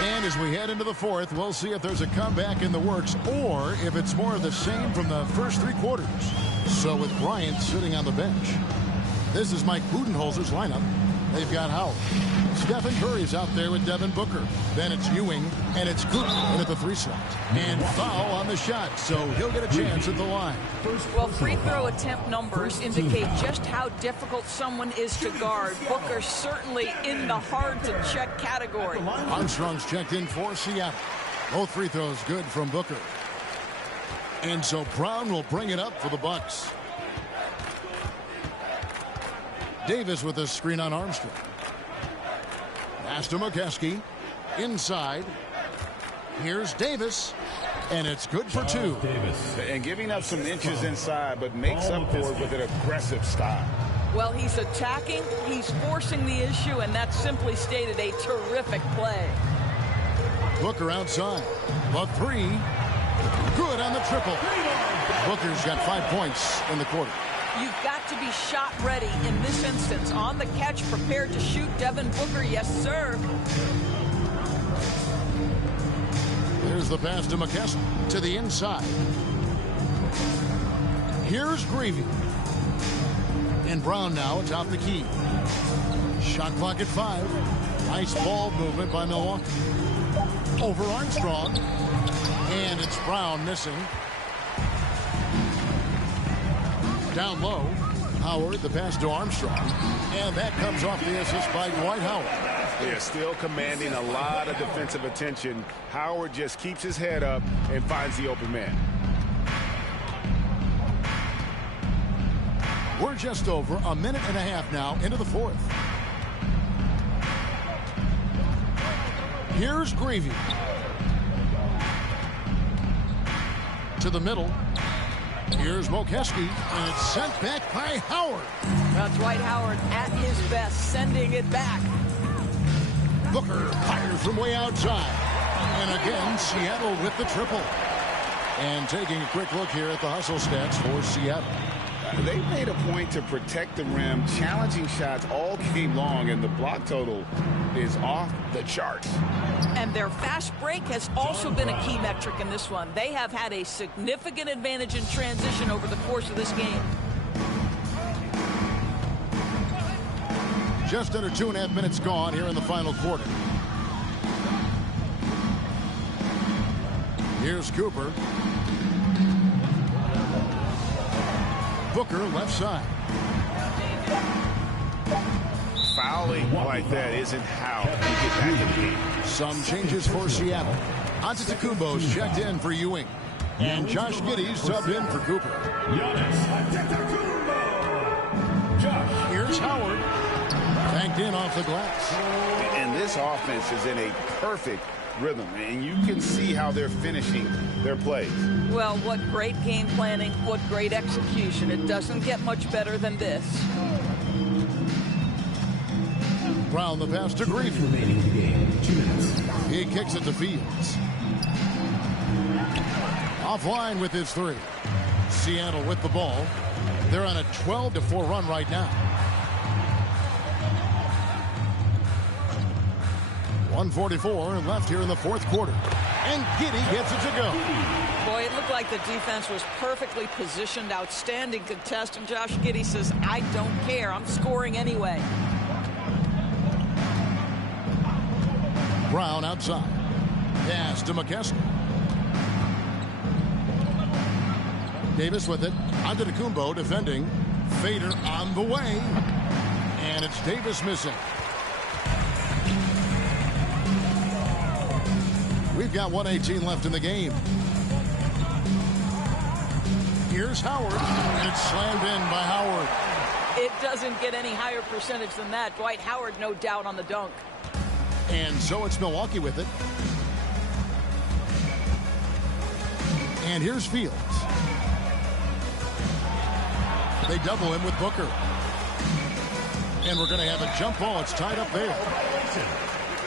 And as we head into the fourth, we'll see if there's a comeback in the works or if it's more of the same from the first three quarters. So with Bryant sitting on the bench, this is Mike Budenholzer's lineup. They've got Howard. Stephen Curry's out there with Devin Booker. Then it's Ewing, and it's Cooper in at the 3 slot. And foul on the shot, so he'll get a chance at the line. Well, free throw attempt numbers indicate just how difficult someone is to guard. Booker's certainly in the hard-to-check category. Armstrong's checked in for Seattle. Both free throws good from Booker. And so Brown will bring it up for the Bucks. Davis with a screen on Armstrong. Pass to McKeskey. Inside. Here's Davis. And it's good for 2. And giving up some inches inside, but makes up for it with an aggressive style. Well, he's attacking, he's forcing the issue, and that's simply stated a terrific play. Booker outside. The 3. Good on the triple. Booker's got 5 points in the quarter. You've got to be shot ready in this instance. On the catch, prepared to shoot. Devin Booker, yes, sir. There's the pass to McKesson to the inside. Here's Greavy. And Brown now atop the key. Shot clock at 5. Nice ball movement by Milwaukee. Over Armstrong. And it's Brown missing. Down low, Howard, the pass to Armstrong. And that comes off the assist by Dwight Howard. They're still commanding a lot of defensive attention. Howard just keeps his head up and finds the open man. We're just over a minute and a half now into the fourth. Here's Greavy. To the middle. Here's Mokeski, and it's sent back by Howard. Well, Dwight Howard at his best, sending it back. Booker fires from way outside. And again, Seattle with the triple. And taking a quick look here at the hustle stats for Seattle. They made a point to protect the rim, challenging shots all game long, and the block total is off the charts. And their fast break has also been a key metric in this one. They have had a significant advantage in transition over the course of this game. Just under 2.5 minutes gone here in the final quarter. Here's Cooper. Booker left side. Fouling like that isn't how you get back in the game. Some changes for Seattle. Antetokounmpo's checked in for Ewing. And Josh Giddey's subbed in for Cooper. Here's Howard. Banked in off the glass. And this offense is in a perfect rhythm, and you can see how they're finishing their plays. Well, what great game planning, what great execution. It doesn't get much better than this. Brown the pass to Greavy. He kicks it to Fields. Offline with his 3. Seattle with the ball. They're on a 12-4 run right now. 1:44 left here in the fourth quarter. And Giddey gets it to go. Boy, it looked like the defense was perfectly positioned. Outstanding contest. And Josh Giddey says, I don't care. I'm scoring anyway. Brown outside. Pass to McKesson. Davis with it. Antetokounmpo defending. Fader on the way. And it's Davis missing. We've got 1:18 left in the game. Here's Howard, and it's slammed in by Howard. It doesn't get any higher percentage than that. Dwight Howard, no doubt, on the dunk. And so it's Milwaukee with it. And here's Fields. They double him with Booker. And we're going to have a jump ball. It's tied up there.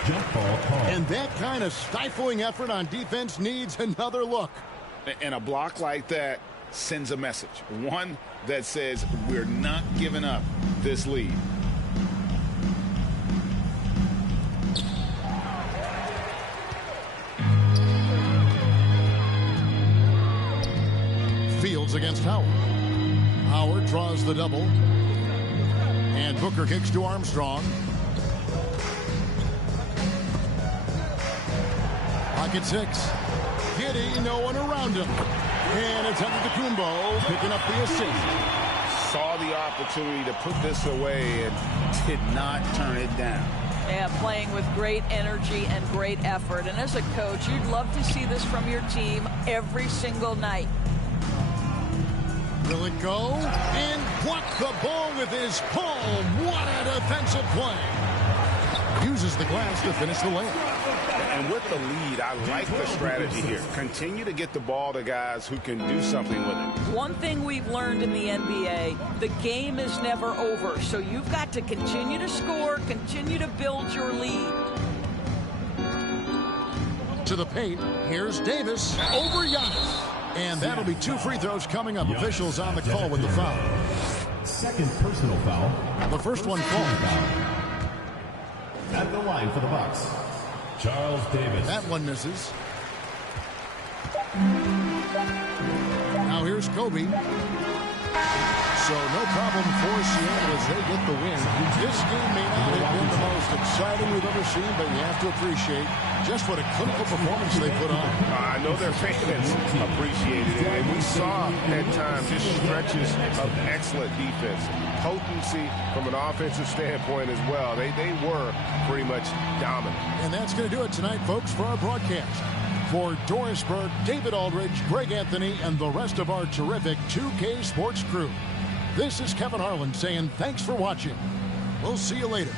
Jump ball call. And that kind of stifling effort on defense needs another look. And a block like that sends a message. One that says we're not giving up this lead. Fields against Howard. Howard draws the double. And Booker kicks to Armstrong. Pocket 6. Giddey, no one around him. And it's Antetokounmpo picking up the assist. Saw the opportunity to put this away and did not turn it down. Yeah, playing with great energy and great effort. And as a coach, you'd love to see this from your team every single night. Will it go? And block the ball with his palm. What a defensive play. Uses the glass to finish the layup. And with the lead, I like the strategy here. Continue to get the ball to guys who can do something with it. One thing we've learned in the NBA, the game is never over. So you've got to continue to score, continue to build your lead. To the paint, here's Davis over Giannis. And that'll be 2 free throws coming up. Officials on the call with the foul. Second personal foul. The first one falls. At the line for the Bucks, Charles Davis. That one misses. Now here's Kobe. So no problem for Seattle as they get the win. This game may not have been the most exciting we've ever seen, but you have to appreciate just what a clinical performance they put on. I know their fans appreciated it, and we saw at times just stretches of excellent defense. Potency from an offensive standpoint as well. They were pretty much dominant. And that's going to do it tonight, folks, for our broadcast. For Doris Burke, David Aldridge, Greg Anthony, and the rest of our terrific 2K Sports crew, this is Kevin Harlan saying thanks for watching. We'll see you later.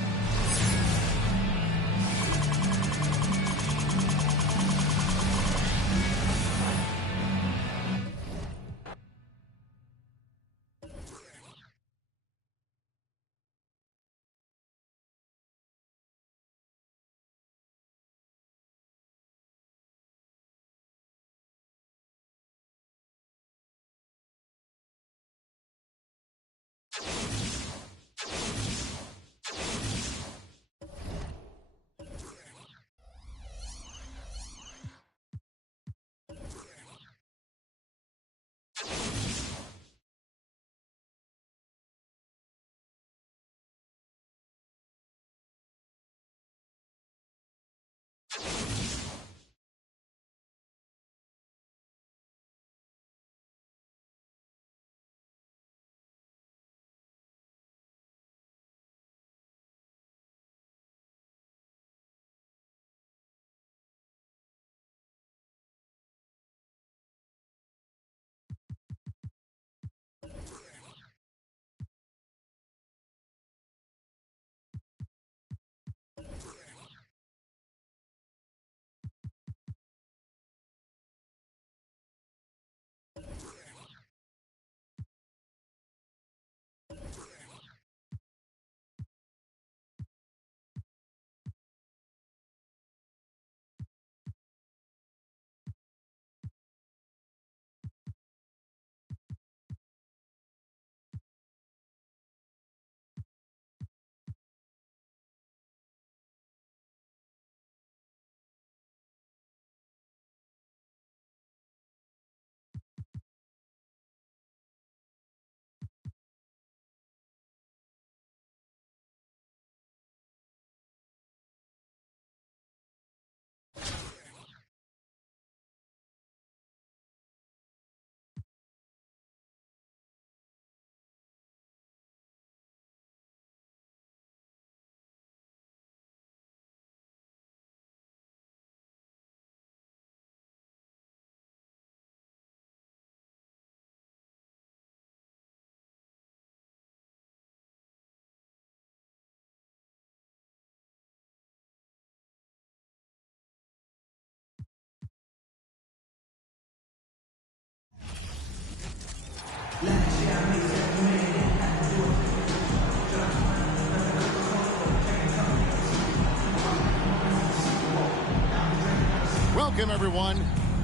Welcome, everyone.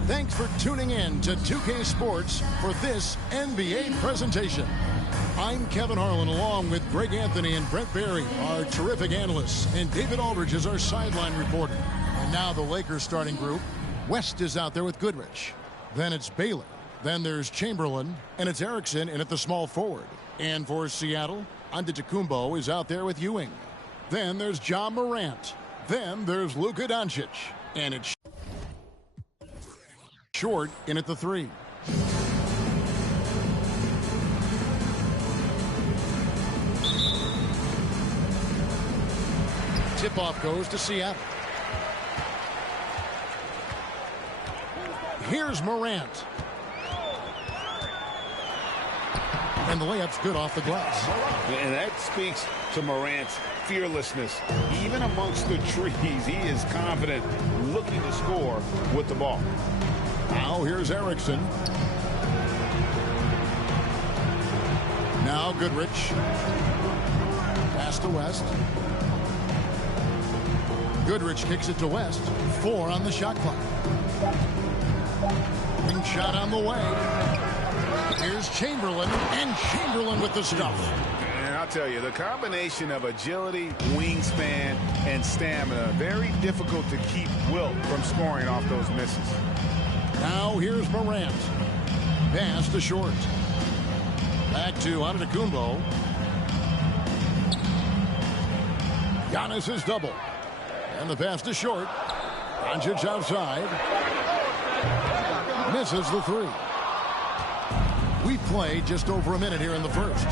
Thanks for tuning in to 2K Sports for this NBA presentation. I'm Kevin Harlan, along with Greg Anthony and Brent Barry, our terrific analysts, and David Aldridge is our sideline reporter. And now the Lakers starting group. West is out there with Goodrich. Then it's Baylor. Then there's Chamberlain, and it's Erickson in at the small forward. And for Seattle, Antetokounmpo is out there with Ewing. Then there's John Morant. Then there's Luka Doncic. And it's Short in at the 3. Tip-off goes to Seattle. Here's Morant. And the layup's good off the glass. And that speaks to Morant's fearlessness. Even amongst the trees, he is confident, looking to score with the ball. Now here's Erickson. Now Goodrich. Pass to West. Goodrich kicks it to West. 4 on the shot clock. Ring shot on the way. Here's Chamberlain, and Chamberlain with the stuff. And I'll tell you, the combination of agility, wingspan, and stamina, very difficult to keep Wilt from scoring off those misses. Now here's Morant. Pass to Short. Back to Antetokounmpo. Giannis is double. And the pass to Short. Doncic outside. Misses the 3. We played just over a minute here in the first.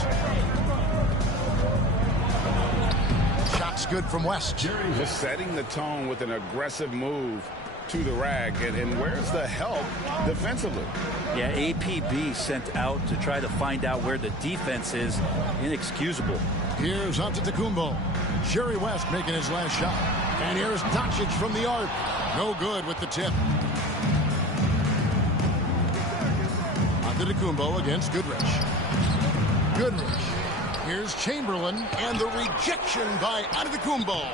Shots good from West. Just setting the tone with an aggressive move to the rack. And where's the help defensively? Yeah, APB sent out to try to find out where the defense is. Inexcusable. Here's Antetokounmpo. Jerry West making his last shot. And here's Doncic from the arc. No good with the tip. Antetokounmpo against Goodrich. Goodrich. Here's Chamberlain, and the rejection by Antetokounmpo.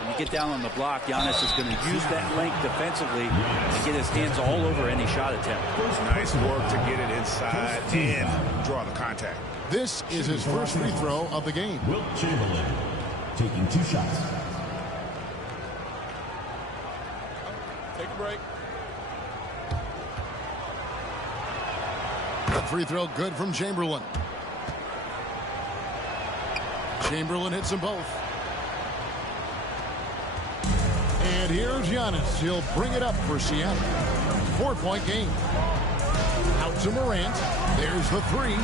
When you get down on the block, Giannis is going to use that length defensively to get his hands all over any shot attempt. Nice work to get it inside and draw the contact. This is his first free throw of the game. Wilt Chamberlain taking 2 shots. Take a break. The free throw good from Chamberlain. Chamberlain hits them both. And here's Giannis. He'll bring it up for Seattle. 4-point game. Out to Morant. There's the 3.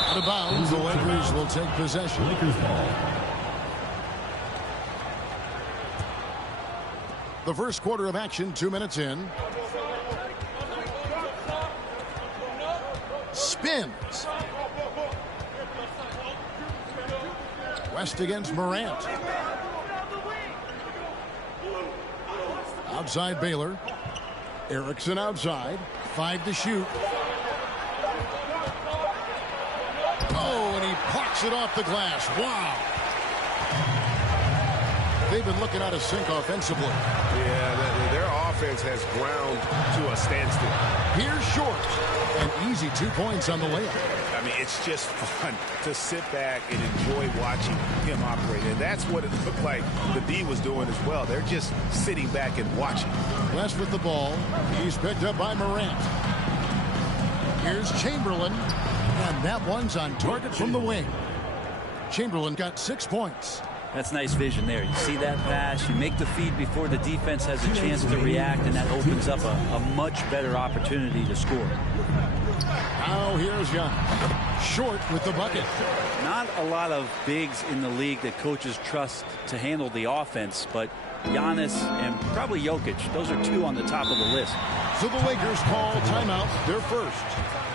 Out of bounds. The Lakers will take possession. Lakers ball. The first quarter of action, 2 minutes in. Spins. West against Morant. Outside Baylor. Erickson outside. 5 to shoot. Oh, and he parks it off the glass. Wow. They've been looking out of sync offensively. Yeah, their offense has ground to a standstill. Here's Short. An easy 2 points on the layup. I mean, it's just fun to sit back and enjoy watching him operate. And that's what it looked like the D was doing as well. They're just sitting back and watching. West with the ball. He's picked up by Morant. Here's Chamberlain. And that one's on target from the wing. Chamberlain got 6 points. That's nice vision there. You see that pass, you make the feed before the defense has a chance to react, and that opens up a much better opportunity to score. Now here's Young. Short with the bucket. Not a lot of bigs in the league that coaches trust to handle the offense, but Giannis and probably Jokic, those are 2 on the top of the list. So the Lakers call timeout, their first.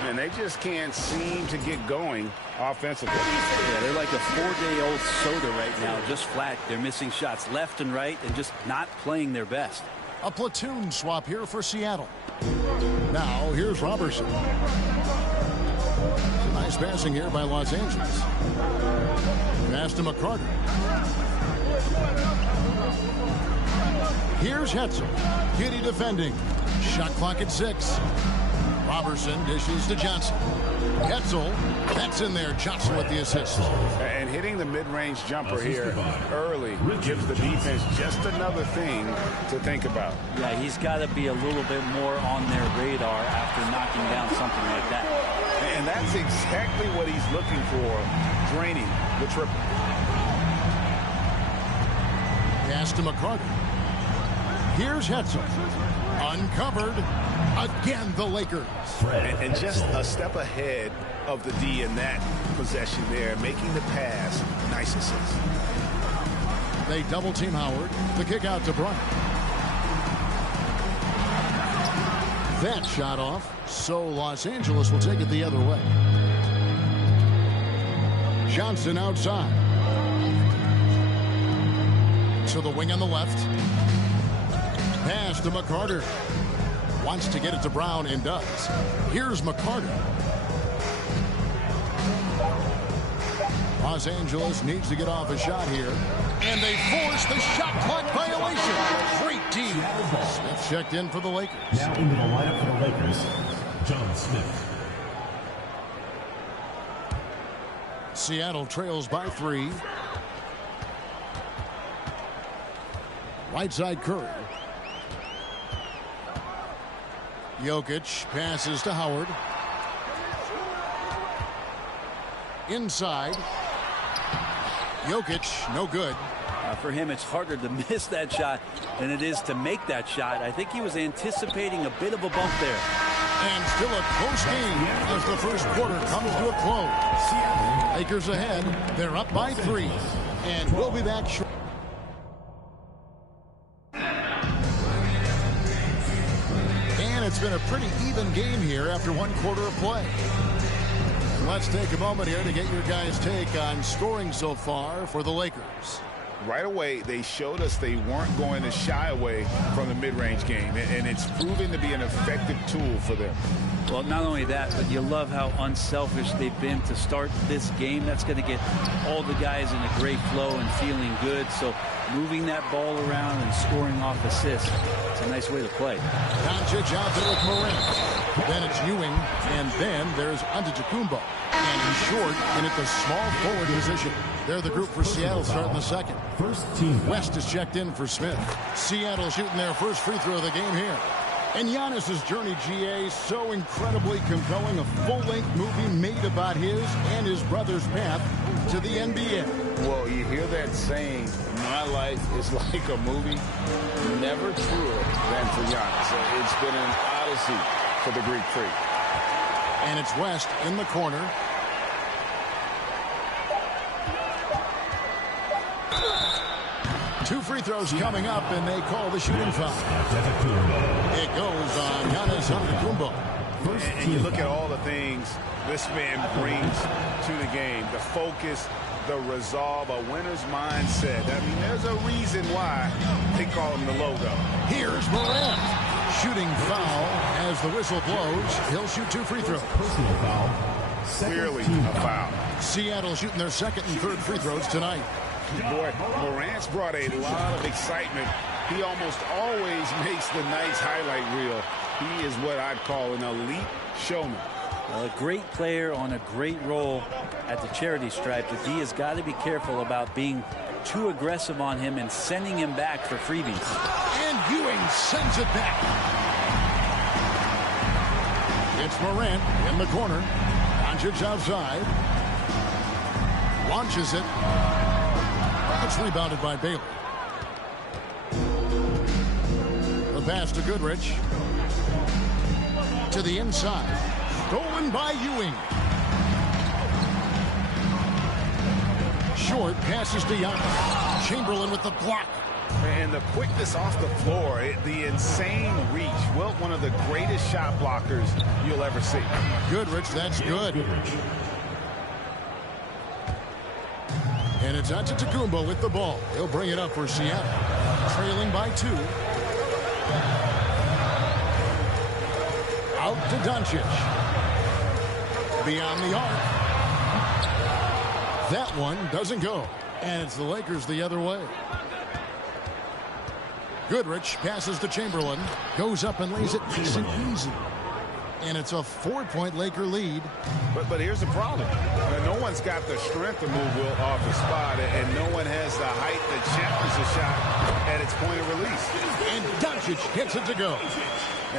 And they just can't seem to get going offensively. Yeah, they're like a 4-day-old soda right now, just flat. They're missing shots left and right and just not playing their best. A platoon swap here for Seattle. Now here's Robertson. Nice passing here by Los Angeles. Pass to McCarter. Here's Hetzel. Giddy defending. Shot clock at 6. Robertson dishes to Johnson. Hetzel, that's in there. Johnson with the assist. And hitting the mid-range jumper here early gives the defense just another thing to think about. Yeah, he's got to be a little bit more on their radar after knocking down something like that. And that's exactly what he's looking for, draining the triple. Pass to McCarter. Here's Hetzel. Uncovered. Again, the Lakers. And just a step ahead of the D in that possession there, making the pass. Nice assist. They double team Howard. The kick out to Bryant. That shot off, so Los Angeles will take it the other way. Johnson outside. To the wing on the left. Pass to McCarter. Wants to get it to Brown and does. Here's McCarter. Los Angeles needs to get off a shot here. And they force the shot clock violation. Great D. Smith checked in for the Lakers. Now into the lineup for the Lakers, John Smith. Seattle trails by 3. Right side Curry. Jokic passes to Howard. Inside. Jokic, no good. For him, it's harder to miss that shot than it is to make that shot. I think he was anticipating a bit of a bump there. And still a close game as the first quarter comes to a close. Lakers ahead. They're up by 3. And we'll be back shortly. It's been a pretty even game here after one quarter of play. Let's take a moment here to get your guys' take on scoring so far for the Lakers. Right away, they showed us they weren't going to shy away from the mid-range game, and it's proven to be an effective tool for them. Well, not only that, but you love how unselfish they've been to start this game. That's going to get all the guys in a great flow and feeling good. So moving that ball around and scoring off assists, it's a nice way to play. Doncic out there with Morant. Then it's Ewing, and then there's Antetokounmpo. And he's short and at the small forward position. They're the group for Seattle starting the second. First team. West is checked in for Smith. Seattle shooting their first free throw of the game here. And Giannis's journey, GA, so incredibly compelling. A full-length movie made about his and his brother's path to the NBA. Well, you hear that saying, my life is like a movie. Never truer than for Giannis. It's been an odyssey for the Greek freak. And it's West in the corner. Two free throws coming up, and they call the shooting foul. It goes on Giannis Antetokounmpo. And you look at all the things this man brings to the game. The focus, the resolve, a winner's mindset. I mean, there's a reason why they call him the logo. Here's Morant. Shooting foul as the whistle blows. He'll shoot two free throws. Personal foul. Clearly a foul. Seattle shooting their second and third free throws tonight. Boy, Morant's brought a lot of excitement. He almost always makes the nice highlight reel. He is what I'd call an elite showman. Well, a great player on a great role at the charity stripe. The D has got to be careful about being too aggressive on him and sending him back for freebies. And Ewing sends it back. It's Morant in the corner. Doncic outside. Launches it. It's rebounded by Bailey. The pass to Goodrich. To the inside. Stolen by Ewing. Short passes to Giannis. Chamberlain with the block. And the quickness off the floor, the insane reach. Well, one of the greatest shot blockers you'll ever see. Goodrich, that's good. And it's Antetokounmpo with the ball. He'll bring it up for Seattle. Trailing by 2. Out to Doncic. Beyond the arc. That one doesn't go. And it's the Lakers the other way. Goodrich passes to Chamberlain. Goes up and lays it nice and easy. And it's a 4-point Laker lead. But here's the problem. No one's got the strength to move Will off the spot, and no one has the height to challenge the shot at its point of release. And Doncic gets it to go.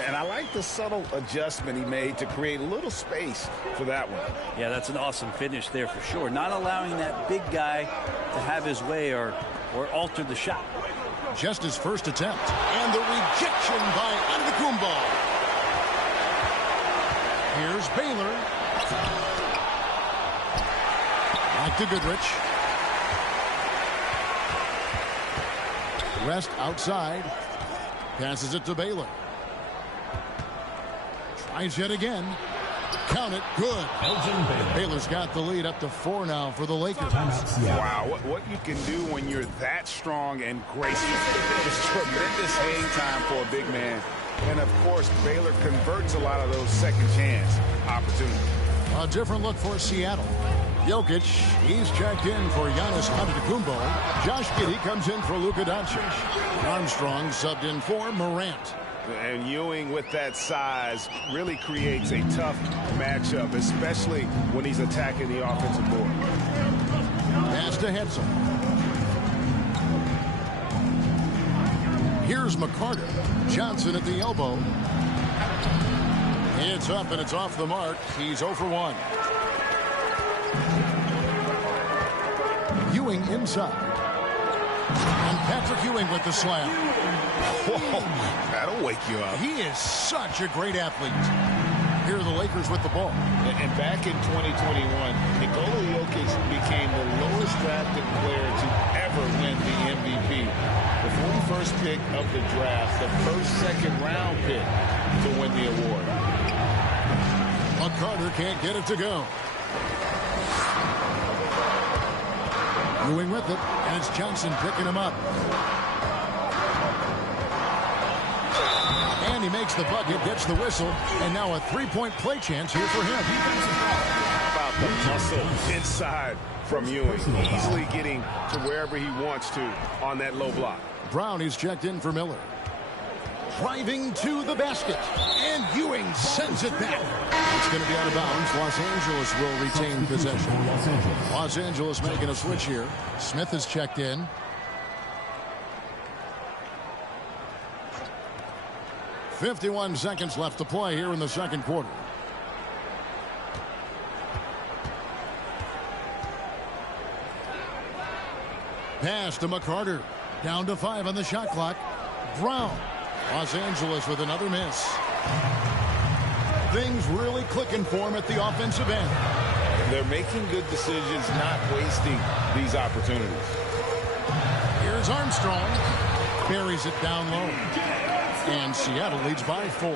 And I like the subtle adjustment he made to create a little space for that one. Yeah, that's an awesome finish there for sure. Not allowing that big guy to have his way or alter the shot. Just his first attempt. And the rejection by Antetokounmpo. Here's Baylor. Back to Goodrich. West outside. Passes it to Baylor. Tries yet again. Count it. Good. Baylor's got the lead up to 4 now for the Lakers. Wow, what you can do when you're that strong and graceful. Just tremendous hang time for a big man. And, of course, Baylor converts a lot of those second chance opportunities. A different look for Seattle. Jokic, he's checked in for Giannis Antetokounmpo. Josh Giddey comes in for Luka Doncic. Armstrong subbed in for Morant. And Ewing with that size really creates a tough matchup, especially when he's attacking the offensive board. Pass to Henson. Here's McCarter. Johnson at the elbow. It's up and it's off the mark. He's 0 for 1. Ewing inside. And Patrick Ewing with the slam. Whoa, that'll wake you up. He is such a great athlete. Here are the Lakers with the ball. And back in 2021, Nikola Jokic became the lowest drafted player to ever win the MVP. The 41st pick of the draft, the first second-round pick to win the award. McCarter can't get it to go. Ewing with it, and it's Johnson picking him up. And he makes the bucket, gets the whistle, and now a three-point play chance here for him. How about the muscle inside from Ewing, easily getting to wherever he wants to on that low block. Brown is checked in for Miller. Driving to the basket, and Ewing sends it back. It's going to be out of bounds. Los Angeles will retain possession. Los Angeles making a switch here. Smith is checked in. .51 seconds left to play here in the second quarter. Pass to McCarter. Down to 5 on the shot clock. Brown. Los Angeles with another miss. Things really clicking for him at the offensive end. They're making good decisions, not wasting these opportunities. Here's Armstrong. Buries it down low. And Seattle leads by 4.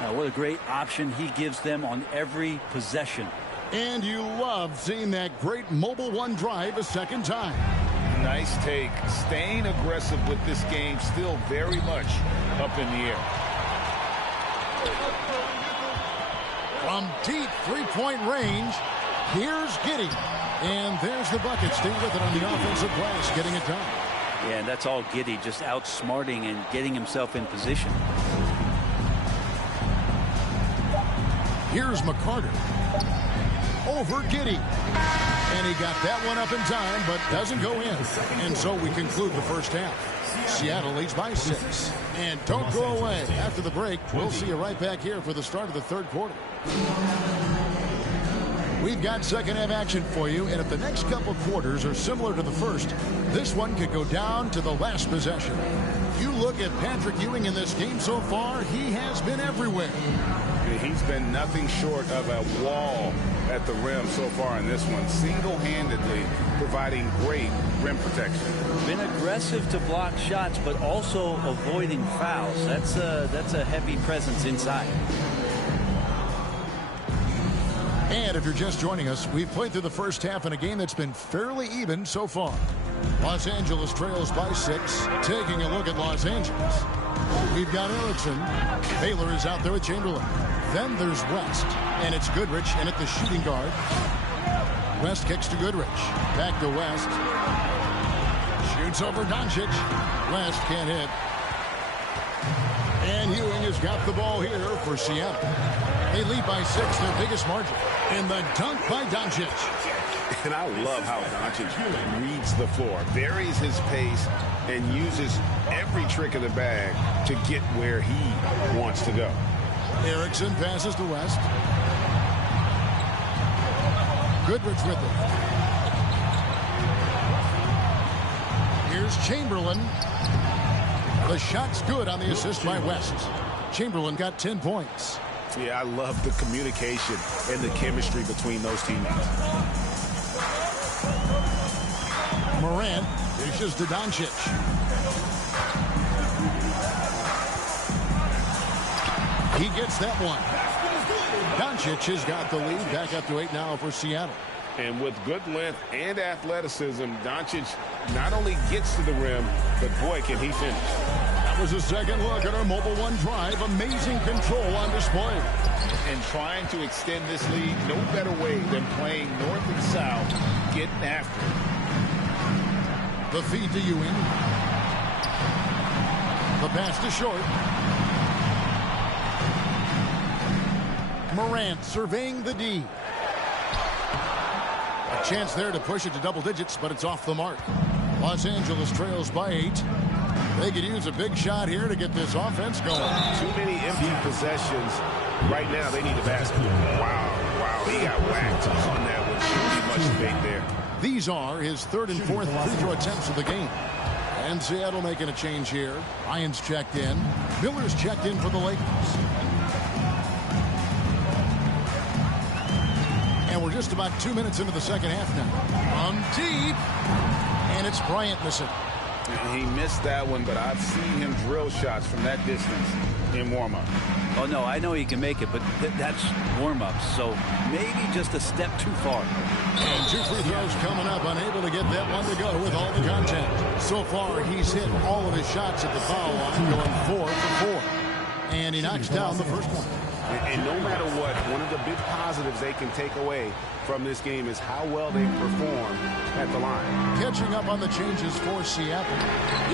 Now, what a great option he gives them on every possession. And you love seeing that great mobile one drive a second time. Nice take. Staying aggressive with this game, still very much up in the air. From deep three-point range, here's Giddey. And there's the bucket. Stay with it on the offensive glass, getting it done. Yeah, and that's all Giddey, just outsmarting and getting himself in position. Here's McCarter. Over Giddey. And he got that one up in time, but doesn't go in. And so we conclude the first half. Seattle leads by 6. And don't go away. After the break, we'll see you right back here for the start of the third quarter. We've got second half action for you, and if the next couple quarters are similar to the first, this one could go down to the last possession. You look at Patrick Ewing in this game so far, he has been everywhere. He's been nothing short of a wall at the rim so far in this one, single-handedly providing great rim protection. Been aggressive to block shots, but also avoiding fouls. That's a heavy presence inside. And if you're just joining us, we've played through the first half in a game that's been fairly even so far. Los Angeles trails by 6. Taking a look at Los Angeles, we've got Erickson. Baylor is out there with Chamberlain. Then there's West, and it's Goodrich in at the shooting guard. West kicks to Goodrich. Back to West. Shoots over Doncic. West can't hit. And Ewing has got the ball here for Seattle. They lead by 6, their biggest margin. And the dunk by Doncic. And I love how Doncic reads the floor, varies his pace, and uses every trick of the bag to get where he wants to go. Erickson passes to West. Goodrich with it. Here's Chamberlain. The shot's good on the assist by West. Chamberlain got 10 points. Yeah, I love the communication and the chemistry between those teammates. Morant dishes to Doncic. He gets that one. Doncic has got the lead. Back up to 8 now for Seattle. And with good length and athleticism, Doncic not only gets to the rim, but boy, can he finish. That was a second look at our Mobile One drive. Amazing control on display. And trying to extend this lead, no better way than playing north and south, getting after it. The feed to Ewing. The pass to Short. Morant surveying the D. A chance there to push it to double digits, but it's off the mark. Los Angeles trails by 8. They could use a big shot here to get this offense going. Too many empty possessions. Right now, they need a basket. Wow, he got whacked on that one. Too much bait there. These are his 3rd and 4th free throw attempts of the game. And Seattle making a change here. Ryan's checked in. Miller's checked in for the Lakers. And we're just about 2 minutes into the second half now. On deep. And it's Bryant missing. He missed that one, but I've seen him drill shots from that distance in warm-up. Oh, no, I know he can make it, but that's warm-ups, so maybe just a step too far. And 2 free throws coming up, unable to get that one to go with all the contact. So far, he's hit all of his shots at the foul line, going 4 for 4. And he knocks down the first one. And no matter what, one of the big positives they can take away from this game is how well they perform at the line. Catching up on the changes for Seattle.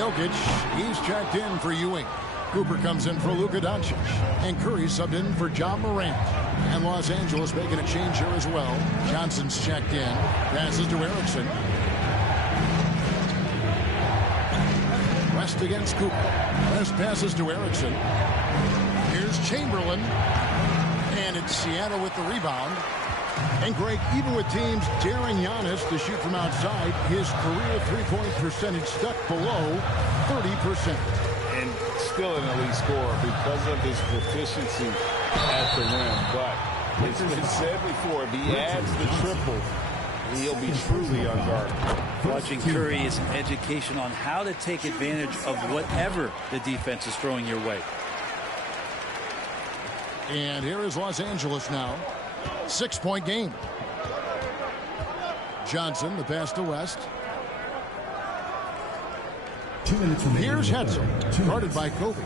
Jokic, he's checked in for Ewing. Cooper comes in for Luka Doncic. And Curry subbed in for John Morant. And Los Angeles making a change here as well. Johnson's checked in. Passes to Erickson. West against Cooper. West passes to Erickson. Here's Chamberlain. And it's Seattle with the rebound. And Greg, even with teams daring Giannis to shoot from outside, his career three-point percentage stuck below 30%. And still an elite scorer because of his proficiency at the rim. But it's been said before, if he adds the triple, he'll be truly unguardable. Watching Curry is an education on how to take advantage of whatever the defense is throwing your way. And here is Los Angeles now. 6-point game. Johnson, the pass to West. 2 minutes remaining. Here's Hetzel, guarded by Kobe.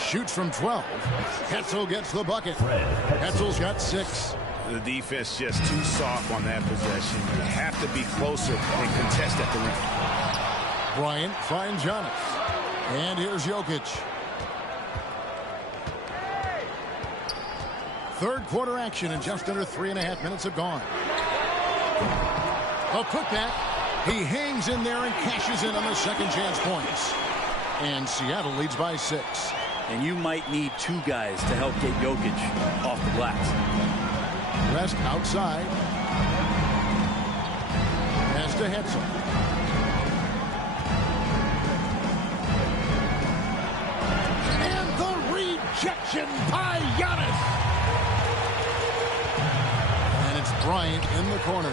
Shoots from 12. Hetzel gets the bucket. Hetzel's got 6. The defense just too soft on that possession. You have to be closer and contest at the rim. Bryant finds Giannis. And here's Jokic. Third quarter action, and just under 3.5 minutes have gone. A putback. He hangs in there and cashes in on the second chance points. And Seattle leads by 6. And you might need 2 guys to help get Jokic off the glass. West outside. Pass to Hetzel. And the rejection by Giannis. And it's Bryant in the corner.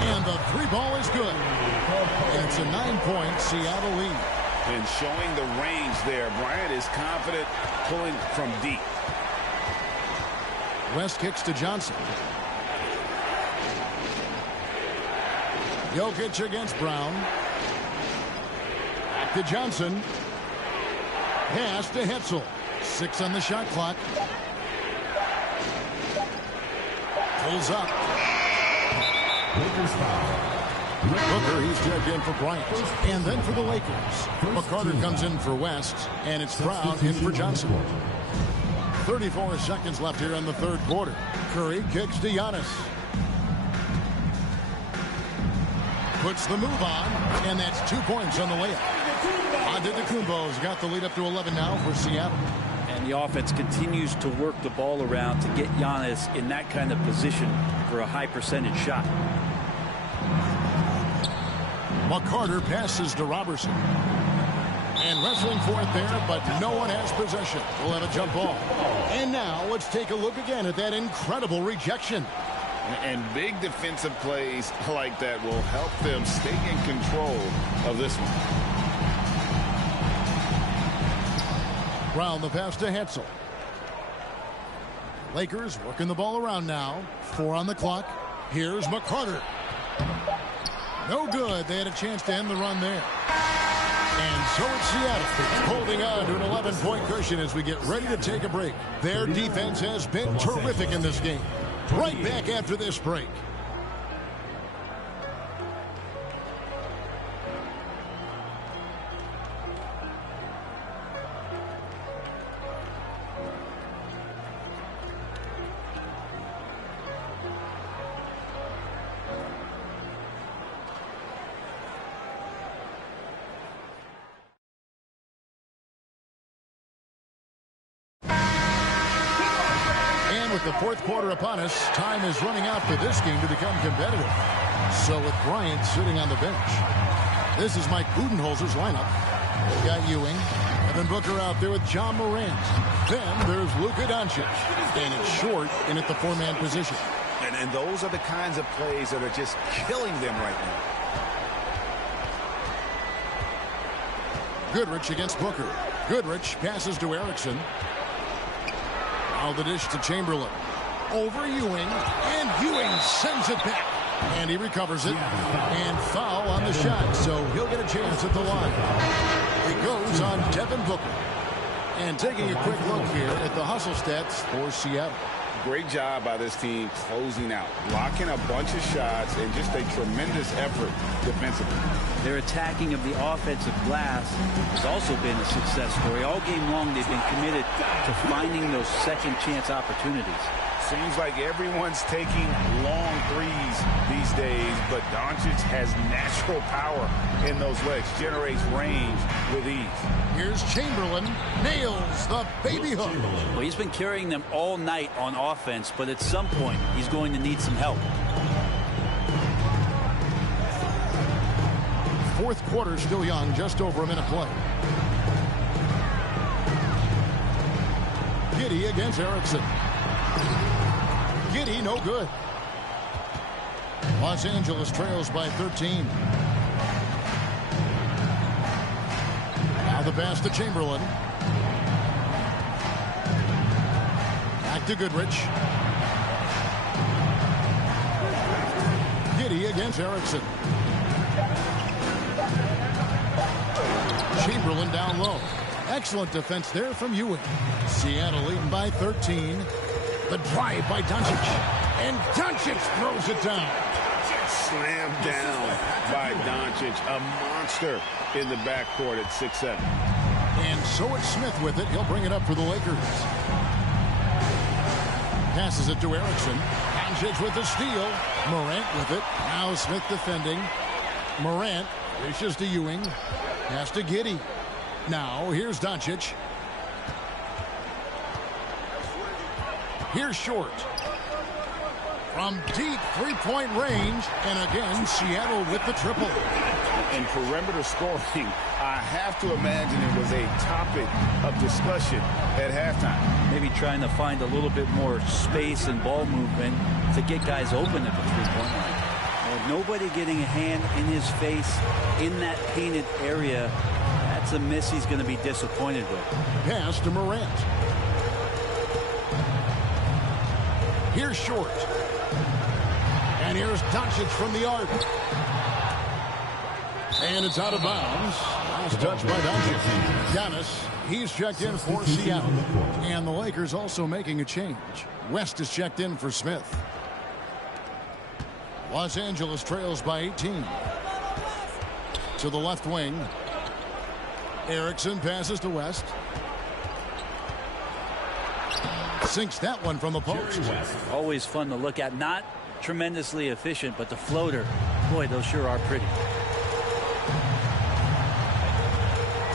And the 3-ball is good. And it's a 9-point Seattle lead. And showing the range there. Bryant is confident pulling from deep. West kicks to Johnson. Jokic against Brown. Back to Johnson. Pass to Hetzel. 6 on the shot clock. Pulls up. Booker, he's checked in for Bryant. And then for the Lakers, McCarter comes in for West, and it's Brown in for Johnson. 34 seconds left here in the third quarter. Curry kicks to Giannis. Puts the move on, and that's 2 points on the layup. Antetokounmpo's got the lead up to 11 now for Seattle. And the offense continues to work the ball around to get Giannis in that kind of position for a high percentage shot. McCarter passes to Robertson. And wrestling for it there, but no one has possession. We'll have a jump ball. And now let's take a look again at that incredible rejection. And big defensive plays like that will help them stay in control of this one. Brown the pass to Hetzel. Lakers working the ball around now. 4 on the clock. Here's McCarter. No good. They had a chance to end the run there. And so it's Seattle holding on to an 11-point cushion as we get ready to take a break. Their defense has been terrific in this game. Right back after this break. With the fourth quarter upon us, time is running out for this game to become competitive. So with Bryant sitting on the bench, this is Mike Budenholzer's lineup. They've got Ewing, Devin Booker out there with John Morant. Then there's Luka Doncic, and it's Short in at the 4-man position. And those are the kinds of plays that are just killing them right now. Goodrich against Booker. Goodrich passes to Erickson. Now the dish to Chamberlain. Over Ewing, and Ewing sends it back. And he recovers it. And foul on the shot, so he'll get a chance at the line. It goes on Devin Booker. And taking a quick look here at the hustle stats for Seattle. Great job by this team closing out, blocking a bunch of shots, and just a tremendous effort defensively. Their attacking of the offensive glass has also been a success story. All game long, they've been committed to finding those second chance opportunities. Seems like everyone's taking long threes these days, but Doncic has natural power in those legs, generates range with ease. Here's Chamberlain, nails the baby hook. Well, he's been carrying them all night on offense, but at some point, he's going to need some help. Fourth quarter still young, just over a minute play. Giddey against Erickson. Giddey, no good. Los Angeles trails by 13. Now the pass to Chamberlain. Back to Goodrich. Giddey against Erickson. Chamberlain down low. Excellent defense there from Ewing. Seattle leading by 13. The drive by Doncic. And Doncic throws it down. Slammed down by Doncic. A monster in the backcourt at 6'7". And so it's Smith with it. He'll bring it up for the Lakers. Passes it to Erickson. Doncic with the steal. Morant with it. Now Smith defending. Morant reaches to Ewing. Pass to Giddey. Now here's Doncic. Here's Short. From deep three-point range. And again, Seattle with the triple. In perimeter scoring, I have to imagine it was a topic of discussion at halftime. Maybe trying to find a little bit more space and ball movement to get guys open at the three-point line. Well, nobody getting a hand in his face in that painted area. That's a miss he's going to be disappointed with. Pass to Morant. Here's Short. And here's Doncic from the arc. And it's out of bounds. Last touch by Doncic. Giannis, he's checked in for Seattle. And the Lakers also making a change. West is checked in for Smith. Los Angeles trails by 18. To the left wing. Erickson passes to West. Sinks that one from the post. Always fun to look at. Not tremendously efficient, but the floater, boy, those sure are pretty.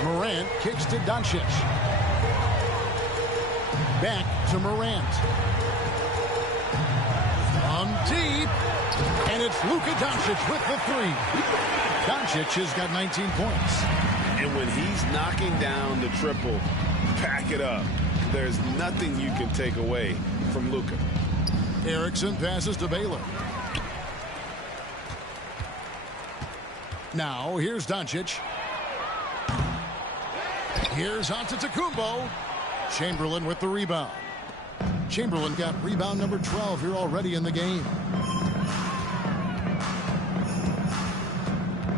Morant kicks to Doncic. Back to Morant. From deep. And it's Luka Doncic with the three. Doncic has got 19 points. And when he's knocking down the triple, pack it up. There's nothing you can take away from Luka. Erickson passes to Baylor. Now here's Doncic. Here's Antetokounmpo. Chamberlain with the rebound. Chamberlain got rebound number 12 here already in the game.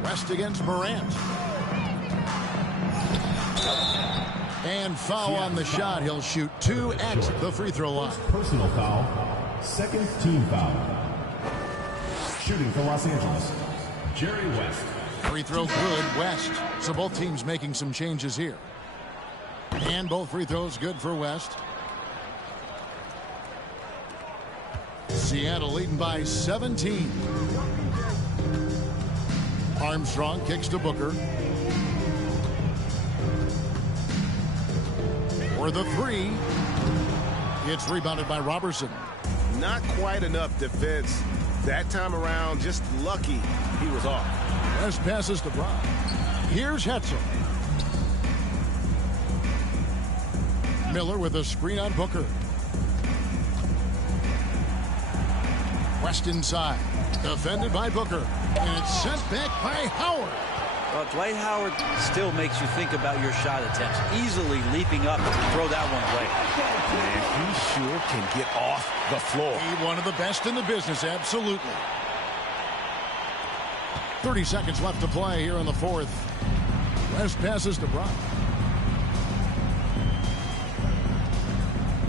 West against Morant. And foul on the shot. He'll shoot 2 at the free throw line. Personal foul. Second team foul. Shooting for Los Angeles, Jerry West. Free throw good, West. So both teams making some changes here. And both free throws good for West. Seattle leading by 17. Armstrong kicks to Booker. For the three. It's rebounded by Robertson. Not quite enough defense that time around. Just lucky he was off. West passes to Brown. Here's Hetzel. Miller with a screen on Booker. West inside. Defended by Booker. And it's sent back by Howard. Well, Dwight Howard still makes you think about your shot attempts. Easily leaping up to throw that one away. Man, he sure can get off the floor. One of the best in the business, absolutely. 30 seconds left to play here in the fourth. West passes to Brown.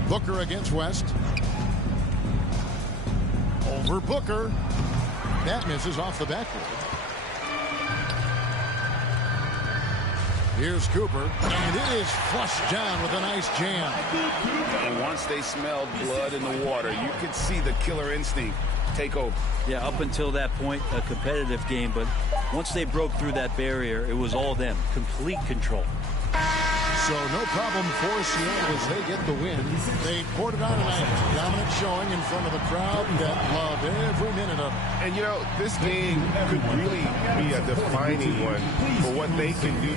Booker against West. Over Booker. That misses off the backboard. Here's Cooper, and it is flushed down with a nice jam. And once they smelled blood in the water, you could see the killer instinct take over. Yeah, up until that point, a competitive game, but once they broke through that barrier, it was all them. Complete control. So no problem for Seattle as they get the win. They poured it on tonight. Dominant showing in front of the crowd that loved every minute of it. And, you know, this game could really be a defining one for what they can do.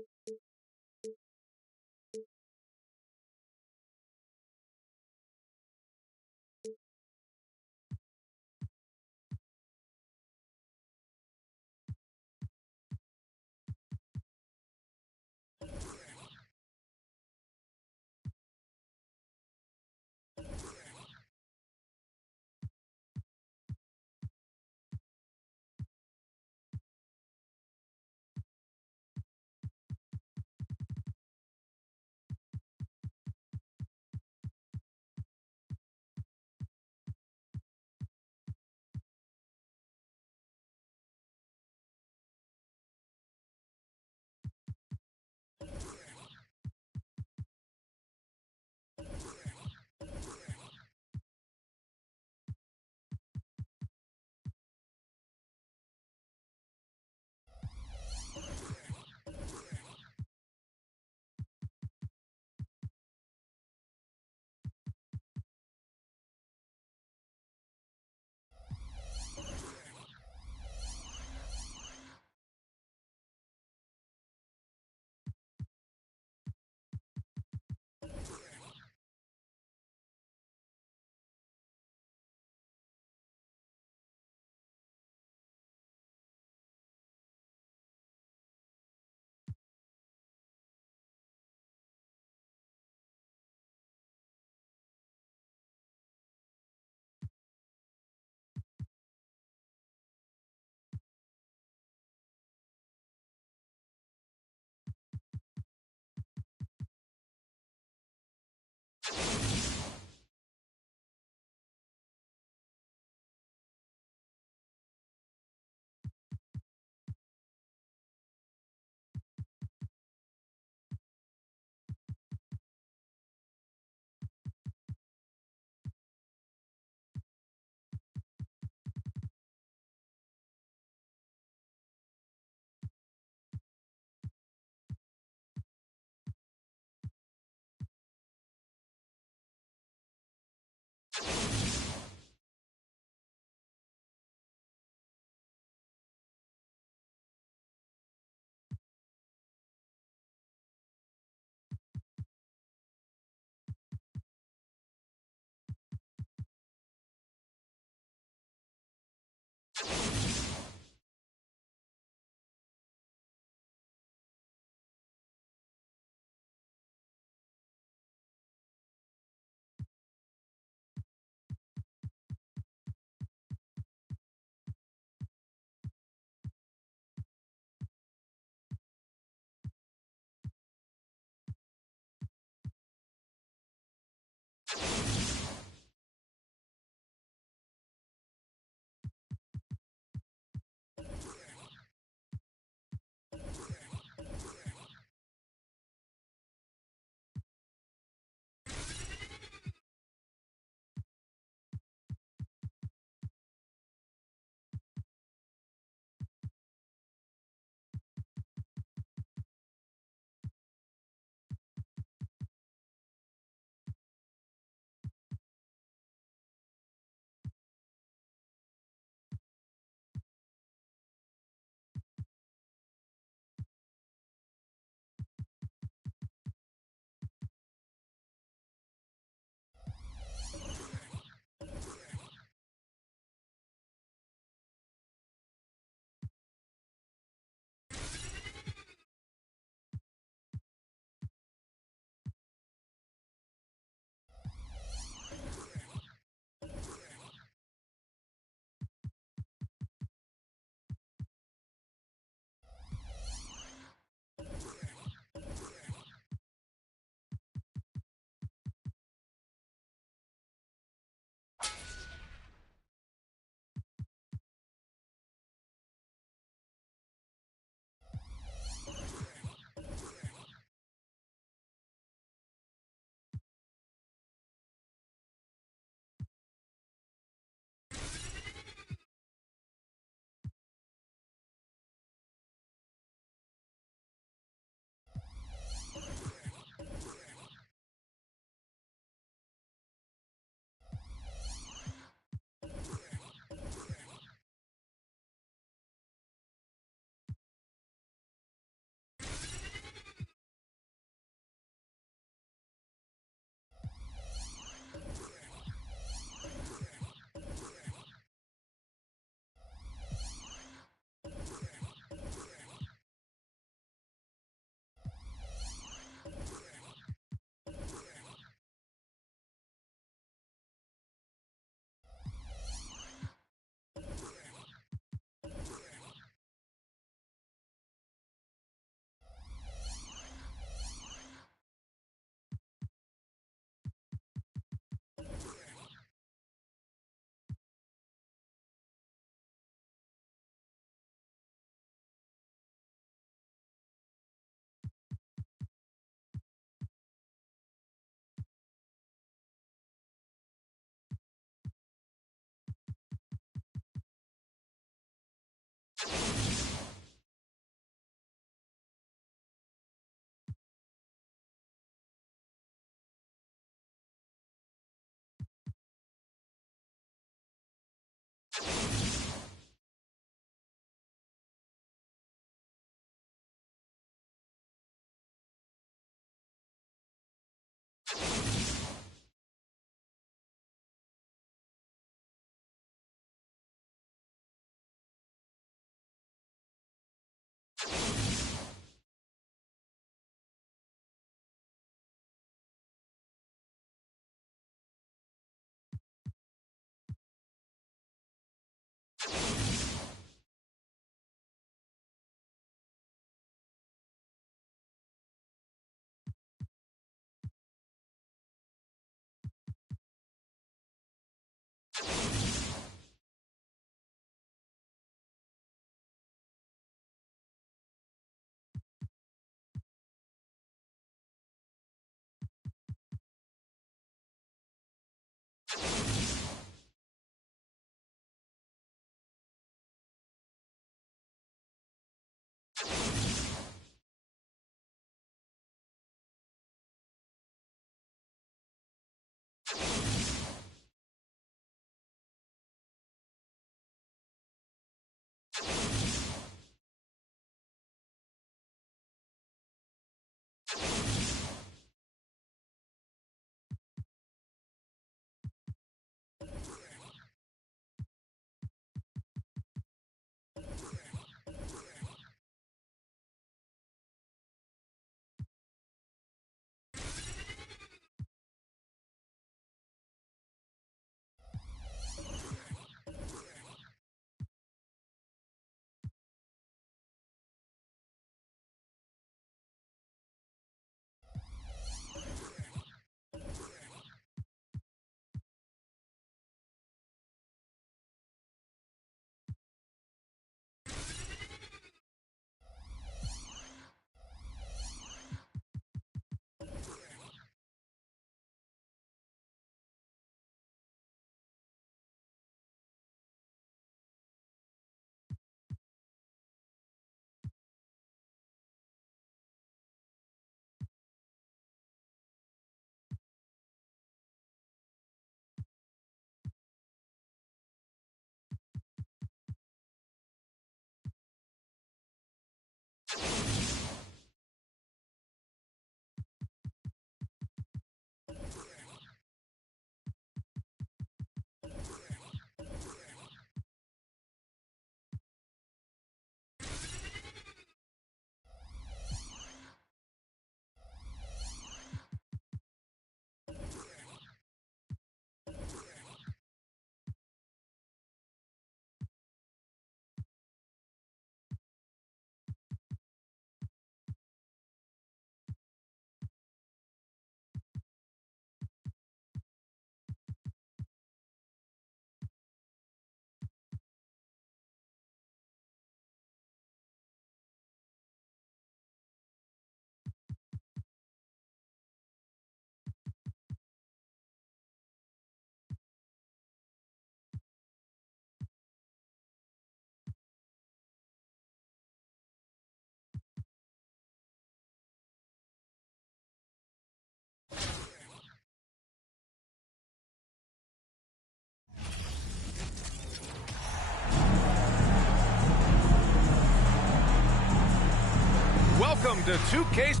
Welcome to 2K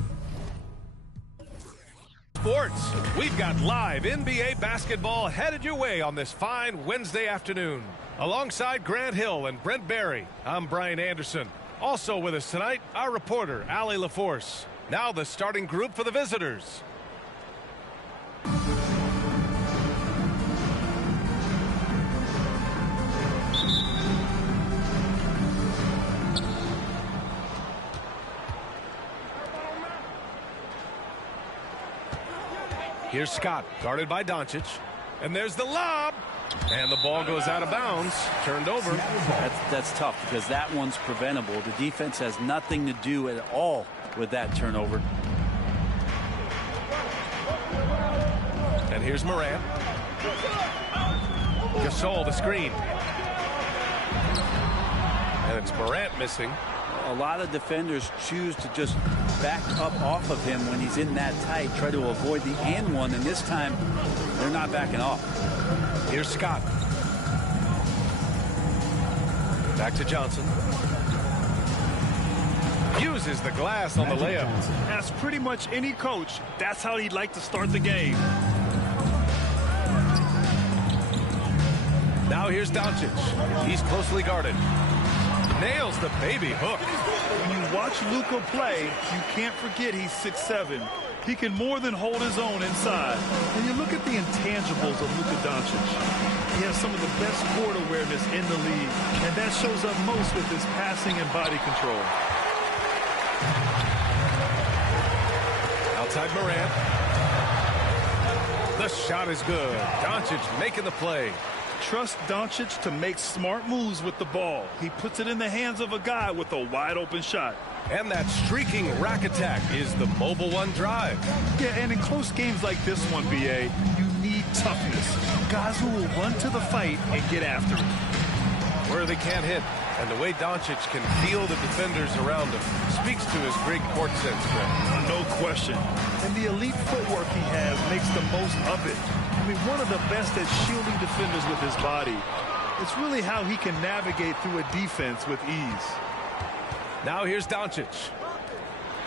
Sports. We've got live NBA basketball headed your way on this fine Wednesday afternoon. Alongside Grant Hill and Brent Barry, I'm Brian Anderson. Also with us tonight, our reporter, Allie LaForce. Now the starting group for the visitors. Here's Scott, guarded by Doncic. And there's the lob. And the ball goes out of bounds, turned over. That's tough because that one's preventable. The defense has nothing to do at all with that turnover. And here's Morant. Gasol, the screen. And it's Morant missing. A lot of defenders choose to just back up off of him when he's in that tight, try to avoid the and one, and this time they're not backing off. Here's Scott. Back to Johnson. Uses the glass on the layup. As pretty much any coach, that's how he'd like to start the game. Now here's Doncic. He's closely guarded. Nails the baby hook. When you watch Luka play, you can't forget he's 6'7". He can more than hold his own inside. And you look at the intangibles of Luka Doncic. He has some of the best court awareness in the league, and that shows up most with his passing and body control. Outside Morant. The shot is good. Doncic making the play. Trust Doncic to make smart moves with the ball. He puts it in the hands of a guy with a wide open shot. And that streaking rack attack is the mobile one drive. Yeah, and in close games like this one, BA, you need toughness. Guys who will run to the fight and get after it. Where they can't hit. And the way Doncic can feel the defenders around him speaks to his great court sense. No question. And the elite footwork he has makes the most of it. I mean, one of the best at shielding defenders with his body. It's really how he can navigate through a defense with ease. Now here's Doncic.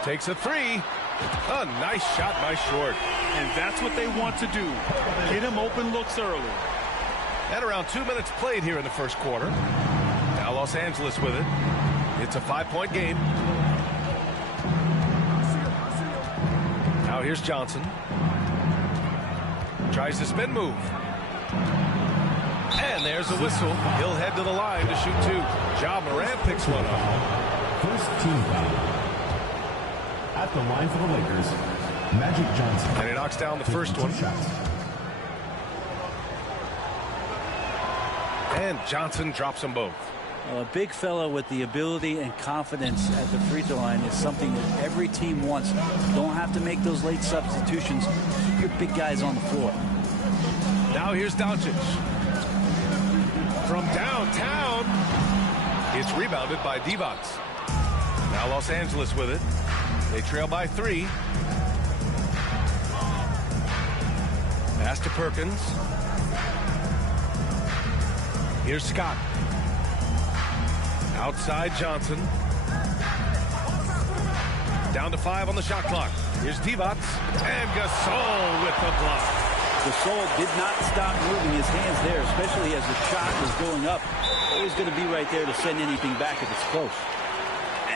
Takes a three. A nice shot by Short. And that's what they want to do. Get him open looks early. At around 2 minutes played here in the first quarter. Now Los Angeles with it. It's a 5-point game. Now here's Johnson. Tries the spin move. And there's a whistle. He'll head to the line to shoot two. Ja Morant picks one up. First team foul. At the line for the Lakers, Magic Johnson. And he knocks down the first one. Shots. And Johnson drops them both. A big fella with the ability and confidence at the free throw line is something that every team wants. Don't have to make those late substitutions. Keep your big guys on the floor. Now here's Doncic. From downtown. It's rebounded by Divac. Now Los Angeles with it. They trail by 3. Pass to Perkins. Here's Scott. Outside Johnson. Down to 5 on the shot clock. Here's Divac. And Gasol with the block. Gasol did not stop moving his hands there, especially as the shot was going up. Always going to be right there to send anything back if it's close.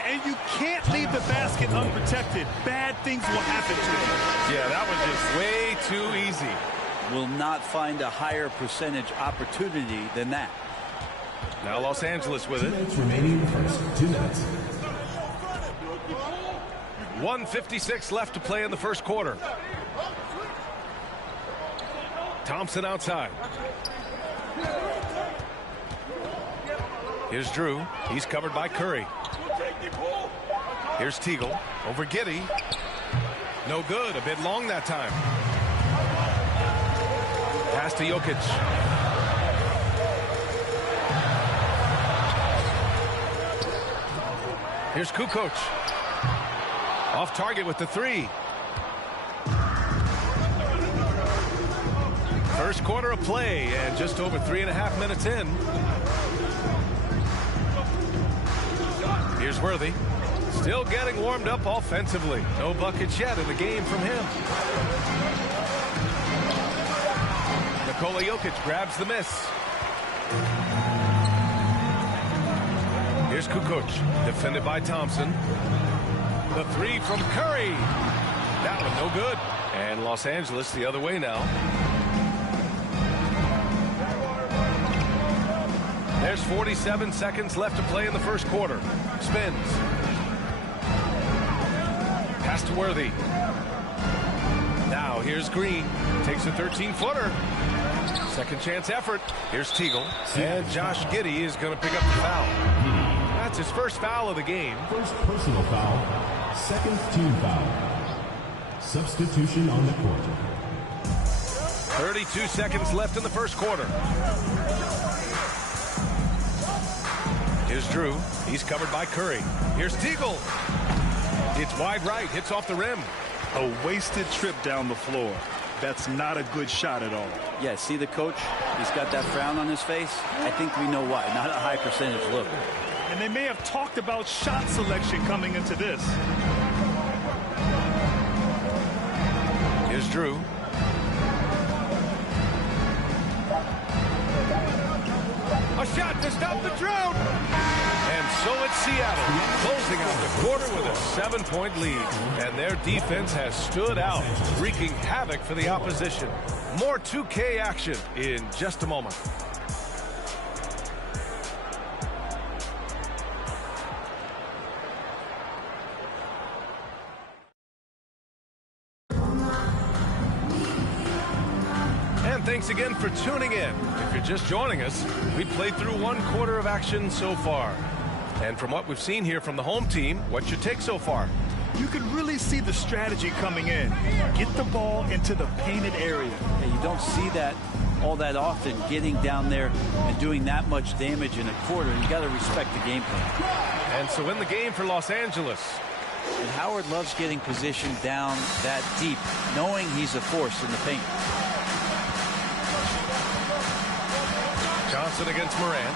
And you can't leave the basket unprotected. Bad things will happen to you. Yeah, that was just way too easy. Will not find a higher percentage opportunity than that. Now Los Angeles with it. 2 minutes remaining in the first. 2 minutes. 1:56 left to play in the first quarter. Thompson outside. Here's Drew. He's covered by Curry. Here's Teagle over Giddey. No good. A bit long that time. Pass to Jokic. Here's Kukoc. Off target with the 3. First quarter of play and just over 3.5 minutes in. Here's Worthy. Still getting warmed up offensively. No buckets yet in the game from him. Nikola Jokic grabs the miss. Here's Kukoc, defended by Thompson. The three from Curry. That one no good. And Los Angeles the other way now. There's 47 seconds left to play in the first quarter. Spins. Pass to Worthy. Now here's Green. Takes a 13-footer. Second chance effort. Here's Teagle. And Josh Giddey is going to pick up the foul. That's his first foul of the game. First personal foul. Second team foul. Substitution on the court. 32 seconds left in the first quarter. Here's Drew. He's covered by Curry. Here's Teagle. It's wide right. Hits off the rim. A wasted trip down the floor. That's not a good shot at all. Yeah, see the coach? He's got that frown on his face. I think we know why. Not a high percentage look. And they may have talked about shot selection coming into this. Here's Drew. A shot to stop the drought. And so it's Seattle closing out the quarter with a 7-point lead. And their defense has stood out, wreaking havoc for the opposition. More 2K action in just a moment. Thanks again for tuning in. If you're just joining us, we've played through one quarter of action so far. And from what we've seen here from the home team, what's your take so far? You can really see the strategy coming in. Get the ball into the painted area. And you don't see that all that often, getting down there and doing that much damage in a quarter. You got to respect the game plan. And so in the game for Los Angeles. And Howard loves getting positioned down that deep, knowing he's a force in the paint. Johnson against Morant.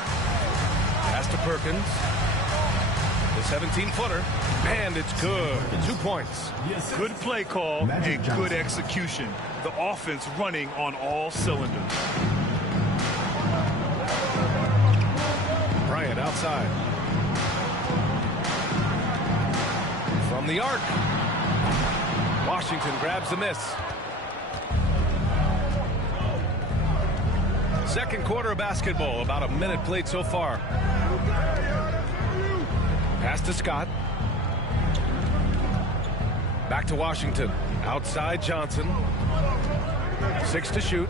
Pass to Perkins. The 17-footer. And it's good. 2 points. Yes. Good play call and good execution. The offense running on all cylinders. Bryant outside. From the arc. Washington grabs the miss. Second quarter of basketball, about a minute played so far. Pass to Scott. Back to Washington. Outside Johnson. 6 to shoot.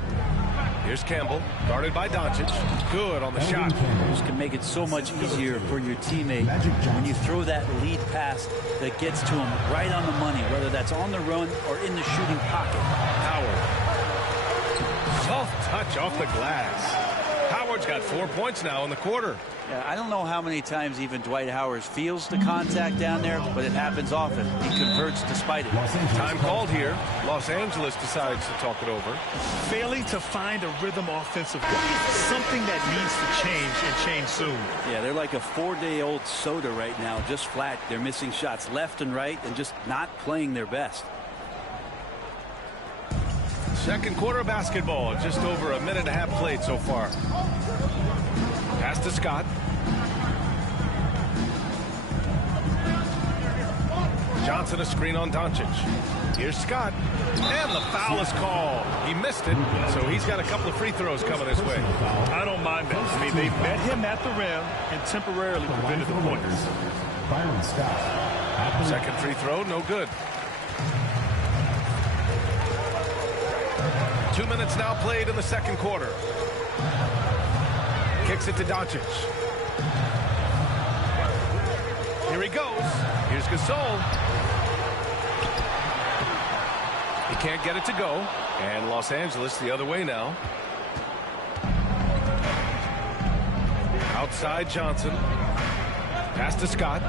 Here's Campbell, guarded by Doncic. Good on the shot. This can make it so much easier for your teammate when you throw that lead pass that gets to him right on the money, whether that's on the run or in the shooting pocket. Howard. Soft touch off the glass. Howard's got 4 points now in the quarter. Yeah, I don't know how many times even Dwight Howard feels the contact down there, but it happens often. He converts despite it. Time called here. Los Angeles decides to talk it over. Failing to find a rhythm offensively. Something that needs to change and change soon. Yeah, they're like a 4-day-old soda right now, just flat. They're missing shots left and right and just not playing their best. Second quarter of basketball, just over a minute and a half played so far. Pass to Scott. Johnson a screen on Doncic. Here's Scott. And the foul is called. He missed it, so he's got a couple of free throws coming his way. I don't mind that. I mean, they met him at the rim and temporarily prevented the points. Second free throw, no good. 2 minutes now played in the second quarter. Kicks it to Doncic. Here he goes. Here's Gasol. He can't get it to go. And Los Angeles the other way now. Outside Johnson. Pass to Scott.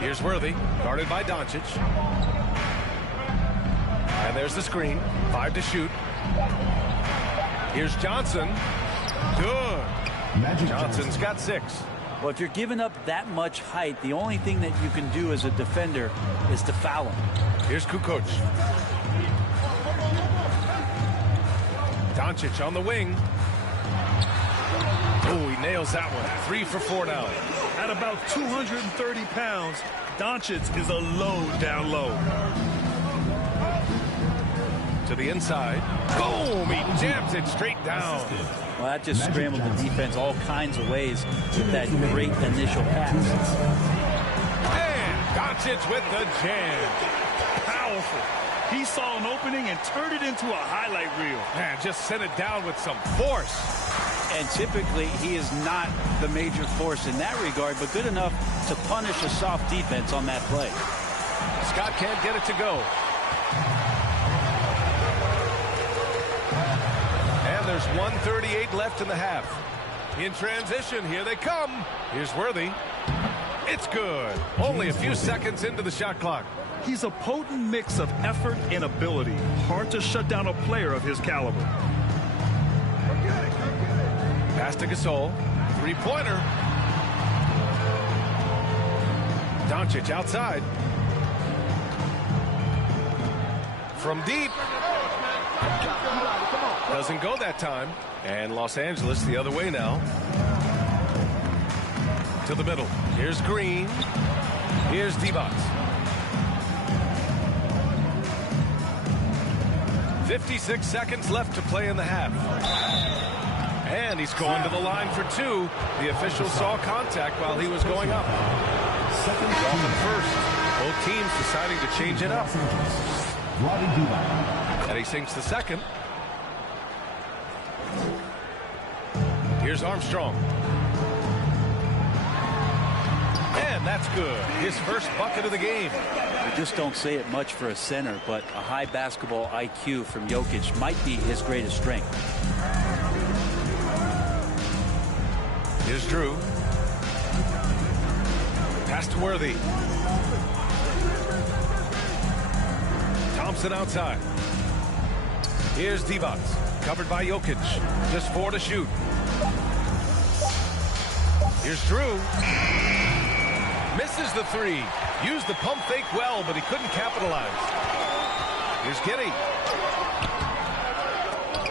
Here's Worthy, guarded by Doncic. And there's the screen. 5 to shoot. Here's Johnson. Good. Johnson's got 6. Well, if you're giving up that much height, the only thing that you can do as a defender is to foul him. Here's Kukoc. Doncic on the wing. Oh, he nails that one. 3 for 4 now. At about 230 pounds, Doncic is a load down low. To the inside. Boom! He jams it straight down. Well, that just scrambled the defense all kinds of ways with that great initial pass. And Doncic with the jam. Powerful. He saw an opening and turned it into a highlight reel. Man, just sent it down with some force. And typically, he is not the major force in that regard, but good enough to punish a soft defense on that play. Scott can't get it to go. And there's 1:38 left in the half. In transition, here they come. Here's Worthy. It's good. Only a few seconds into the shot clock. He's a potent mix of effort and ability. Hard to shut down a player of his caliber. Pass to Gasol. Three-pointer. Doncic outside. From deep. Doesn't go that time. And Los Angeles the other way now. To the middle. Here's Green. Here's Divac. 56 seconds left to play in the half. And he's going to the line for 2. The official saw contact while he was going up. Off at first. Both teams deciding to change it up. And he sinks the second. Here's Armstrong. And that's good. His first bucket of the game. We just don't say it much for a center, but a high basketball IQ from Jokic might be his greatest strength. Here's Drew. Pass to Worthy. Thompson outside. Here's Divac. Covered by Jokic. Just 4 to shoot. Here's Drew. Misses the 3. Used the pump fake well, but he couldn't capitalize. Here's Giddey.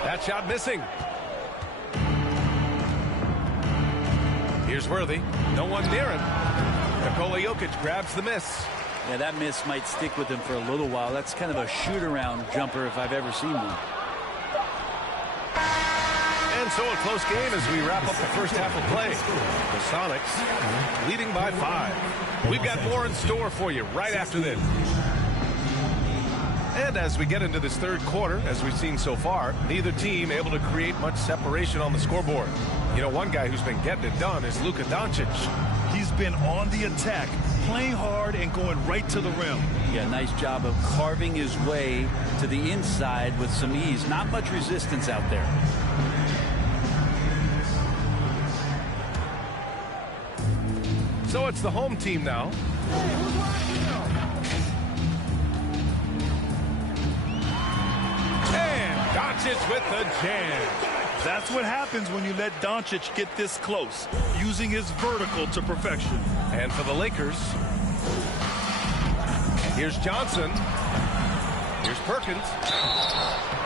That shot missing. Here's Worthy. No one near him. Nikola Jokic grabs the miss. Yeah, that miss might stick with him for a little while. That's kind of a shoot-around jumper if I've ever seen one. And so a close game as we wrap up the first half of play. The Sonics leading by 5. We've got more in store for you right after this. And as we get into this third quarter, as we've seen so far, neither team able to create much separation on the scoreboard. You know, one guy who's been getting it done is Luka Doncic. He's been on the attack, playing hard and going right to the rim. Yeah, nice job of carving his way to the inside with some ease. Not much resistance out there. So it's the home team now. And Doncic with the jam. That's what happens when you let Doncic get this close, using his vertical to perfection. And for the Lakers, here's Johnson. Here's Perkins.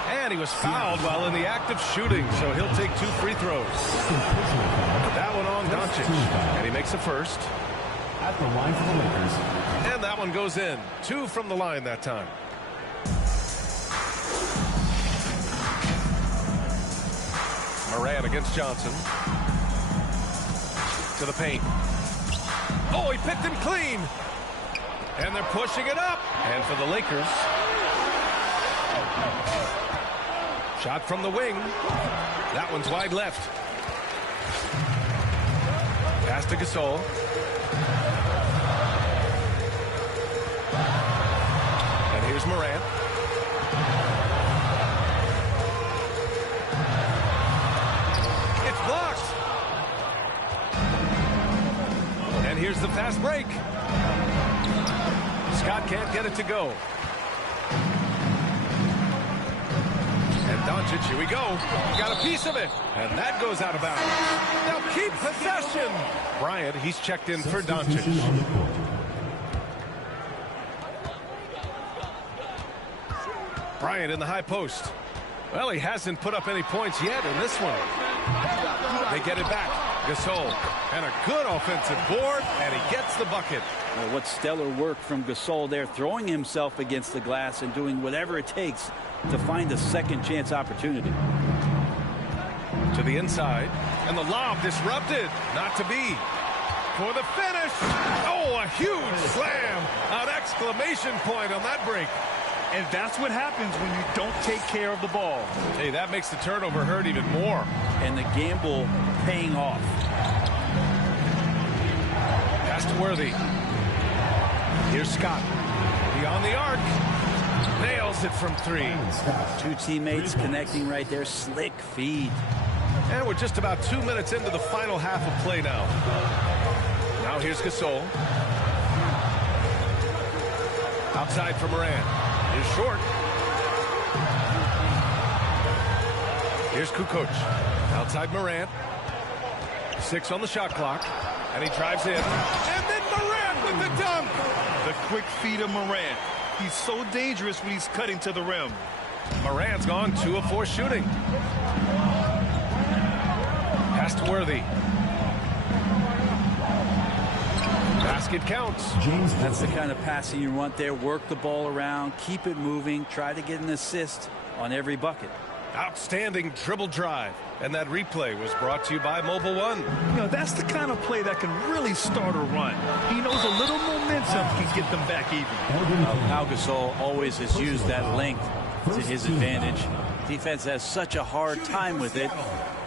And he was fouled while in the act of shooting, so he'll take 2 free throws. That one on Doncic, and he makes the first. At the line for the Lakers. And that one goes in. 2 from the line that time. Moran against Johnson. To the paint. Oh, he picked him clean. And they're pushing it up. And for the Lakers. Shot from the wing. That one's wide left. Pass to Gasol. And here's Morant. It's blocked. And here's the fast break. Scott can't get it to go. And Doncic, here we go. Got a piece of it. And that goes out of bounds. They'll keep possession. Bryant, he's checked in for Doncic. Bryant in the high post. Well, he hasn't put up any points yet in this one. They get it back. Gasol. And a good offensive board, and he gets the bucket. Well, what stellar work from Gasol there, throwing himself against the glass and doing whatever it takes to find a second chance opportunity. To the inside, and the lob disrupted. Not to be. For the finish. Oh, a huge slam. An exclamation point on that break. And that's what happens when you don't take care of the ball. Hey, that makes the turnover hurt even more. And the gamble paying off. Pass to Worthy. Here's Scott. Beyond the arc. Nails it from three. Two teammates connecting right there. Slick feed. And we're just about 2 minutes into the final half of play now. Now here's Gasol. Outside for Moran. Is short. Here's Kukoc. Outside Morant. 6 on the shot clock. And he drives in. And then Morant with the dunk. The quick feed of Morant. He's so dangerous when he's cutting to the rim. Morant's gone 2 of 4 shooting. Pass to Worthy. Basket counts. That's the kind of passing you want there. Work the ball around, keep it moving, try to get an assist on every bucket. Outstanding dribble drive. And that replay was brought to you by Mobile One. You know, that's the kind of play that can really start a run. He knows a little momentum can get them back even. Pau Gasol always has used that length to his advantage. Defense has such a hard time with it,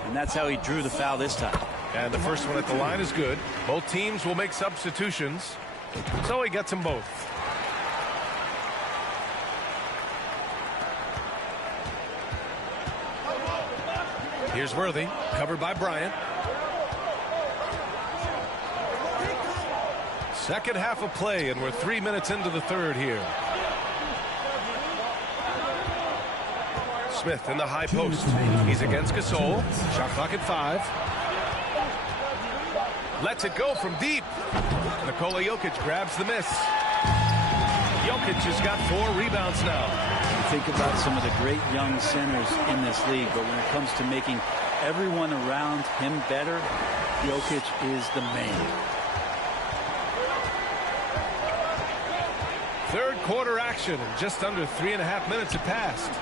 and that's how he drew the foul this time. And the first one at the line is good. Both teams will make substitutions, so he gets them both. Here's Worthy, covered by Bryant. Second half of play, and we're 3 minutes into the third here. Smith in the high post. He's against Gasol. Shot clock at 5. Lets it go from deep. Nikola Jokic grabs the miss. Jokic has got 4 rebounds now. Think about some of the great young centers in this league, but when it comes to making everyone around him better, Jokic is the man. Third quarter action, and just under 3.5 minutes have passed.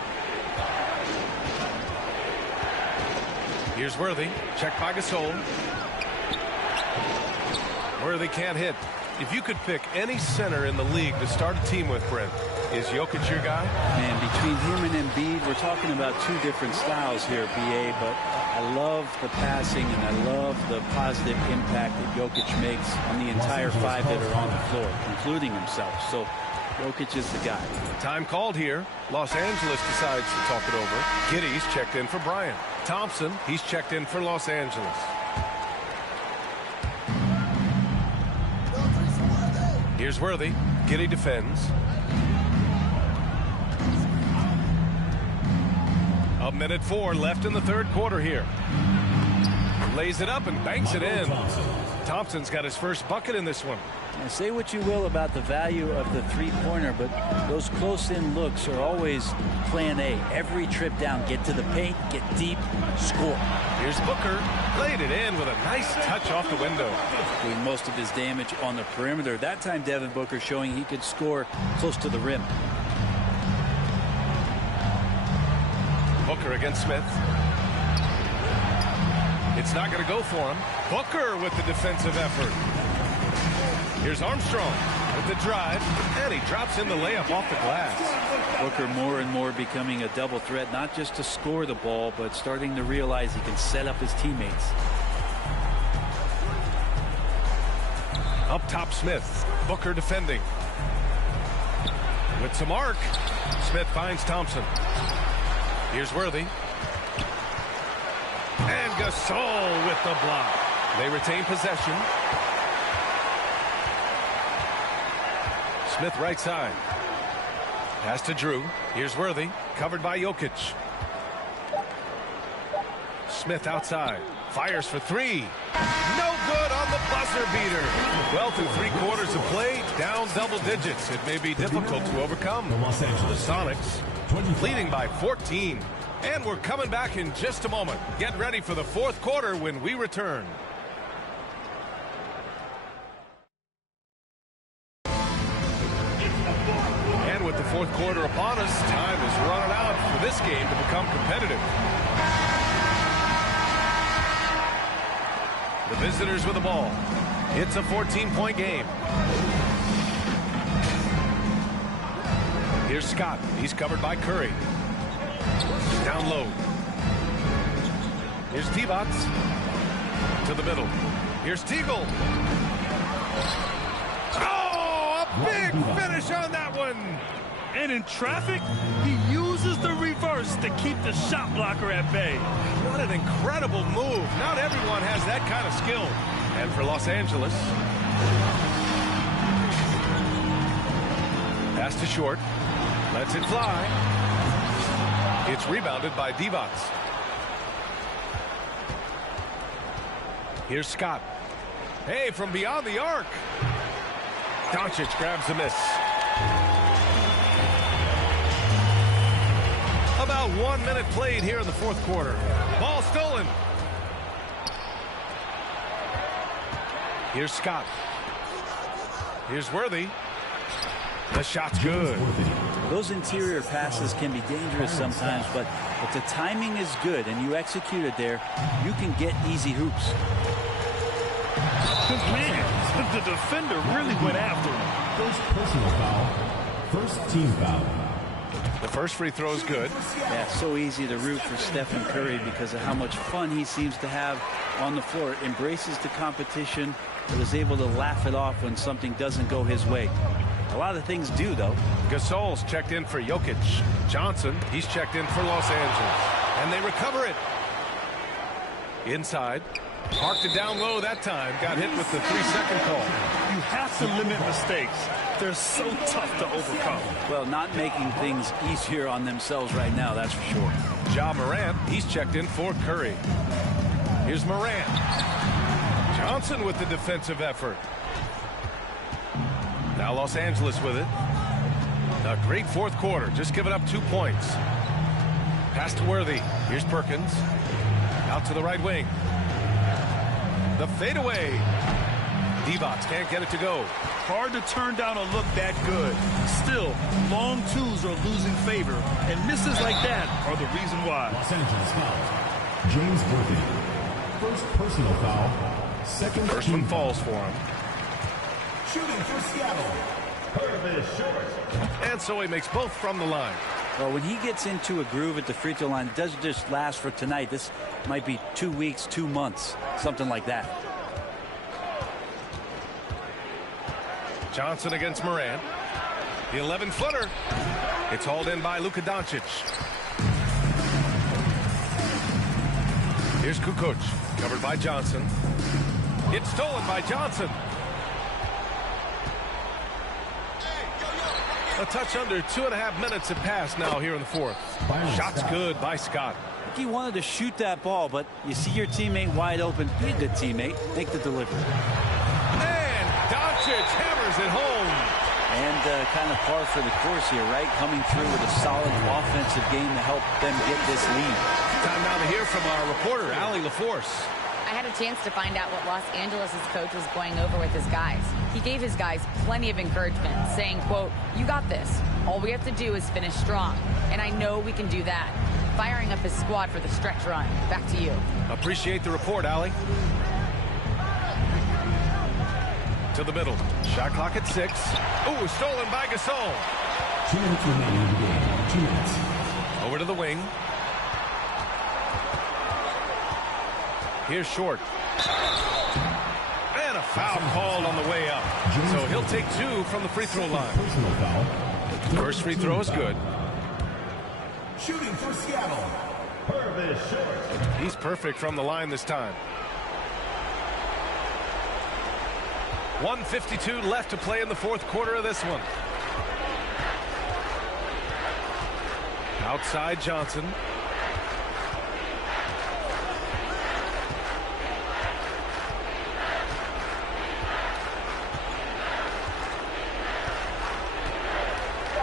Here's Worthy, checked by Gasol. Worthy can't hit. If you could pick any center in the league to start a team with, Brent, is Jokic your guy? Man, between him and Embiid, we're talking about 2 different styles here, BA, but I love the passing and I love the positive impact that Jokic makes on the entire 5 that are on the floor, including himself. So Jokic is the guy. Time called here. Los Angeles decides to talk it over. Giddey's checked in for Bryant. Thompson, he's checked in for Los Angeles. Here's Worthy. Giddey defends. A minute 4 left in the third quarter here. Lays it up and banks it in. Thompson's got his first bucket in this one. Now, say what you will about the value of the three-pointer, but those close-in looks are always plan A. Every trip down, get to the paint, get deep, score. Here's Booker. Laid it in with a nice touch off the window. Doing most of his damage on the perimeter. That time, Devin Booker showing he could score close to the rim. Booker against Smith. It's not going to go for him. Booker with the defensive effort. Here's Armstrong with the drive, and he drops in the layup off the glass. Booker more and more becoming a double threat, not just to score the ball, but starting to realize he can set up his teammates. Up top, Smith. Booker defending. With some arc, Smith finds Thompson. Here's Worthy. And Gasol with the block. They retain possession. Smith right side. Pass to Drew. Here's Worthy. Covered by Jokic. Smith outside. Fires for three. No good on the buzzer beater. Well, through 3 quarters of play, down double digits. It may be difficult to overcome. The Sonics leading by 14. And we're coming back in just a moment. Get ready for the 4th quarter when we return. And with the 4th quarter upon us, time is running out for this game to become competitive. The visitors with the ball. It's a 14-point game. Here's Scott. He's covered by Curry. Down low. Here's Divac. To the middle. Here's Teagle. Oh, a big finish on that one. And in traffic, he uses the reverse to keep the shot blocker at bay. What an incredible move. Not everyone has that kind of skill. And for Los Angeles. Pass to short. Lets it fly. It's rebounded by Divac. Here's Scott. Hey, from beyond the arc. Doncic grabs the miss. About 1 minute played here in the 4th quarter. Ball stolen. Here's Scott. Here's Worthy. The shot's good. Those interior passes can be dangerous sometimes, but if the timing is good and you execute it there, you can get easy hoops. Man, the defender really went after him. First personal foul. First team foul. The first free throw is good. Yeah, so easy to root for Stephen Curry because of how much fun he seems to have on the floor. Embraces the competition, but is able to laugh it off when something doesn't go his way. A lot of things do, though. Gasol's checked in for Jokic. Johnson, he's checked in for Los Angeles. And they recover it. Inside. Parked it down low that time. Got hit with the 3-second call. You have to limit mistakes. They're so tough to overcome. Well, not making things easier on themselves right now, that's for sure. Ja Morant, he's checked in for Curry. Here's Morant. Johnson with the defensive effort. Now Los Angeles with it. A great 4th quarter. Just giving up 2 points. Pass to Worthy. Here's Perkins. Out to the right wing. The fadeaway. Divac can't get it to go. Hard to turn down a look that good. Still, long twos are losing favor, and misses like that are the reason why. Los Angeles foul. James Worthy. First personal foul. Second First one falls for him. Shooting for Seattle. Purvis short. And so he makes both from the line. Well, when he gets into a groove at the free throw line, it doesn't just last for tonight. This might be 2 weeks, 2 months, something like that. Johnson against Morant. The 11-footer. It's hauled in by Luka Doncic. Here's Kukoc. Covered by Johnson. It's stolen by Johnson. A touch under 2.5 minutes have passed now here in the 4th. Shot's good by Scott. I think he wanted to shoot that ball, but you see your teammate wide open. Be a good teammate. Make the delivery. And Doncic hammers it home. And kind of par for the course here, right? Coming through with a solid offensive game to help them get this lead. Time now to hear from our reporter, Allie LaForce. I had a chance to find out what Los Angeles' coach was going over with his guys. He gave his guys plenty of encouragement, saying, quote, "You got this. All we have to do is finish strong. And I know we can do that." Firing up his squad for the stretch run. Back to you. Appreciate the report, Allie. To the middle. Shot clock at 6. Ooh, stolen by Gasol. 2 minutes remaining in the game. 2 minutes. Over to the wing. Here's Short. And a foul called on the way up. So he'll take 2 from the free throw line. Personal foul. First free throw is good. Shooting for Seattle. Purvis short. He's perfect from the line this time. 1:52 left to play in the 4th quarter of this one. Outside Johnson.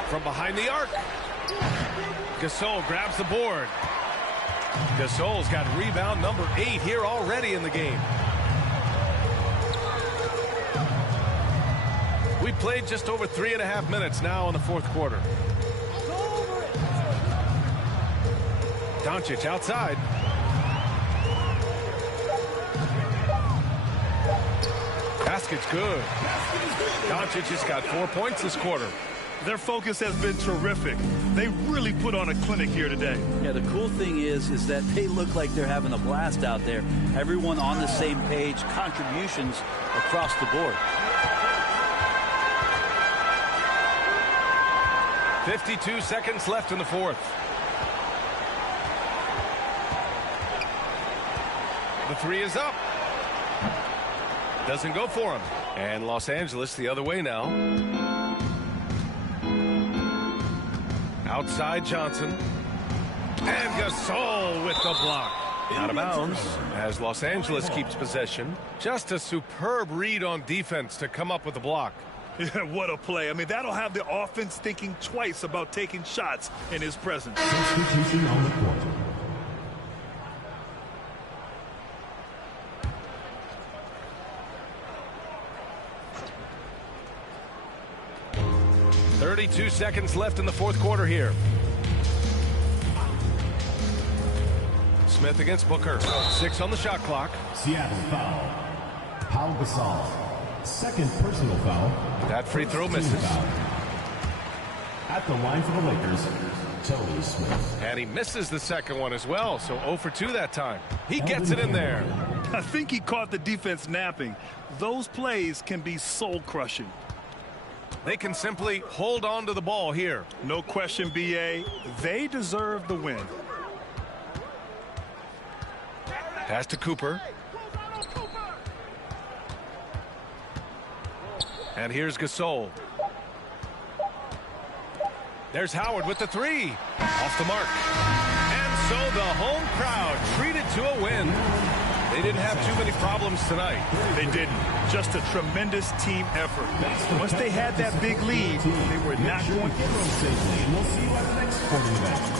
from behind the arc. Gasol grabs the board. Gasol's got rebound number 8 here already in the game. We played just over 3.5 minutes now in the fourth quarter. Doncic outside. Basket's good. Doncic has got 4 points this quarter. Their focus has been terrific. They really put on a clinic here today. Yeah, the cool thing is that they look like they're having a blast out there. Everyone on the same page, contributions across the board. 52 seconds left in the fourth. The three is up. Doesn't go for him. And Los Angeles the other way now. Outside Johnson. And Gasol with the block. Out of bounds as Los Angeles keeps possession. Just a superb read on defense to come up with the block. Yeah, what a play. I mean, that'll have the offense thinking twice about taking shots in his presence. Substitution on the court. 32 seconds left in the fourth quarter here. Smith against Booker. 6 on the shot clock. Seattle foul. Pau Gasol. Second personal foul. That free throw misses. At the line for the Lakers, Tony Smith. And he misses the second one as well, so 0 for 2 that time. He gets it in there. I think he caught the defense napping. Those plays can be soul-crushing. They can simply hold on to the ball here. No question, B.A. They deserve the win. Pass to Cooper. And here's Gasol. There's Howard with the three. Off the mark. And so the home crowd treated to a win. They didn't have too many problems tonight. They didn't. Just a tremendous team effort. Once they had that big lead, they were not going to go safely. We'll see you at the next sporting event.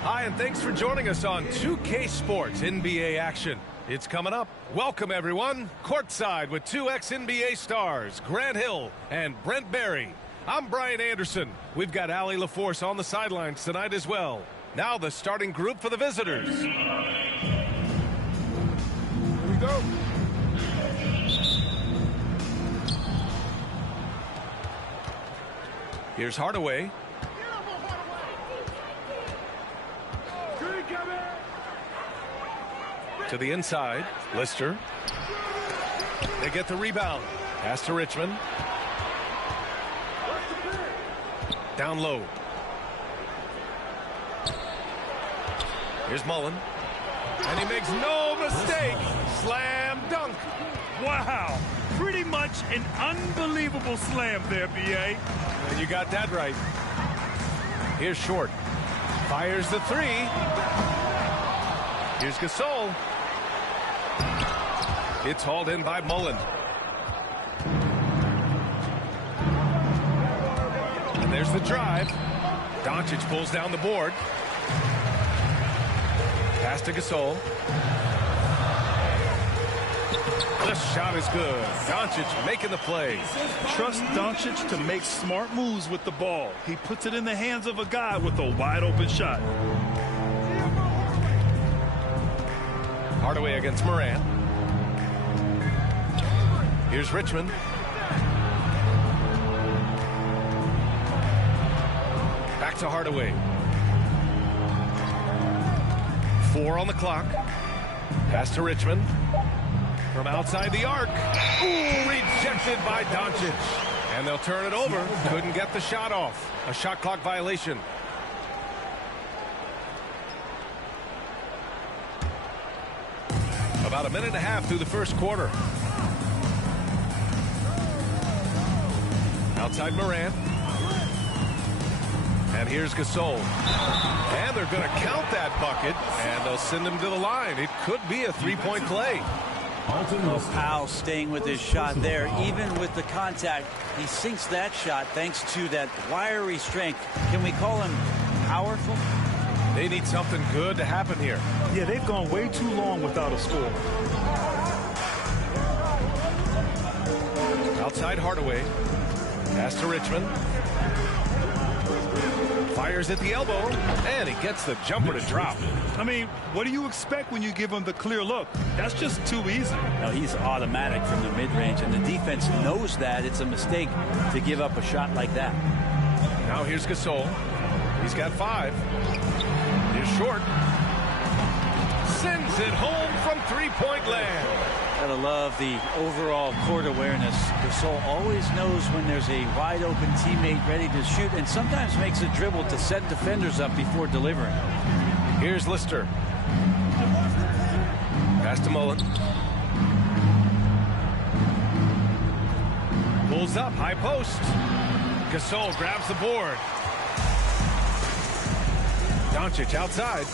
Hi, and thanks for joining us on 2K Sports NBA action. It's coming up. Welcome, everyone. Courtside with two ex-NBA stars, Grant Hill and Brent Barry. I'm Brian Anderson. We've got Allie LaForce on the sidelines tonight as well. Now the starting group for the visitors. Here we go. Here's Hardaway. To the inside, Lister. They get the rebound. Pass to Richmond. Down low. Here's Mullen. And he makes no mistake. Slam dunk. Wow. Pretty much an unbelievable slam there, B.A. And you got that right. Here's Short. Fires the three. Here's Gasol. It's hauled in by Mullen. And there's the drive. Doncic pulls down the board. Pass to Gasol. The shot is good. Doncic making the play. Trust Doncic to make smart moves with the ball. He puts it in the hands of a guy with a wide open shot. Hardaway against Morant. Here's Richmond. Back to Hardaway. 4 on the clock. Pass to Richmond. From outside the arc. Ooh, rejected by Doncic. And they'll turn it over. Couldn't get the shot off. A shot clock violation. About a minute and a half through the first quarter. Outside Morant. And here's Gasol. And they're going to count that bucket. And they'll send him to the line. It could be a three-point play. Powell staying with his shot there. Even with the contact, he sinks that shot thanks to that wiry strength. Can we call him powerful? They need something good to happen here. Yeah, they've gone way too long without a score. Outside Hardaway. Pass to Richmond. Fires at the elbow. And he gets the jumper to drop. I mean, what do you expect when you give him the clear look? That's just too easy. No, he's automatic from the mid-range, and the defense knows that. It's a mistake to give up a shot like that. Now here's Gasol. He's got 5. Here's Short. Sends it home from three-point land. Gotta love the overall court awareness. Gasol always knows when there's a wide open teammate ready to shoot, and sometimes makes a dribble to set defenders up before delivering. Here's Lister. Pass to Mullen. Pulls up, high post. Gasol grabs the board. Doncic outside.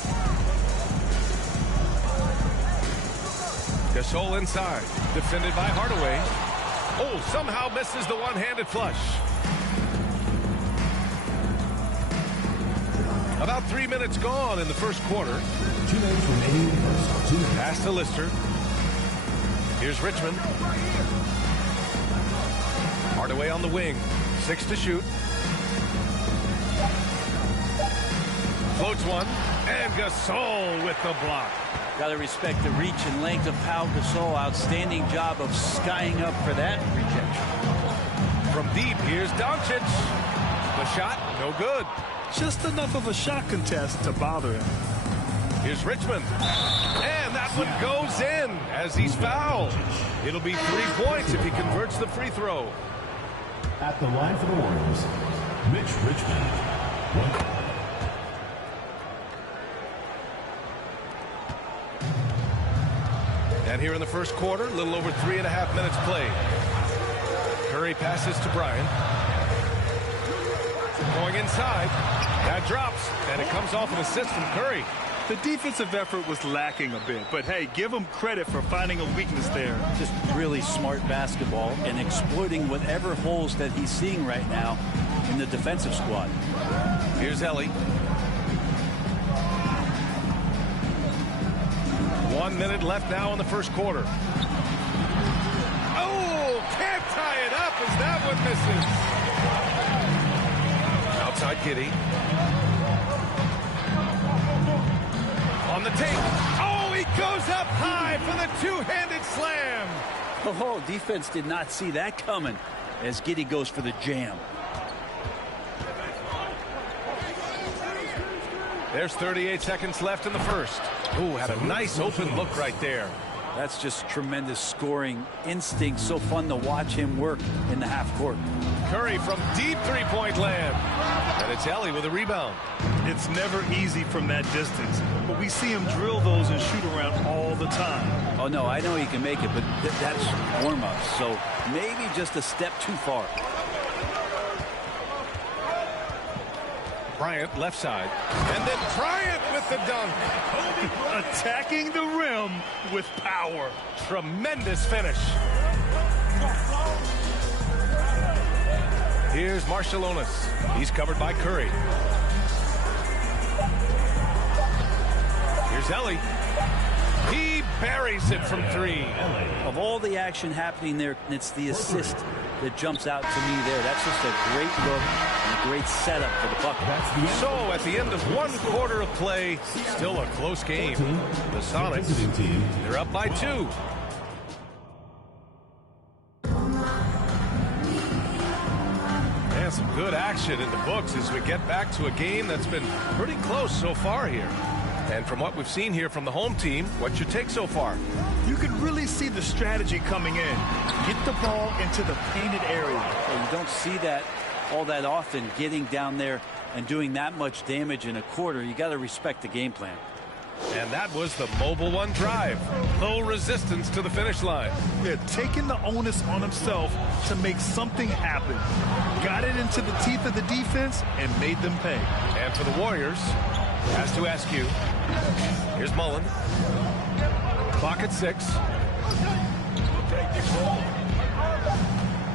Gasol inside. Defended by Hardaway. Oh, somehow misses the one-handed flush. About 3 minutes gone in the first quarter. 2 minutes remaining in the first. 2 minutes. Pass to Lister. Here's Richmond. Hardaway on the wing. 6 to shoot. Floats one. And Gasol with the block. Got to respect the reach and length of Pau Gasol. Outstanding job of skying up for that rejection. From deep, here's Doncic. The shot, no good. Just enough of a shot contest to bother him. Here's Richmond. And that one goes in as he's fouled. It'll be 3 points if he converts the free throw. At the line for the Warriors, Mitch Richmond. And here in the first quarter, a little over 3.5 minutes played. Curry passes to Bryant. Going inside. That drops, and it comes off an assist from Curry. The defensive effort was lacking a bit, but hey, give him credit for finding a weakness there. Just really smart basketball and exploiting whatever holes that he's seeing right now in the defensive squad. Here's Ellie. 1 minute left now in the first quarter. Oh, can't tie it up as that one misses. Outside Giddey. On the tape. Oh, he goes up high for the two-handed slam. Oh, defense did not see that coming as Giddey goes for the jam. There's 38 seconds left in the first. Ooh, had a nice open look right there. That's just tremendous scoring instinct. So fun to watch him work in the half court. Curry from deep three-point land. And it's Ellie with a rebound. It's never easy from that distance, but we see him drill those and shoot around all the time. Oh, no, I know he can make it, but that's warm-up. So maybe just a step too far. Bryant left side. And then Bryant with the dunk. Attacking the rim with power. Tremendous finish. Here's Marciulionis. He's covered by Curry. Here's Ellie. He buries it from three. Of all the action happening there, it's the assist that jumps out to me there. That's just a great look and a great setup for the bucket. So at the end of 1 quarter of play, still a close game. The Sonics, they're up by 2. And some good action in the books as we get back to a game that's been pretty close so far here. And from what we've seen here from the home team, what's your take so far? You can really see the strategy coming in. Get the ball into the painted area. Well, you don't see that all that often, getting down there and doing that much damage in a quarter. You got to respect the game plan. And that was the Mobile One drive. Low resistance to the finish line. Yeah, taking the onus on himself to make something happen. Got it into the teeth of the defense and made them pay. And for the Warriors, has to ask you. Here's Mullen. Clock at 6.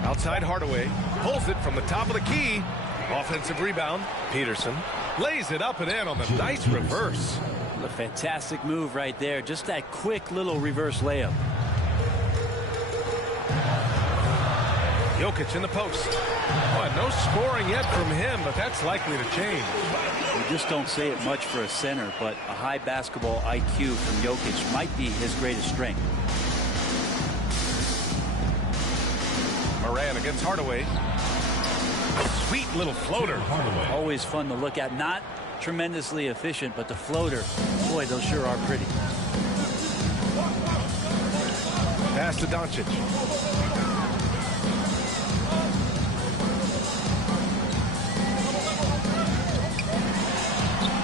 Outside Hardaway. Pulls it from the top of the key. Offensive rebound. Peterson lays it up and in on the nice reverse. A fantastic move right there. Just that quick little reverse layup. Jokic in the post. Oh, no scoring yet from him, but that's likely to change. We just don't say it much for a center, but a high basketball IQ from Jokic might be his greatest strength. Moran against Hardaway. Sweet little floater. Always fun to look at. Not tremendously efficient, but the floater, boy, those sure are pretty. Pass to Doncic.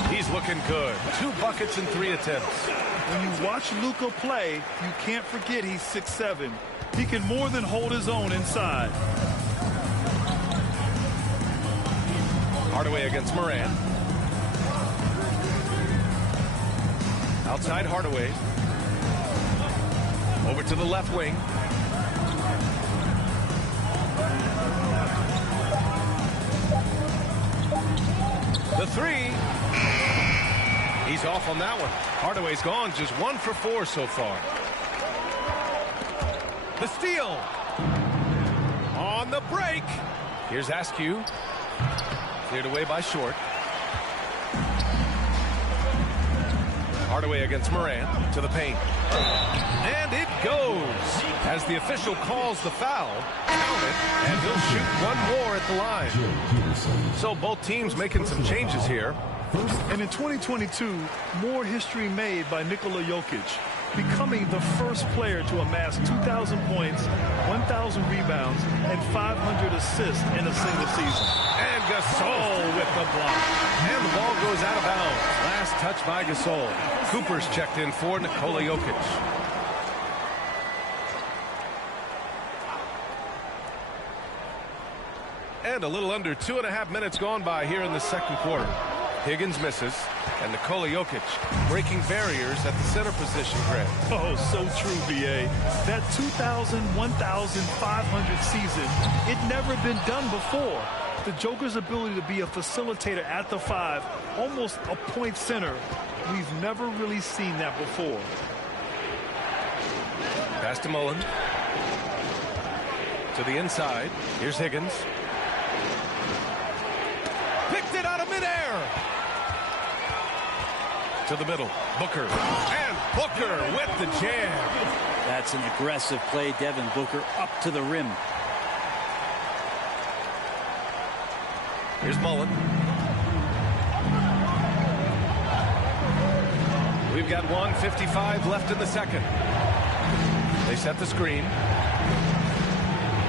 He's looking good. 2 buckets and 3 attempts. When you watch Luka play, you can't forget he's 6'7". He can more than hold his own inside. Hardaway against Moran. Outside Hardaway. Over to the left wing. The 3. He's off on that one. Hardaway's gone, just 1 for 4 so far. The steal. On the break. Here's Askew. Cleared away by Short. Hardaway against Moran to the paint. And it goes. As the official calls the foul, count it, and he'll shoot 1 more at the line. So both teams making some changes here. And in 2022, more history made by Nikola Jokic. becoming the first player to amass 2,000 points, 1,000 rebounds, and 500 assists in a single season. And Gasol with the block. And the ball goes out of bounds. Last touch by Gasol. Cooper's checked in for Nikola Jokic. And a little under 2.5 minutes gone by here in the second quarter. Higgins misses, and Nikola Jokic breaking barriers at the center position, Greg. Oh, so true, B.A. That 2,000, 1,500 season, it never been done before. The Joker's ability to be a facilitator at the 5, almost a point center, we've never really seen that before. Pass to Mullen. To the inside. Here's Higgins. Picked it out of midair. To the middle. Booker. And Booker with the jam. That's an aggressive play. Devin Booker up to the rim. Here's Mullen. We've got 1:55 left in the second. They set the screen.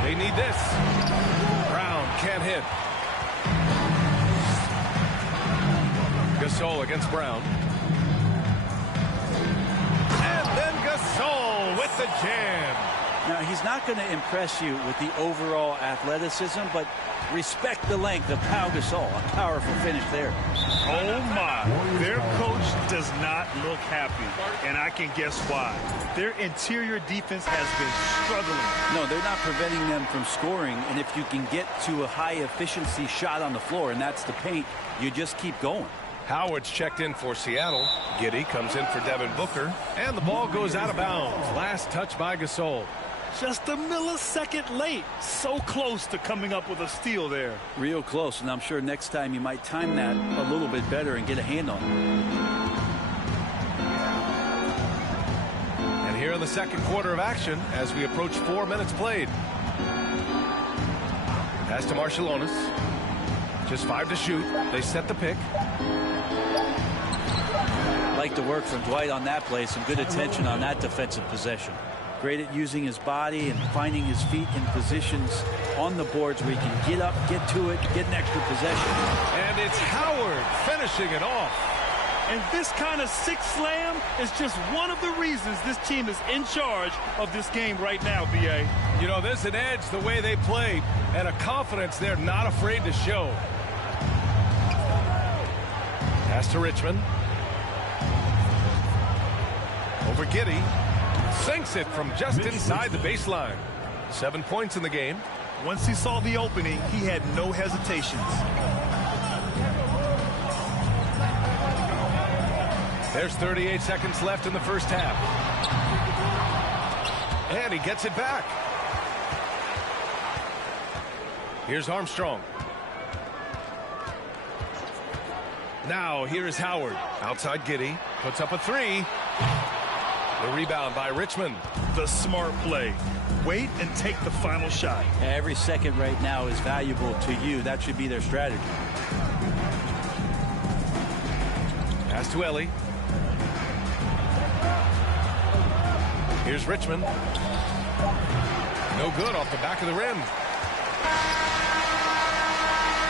They need this. Brown can't hit. Gasol against Brown. And then Gasol with the jam. Now, he's not going to impress you with the overall athleticism, but respect the length of Pau Gasol. A powerful finish there. Oh, my. Their coach does not look happy, and I can guess why. Their interior defense has been struggling. No, they're not preventing them from scoring, and if you can get to a high-efficiency shot on the floor, and that's the paint, you just keep going. Howard's checked in for Seattle. Giddey comes in for Devin Booker, and the ball goes out of bounds. Last touch by Gasol. Just a millisecond late. So close to coming up with a steal there. Real close, and I'm sure next time you might time that a little bit better and get a hand on it. And here in the second quarter of action as we approach 4 minutes played. Pass to Marciulionis. Just 5 to shoot. They set the pick. Like the work from Dwight on that play. Some good attention on that defensive possession. Great at using his body and finding his feet in positions on the boards where he can get up, get to it, get an extra possession. And it's Howard finishing it off. And this kind of six slam is just one of the reasons this team is in charge of this game right now, B.A. You know, there's an edge the way they play and a confidence they're not afraid to show. Pass to Richmond. Over Giddey. Sinks it from just inside the baseline. 7 points in the game. Once he saw the opening, he had no hesitations. There's 38 seconds left in the first half. And he gets it back. Here's Armstrong. Now here is Howard. Outside Giddey. Puts up a three. The rebound by Richmond. The smart play. Wait and take the final shot. Every second right now is valuable to you. That should be their strategy. Pass to Ellie. Here's Richmond. No good off the back of the rim.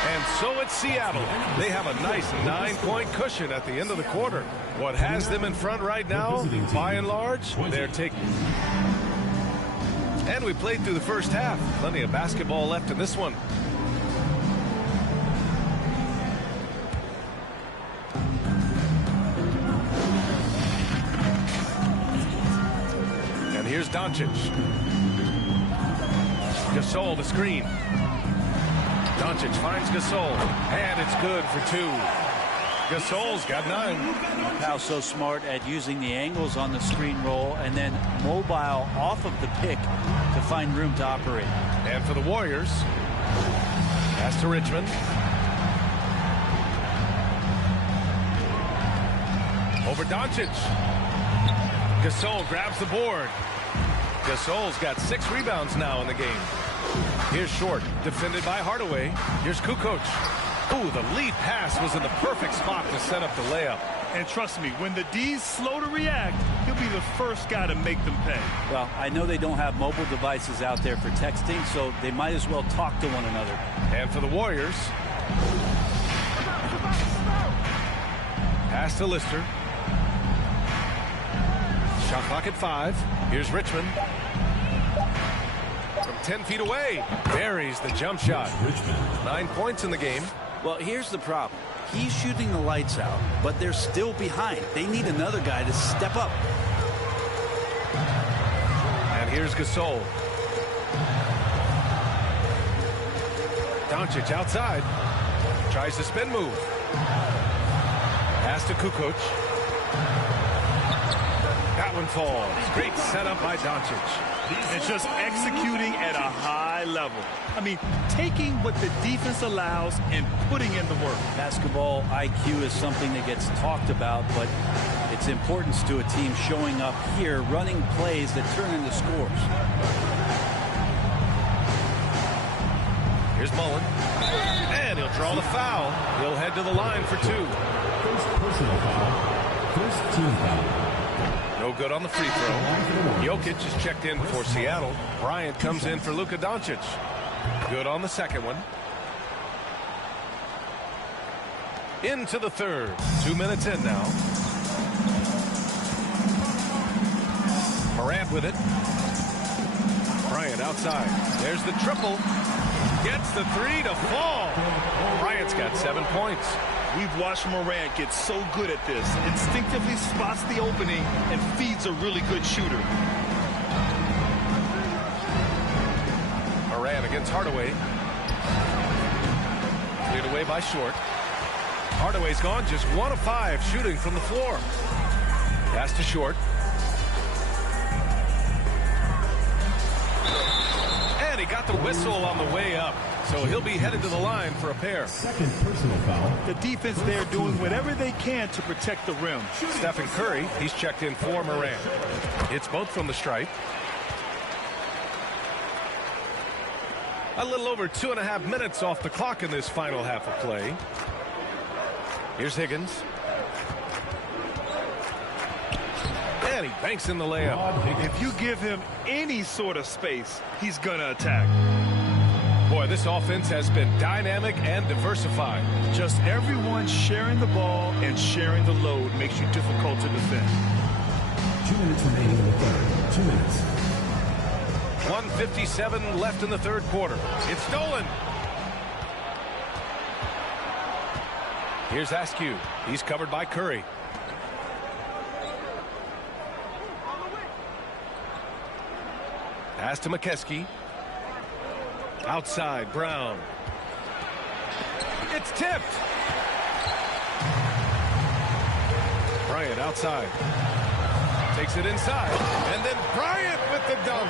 And so it's Seattle. They have a nice 9-point cushion at the end of the quarter. What has them in front right now, by and large, they're taking. And we played through the first half. Plenty of basketball left in this one. And here's Doncic. Gasol, the screen. Doncic finds Gasol, and it's good for two. Gasol's got 9. Powell's so smart at using the angles on the screen roll and then mobile off of the pick to find room to operate. And for the Warriors, pass to Richmond. Over Doncic. Gasol grabs the board. Gasol's got 6 rebounds now in the game. Here's Short, defended by Hardaway. Here's Kukoc. Ooh, the lead pass was in the perfect spot to set up the layup. And trust me, when the D's slow to react, he'll be the first guy to make them pay. Well, I know they don't have mobile devices out there for texting, so they might as well talk to one another. And for the Warriors, pass to Lister. Shot clock at 5. Here's Richmond. From 10 feet away, buries the jump shot. 9 points in the game. Well, here's the problem. He's shooting the lights out, but they're still behind. They need another guy to step up. And here's Gasol. Doncic outside. Tries the spin move. Pass to Kukoc. That one falls. Great setup by Doncic. And just executing at a high level. I mean, taking what the defense allows and putting in the work. Basketball IQ is something that gets talked about, but its importance to a team showing up here, running plays that turn into scores. Here's Mullen. And he'll draw the foul. He'll head to the line for 2. First personal foul. First team foul. No good on the free throw. Jokic is checked in for Seattle. Bryant comes in for Luka Doncic. Good on the second one. Into the third. 2 minutes in now. Morant with it. Bryant outside. There's the triple. Gets the 3 to fall. Bryant's got 7 points. We've watched Morant get so good at this. Instinctively spots the opening and feeds a really good shooter. Morant against Hardaway. Cleared away by Short. Hardaway's gone just 1 of 5 shooting from the floor. Pass to Short. And he got the whistle on the way up. So he'll be headed to the line for a pair. Second personal foul. The defense there doing whatever they can to protect the rim. Stephen Curry, he's checked in for Morant. It's both from the stripe. A little over 2.5 minutes off the clock in this final half of play. Here's Higgins. And he banks in the layup. If you give him any sort of space, he's going to attack. Boy, this offense has been dynamic and diversified. Just everyone sharing the ball and sharing the load makes you difficult to defend. 2 minutes remaining in the third. 2 minutes. 1:57 left in the third quarter. It's stolen. Here's Askew. He's covered by Curry. Pass to McKeskey. Outside, Brown. It's tipped. Bryant outside. Takes it inside. And then Bryant with the dunk.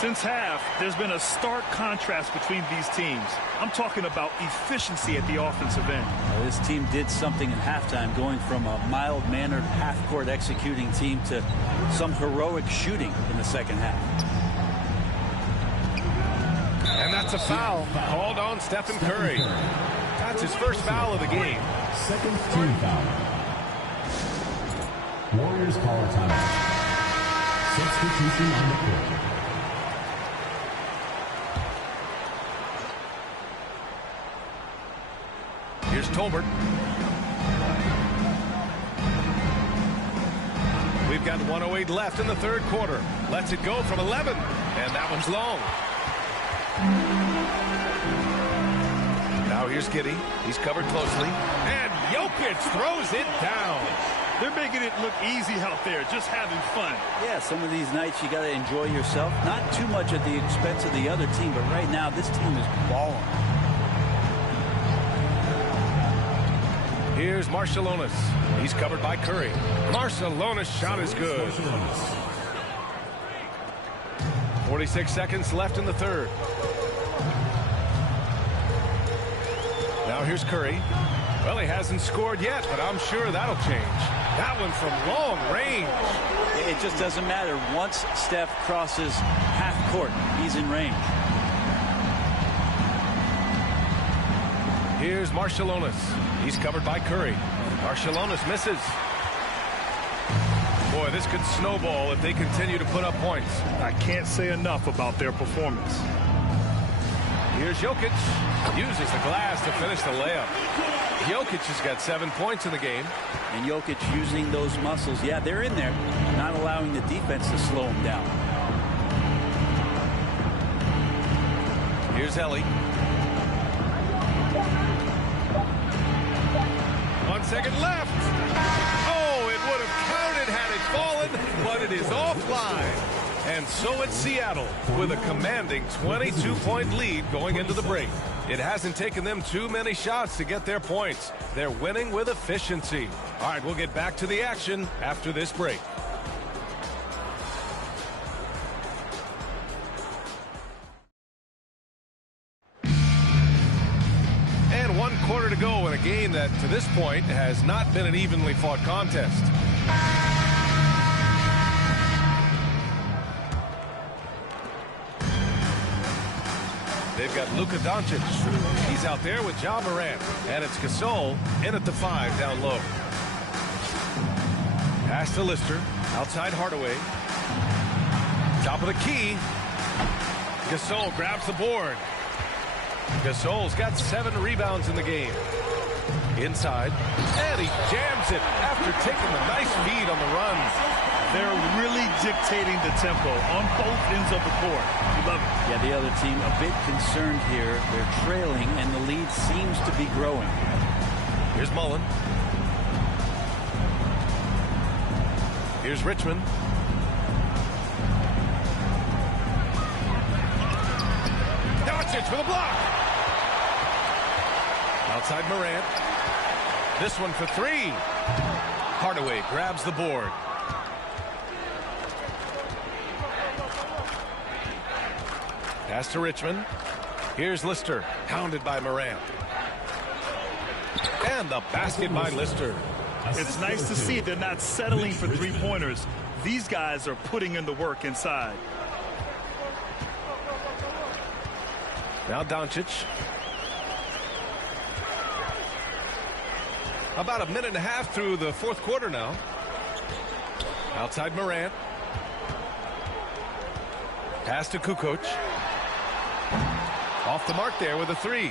Since half, there's been a stark contrast between these teams. I'm talking about efficiency at the offensive end. Well, this team did something in halftime, going from a mild-mannered half-court executing team to some heroic shooting in the second half. And that's a foul called on Stephen Curry. That's his first foul of the game. Second team foul. Warriors call a timeout. Substitution on the court. Here's Tolbert. We've got 1:08 left in the third quarter. Lets it go from 11. And that one's long. Now here's Giddey. He's covered closely. And Jokic throws it down. They're making it look easy out there, just having fun. Yeah, some of these nights you got to enjoy yourself. Not too much at the expense of the other team, but right now this team is balling. Here's Marciulionis. He's covered by Curry. Marciulionis' shot is good. 46 seconds left in the third. Now here's Curry. Well, he hasn't scored yet, but I'm sure that'll change. That one from long range. It just doesn't matter. Once Steph crosses half court, he's in range. Here's Marciulionis. He's covered by Curry. Marciulionis misses. Boy, this could snowball if they continue to put up points. I can't say enough about their performance. Here's Jokic. Uses the glass to finish the layup. Jokic has got 7 points in the game. And Jokic using those muscles. Yeah, they're in there, not allowing the defense to slow him down. Here's Ellie. 1 second left. Oh, it would have counted had it fallen, but it is offline. And so it's Seattle with a commanding 22-point lead going into the break. It hasn't taken them too many shots to get their points. They're winning with efficiency. All right, we'll get back to the action after this break. And 1 quarter to go in a game that, to this point, has not been an evenly fought contest. They've got Luka Doncic. He's out there with Ja Morant. And it's Gasol in at the 5 down low. Pass to Lister. Outside Hardaway. Top of the key. Gasol grabs the board. Gasol's got 7 rebounds in the game. Inside. And he jams it after taking a nice feed on the run. They're really dictating the tempo on both ends of the court. You love it. Yeah, the other team a bit concerned here. They're trailing, and the lead seems to be growing. Here's Mullen. Here's Richmond. Doncic with a block. Outside Morant. This one for 3. Hardaway grabs the board. Pass to Richmond. Here's Lister, hounded by Morant. And the basket by Lister. It's nice to see they're not settling for three-pointers. These guys are putting in the work inside. Now Doncic. About a minute and a half through the 4th quarter now. Outside Morant. Pass to Kukoc. Off the mark there with a 3.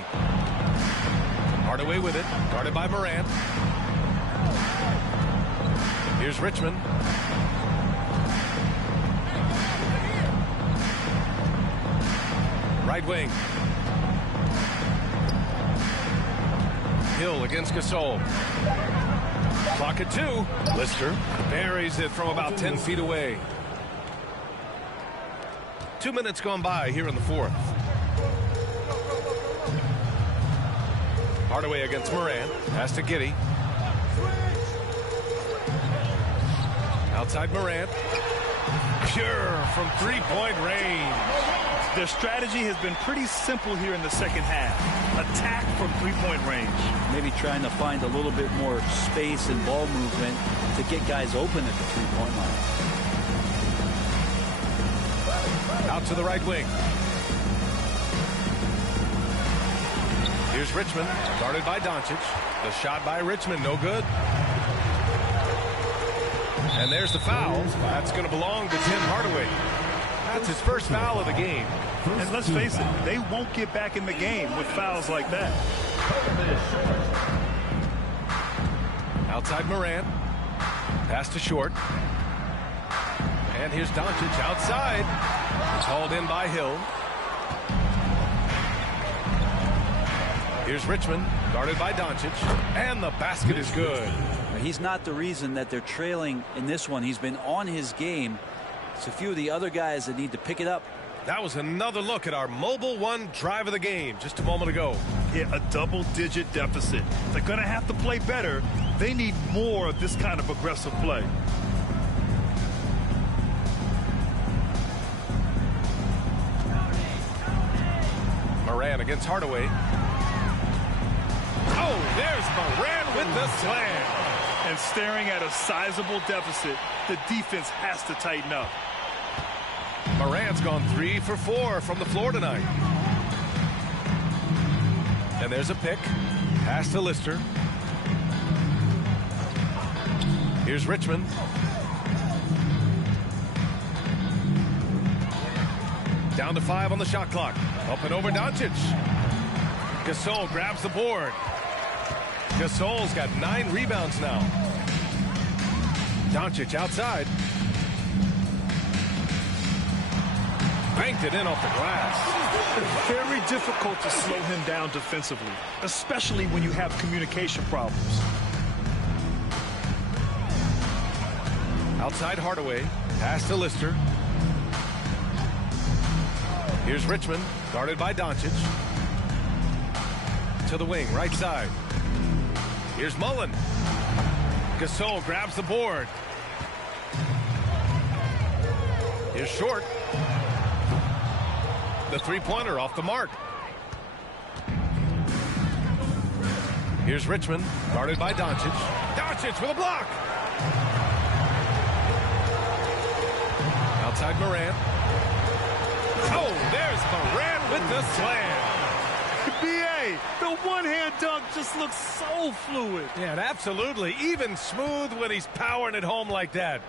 Hardaway with it. Guarded by Morant. Here's Richmond. Right wing. Hill against Gasol. Clock at 2. Lister buries it from about 10 feet away. 2 minutes gone by here in the 4th. Hardaway against Morant. Pass to Giddey. Outside Morant. Pure from 3-point range. Their strategy has been pretty simple here in the second half. Attack from 3-point range. Maybe trying to find a little bit more space and ball movement to get guys open at the 3-point line. Out to the right wing. Here's Richmond, guarded by Doncic. The shot by Richmond, no good. And there's the foul. That's going to belong to Tim Hardaway. That's his first foul of the game. And let's face it, they won't get back in the game with fouls like that. Outside Morant. Pass to Short. And here's Doncic outside. Called in by Hill. Here's Richmond, guarded by Doncic. And the basket is good. He's not the reason that they're trailing in this one. He's been on his game. It's a few of the other guys that need to pick it up. That was another look at our Mobile One drive of the game just a moment ago. Yeah, a double-digit deficit. They're going to have to play better. They need more of this kind of aggressive play. Morant against Hardaway. Oh, there's Morant with the slam. And staring at a sizable deficit, the defense has to tighten up. Morant's gone 3 for 4 from the floor tonight. And there's a pick. Pass to Lister. Here's Richmond. Down to 5 on the shot clock. Up and over Doncic. Gasol grabs the board. Gasol's got 9 rebounds now. Doncic outside. Banked it in off the glass. It's very difficult to slow him down defensively, especially when you have communication problems. Outside Hardaway. Pass to Lister. Here's Richmond, guarded by Doncic. To the wing, right side. Here's Mullen. Gasol grabs the board. Here's Short. The three-pointer off the mark. Here's Richmond, guarded by Doncic. Doncic with a block. Outside Morant. Oh, there's Morant with the slam. B.A., the one-hand dunk just looks so fluid. Yeah, absolutely. Even smooth when he's powering it home like that.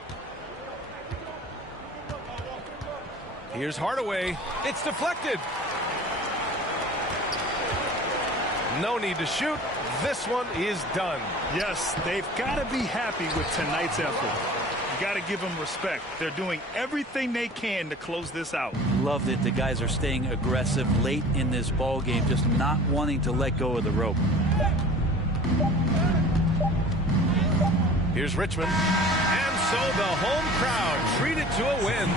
Here's Hardaway. It's deflected. No need to shoot. This one is done. Yes, they've got to be happy with tonight's effort. You got to give them respect. They're doing everything they can to close this out. Love that the guys are staying aggressive late in this ball game, just not wanting to let go of the rope. Here's Richmond. And so the home crowd treated to a win.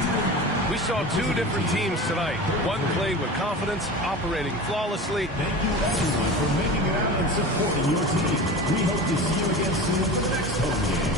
We saw 2 different teams tonight. One played with confidence, operating flawlessly. Thank you everyone for making it out and supporting your team. We hope to see you again soon for the next home game.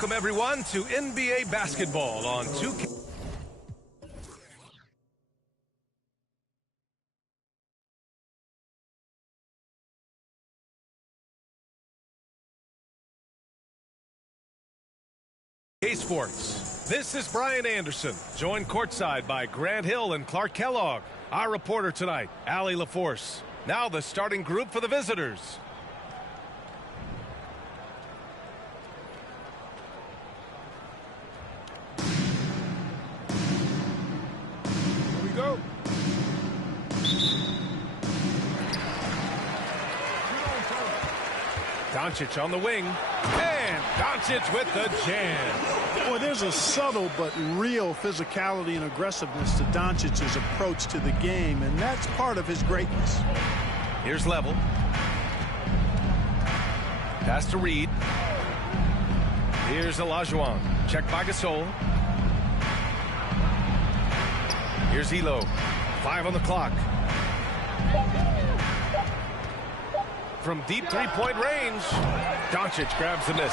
Welcome, everyone, to NBA basketball on 2K. Sports. This is Brian Anderson, joined courtside by Grant Hill and Clark Kellogg. Our reporter tonight, Allie LaForce. Now the starting group for the visitors. Here we go. Doncic on the wing, and Doncic with the jam. Boy, there's a subtle but real physicality and aggressiveness to Doncic's approach to the game, and that's part of his greatness. Here's Level. Pass to Reed. Here's Olajuwon. Check by Gasol. Here's Elo. 5 on the clock. From deep three-point range, Doncic grabs the miss.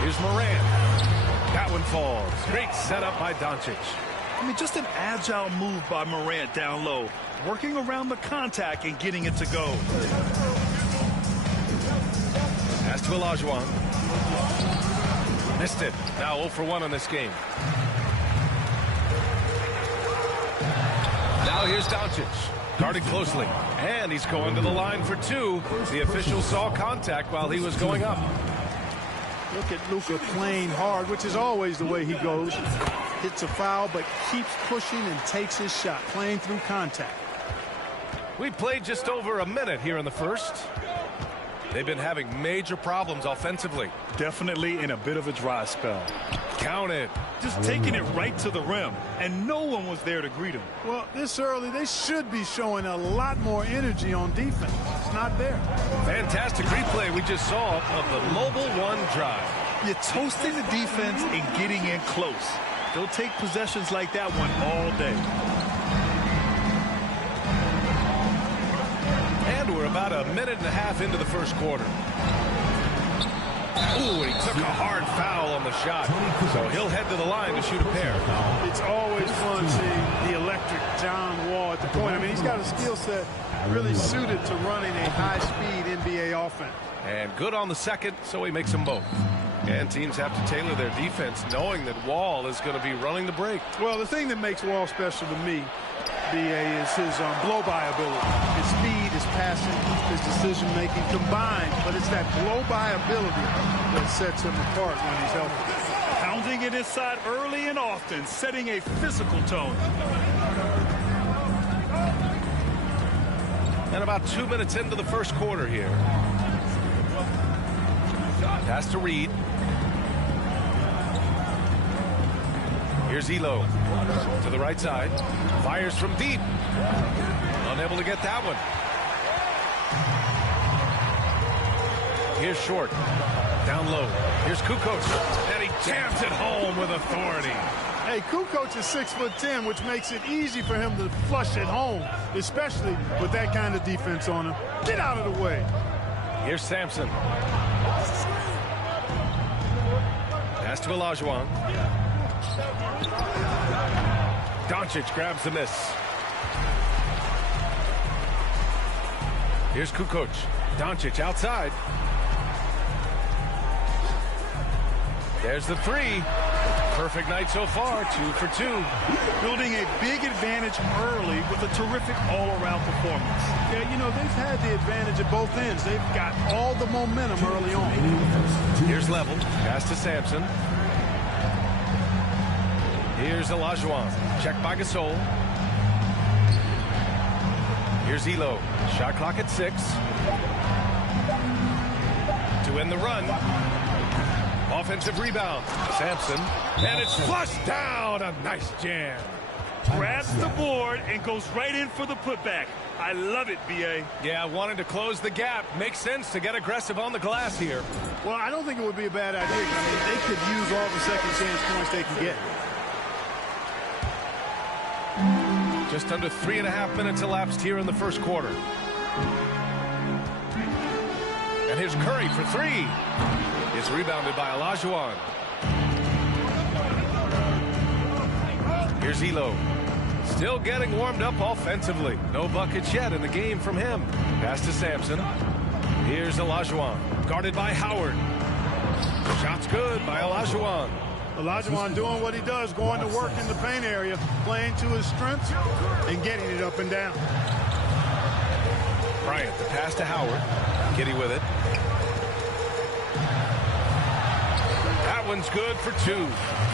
Here's Morant. That one falls. Great setup by Doncic. I mean, just an agile move by Morant down low, working around the contact and getting it to go. Pass to Olajuwon. Missed it. Now 0 for 1 on this game. Now here's Doncic. Guarded closely, and he's going to the line for 2. The official saw contact while he was going up. Look at Luka playing hard, which is always the way he goes. Hits a foul, but keeps pushing and takes his shot, playing through contact. We played just over a minute here in the first. They've been having major problems offensively. Definitely in a bit of a dry spell. Counted. Just taking it right to the rim, and no one was there to greet him. Well, this early, they should be showing a lot more energy on defense. It's not there. Fantastic replay we just saw of the Mobile One drive. You're toasting the defense and getting in close. They'll take possessions like that one all day. And we're about a minute and a half into the first quarter. Ooh, he took a hard foul on the shot. So he'll head to the line to shoot a pair. It's always fun seeing the electric John Wall at the point. I mean, he's got a skill set really suited to running a high-speed NBA offense. And good on the second, so he makes them both. And teams have to tailor their defense knowing that Wall is going to be running the break. Well, the thing that makes Wall special to me, B.A., is his blow-by ability. His speed, his passing, his decision-making combined. But it's that blow-by ability that sets him apart when he's healthy. Pounding it inside early and often, setting a physical tone. And about 2 minutes into the first quarter here. Pass to Reed. Here's Elo to the right side. Fires from deep. Unable to get that one. Here's Short. Down low. Here's Kukoc. And he jams it home with authority. Hey, Kukoc is 6'10", which makes it easy for him to flush it home, especially with that kind of defense on him. Get out of the way. Here's Sampson. Pass to Olajuwon. Doncic grabs the miss. Here's Kukoc. Doncic outside. There's the 3. Perfect night so far, 2 for 2. Building a big advantage early with a terrific all-around performance. Yeah, you know, they've had the advantage at both ends. They've got all the momentum early on. Here's Level. Pass to Sampson. Here's Olajuwon. Check by Gasol. Here's Elo. Shot clock at 6. To end the run. Offensive rebound. Sampson. And it's flushed down. A nice jam. Grabs the board and goes right in for the putback. I love it, B.A. Yeah, wanting to close the gap. Makes sense to get aggressive on the glass here. Well, I don't think it would be a bad idea. I mean, they could use all the second chance points they can get. Just under 3.5 minutes elapsed here in the first quarter. And here's Curry for 3. It's rebounded by Olajuwon. Here's Elo. Still getting warmed up offensively. No buckets yet in the game from him. Pass to Sampson. Here's Olajuwon. Guarded by Howard. Shot's good by Olajuwon. Olajuwon doing what he does, going to work in the paint area, playing to his strengths, and getting it up and down. Bryant, the pass to Howard. Giddy with it. That one's good for 2.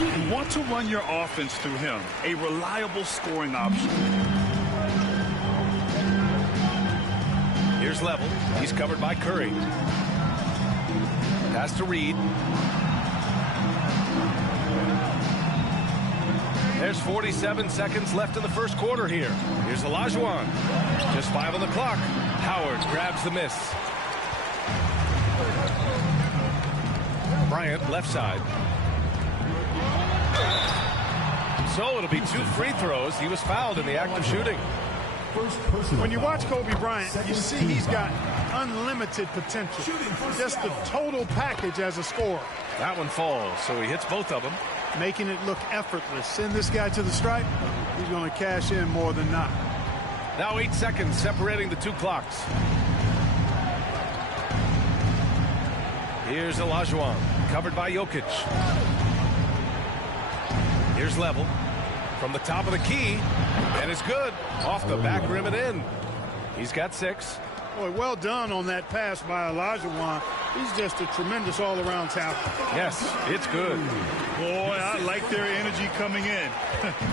You want to run your offense through him, a reliable scoring option. Here's Level. He's covered by Curry. Pass to Reed. There's 47 seconds left in the first quarter here. Here's Olajuwon. Just 5 on the clock. Howard grabs the miss. Bryant, left side. So it'll be 2 free throws. He was fouled in the act of shooting. When you watch Kobe Bryant, you see he's got unlimited potential. Just the total package as a scorer. That one falls, so he hits both of them. Making it look effortless. Send this guy to the stripe, he's going to cash in more than not. Now 8 seconds separating the 2 clocks. Here's Olajuwon, covered by Jokic. Here's Level from the top of the key, and it's good. Off the back rim and in. He's got 6. Boy, well done on that pass by Olajuwon. He's just a tremendous all-around talent. Yes, it's good. Boy, I like their energy coming in.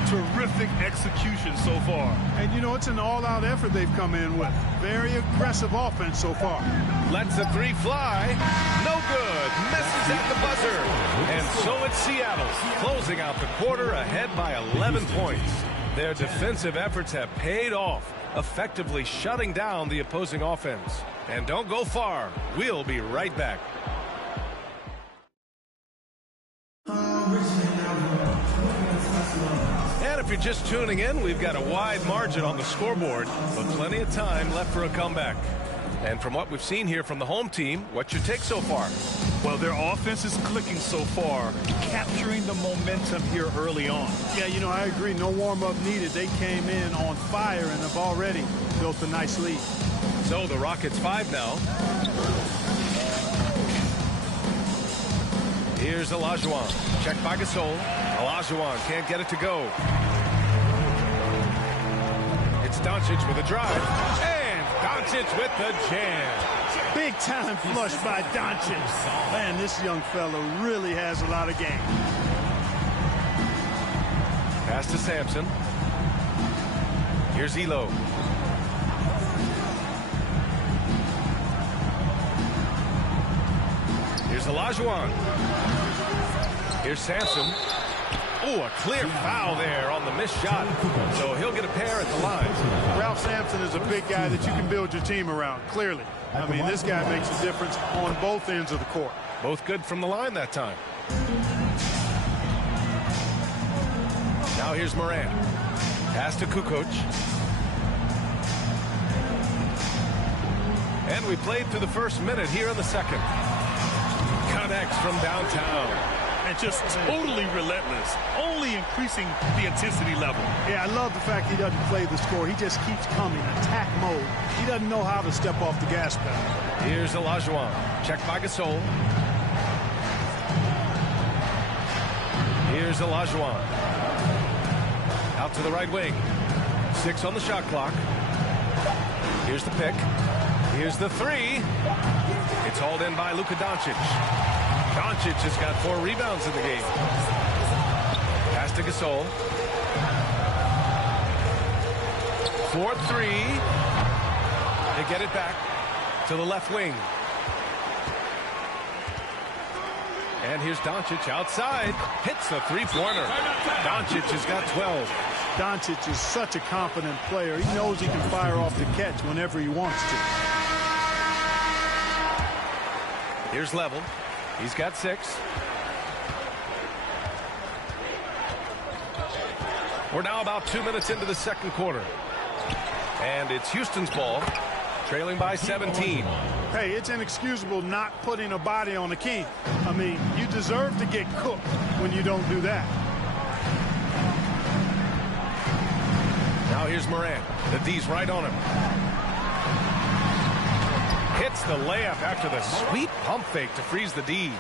Terrific execution so far. And, you know, it's an all-out effort they've come in with. Very aggressive offense so far. Lets the 3 fly. No good. Misses at the buzzer. And so it's Seattle, closing out the quarter ahead by 11 points. Their defensive efforts have paid off, effectively shutting down the opposing offense. And don't go far. We'll be right back. And if you're just tuning in, we've got a wide margin on the scoreboard, but plenty of time left for a comeback. And from what we've seen here from the home team, what's your take so far? Well, their offense is clicking so far, capturing the momentum here early on. Yeah, you know, I agree. No warm-up needed. They came in on fire and have already built a nice lead. So the Rockets 5 now. Here's Olajuwon. Checked by Gasol. Olajuwon can't get it to go. It's Doncic with a drive. And Doncic with the jam. Big time flush by Doncic. Man, this young fella really has a lot of game. Pass to Sampson. Here's Elo. Here's Olajuwon. Here's Sampson. Ooh, a clear foul there on the missed shot. So he'll get a pair at the line. Ralph Sampson is a big guy that you can build your team around, clearly. I mean, this guy makes a difference on both ends of the court. Both good from the line that time. Now here's Morant. Pass to Kukoc. And we played through the first minute here in the second. Connects from downtown. And just totally relentless, only increasing the intensity level. Yeah, I love the fact he doesn't play the score. He just keeps coming, attack mode. He doesn't know how to step off the gas pedal. Here's Olajuwon. Checked by Gasol. Here's Olajuwon. Out to the right wing. 6 on the shot clock. Here's the pick. Here's the 3. It's hauled in by Luka Doncic. Doncic has got 4 rebounds in the game. Pass to Gasol. 4-3. They get it back to the left wing. And here's Doncic outside. Hits the 3-pointer. Doncic has got 12. Doncic is such a confident player. He knows he can fire off the catch whenever he wants to. Here's Level. He's got 6. We're now about 2 minutes into the second quarter. And it's Houston's ball. trailing by 17. Hey, it's inexcusable not putting a body on the king. I mean, you deserve to get cooked when you don't do that. Now here's Morant. The D's right on him. Hits the layup after the sweet pump fake to freeze the D.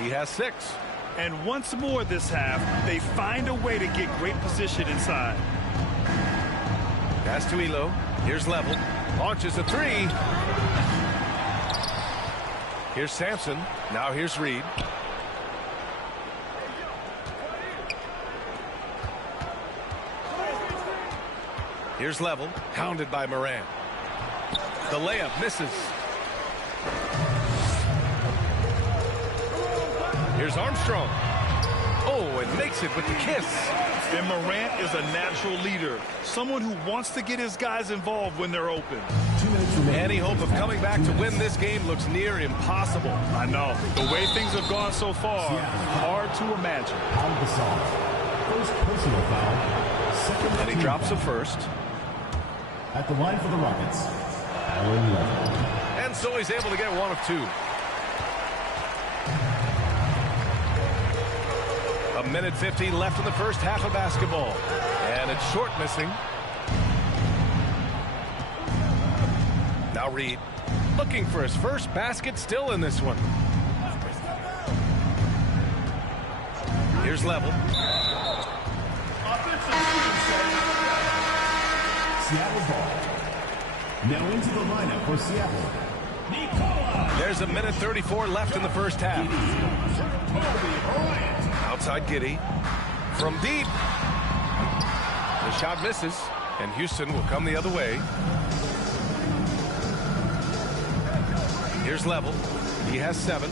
He has 6. And once more this half, they find a way to get great position inside. Pass to Elo. Here's Level. Launches a 3. Here's Sampson. Now here's Reed. Here's Level. Hounded by Morant. The layup misses. Here's Armstrong. Oh, and makes it with the kiss. And Morant is a natural leader, someone who wants to get his guys involved when they're open. Any hope of coming back to win this game looks near impossible. I know. The way things have gone so far, hard to imagine. First personal foul. And he drops a first. At the line for the Rockets, Allen Level. And so he's able to get 1 of 2. A minute 50 left in the first half of basketball. And it's short missing. Now Reed looking for his first basket, still in this one. Here's Level. Seattle ball. Now into the lineup for Seattle. There's a minute 34 left in the first half. Outside Giddey. From deep. The shot misses, and Houston will come the other way. Here's Level. He has 7.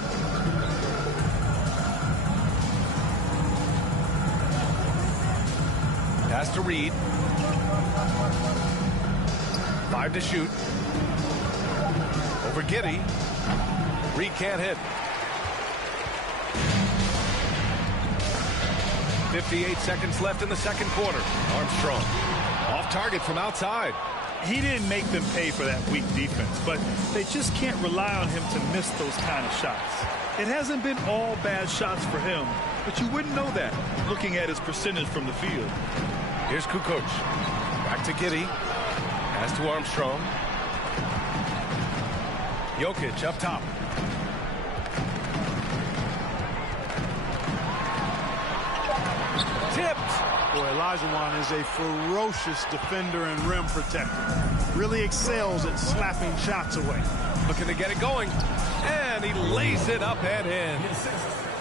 Pass to Reed. 5 to shoot. Over Giddey. Reed can't hit. 58 seconds left in the second quarter. Armstrong off target from outside. He didn't make them pay for that weak defense, but they just can't rely on him to miss those kind of shots. It hasn't been all bad shots for him, but you wouldn't know that looking at his percentage from the field. Here's Kukoc. Back to Giddey. Pass to Armstrong. Jokic up top. Tipped. Boy, Olajuwon is a ferocious defender and rim protector. Really excels at slapping shots away. Looking to get it going. And he lays it up and in.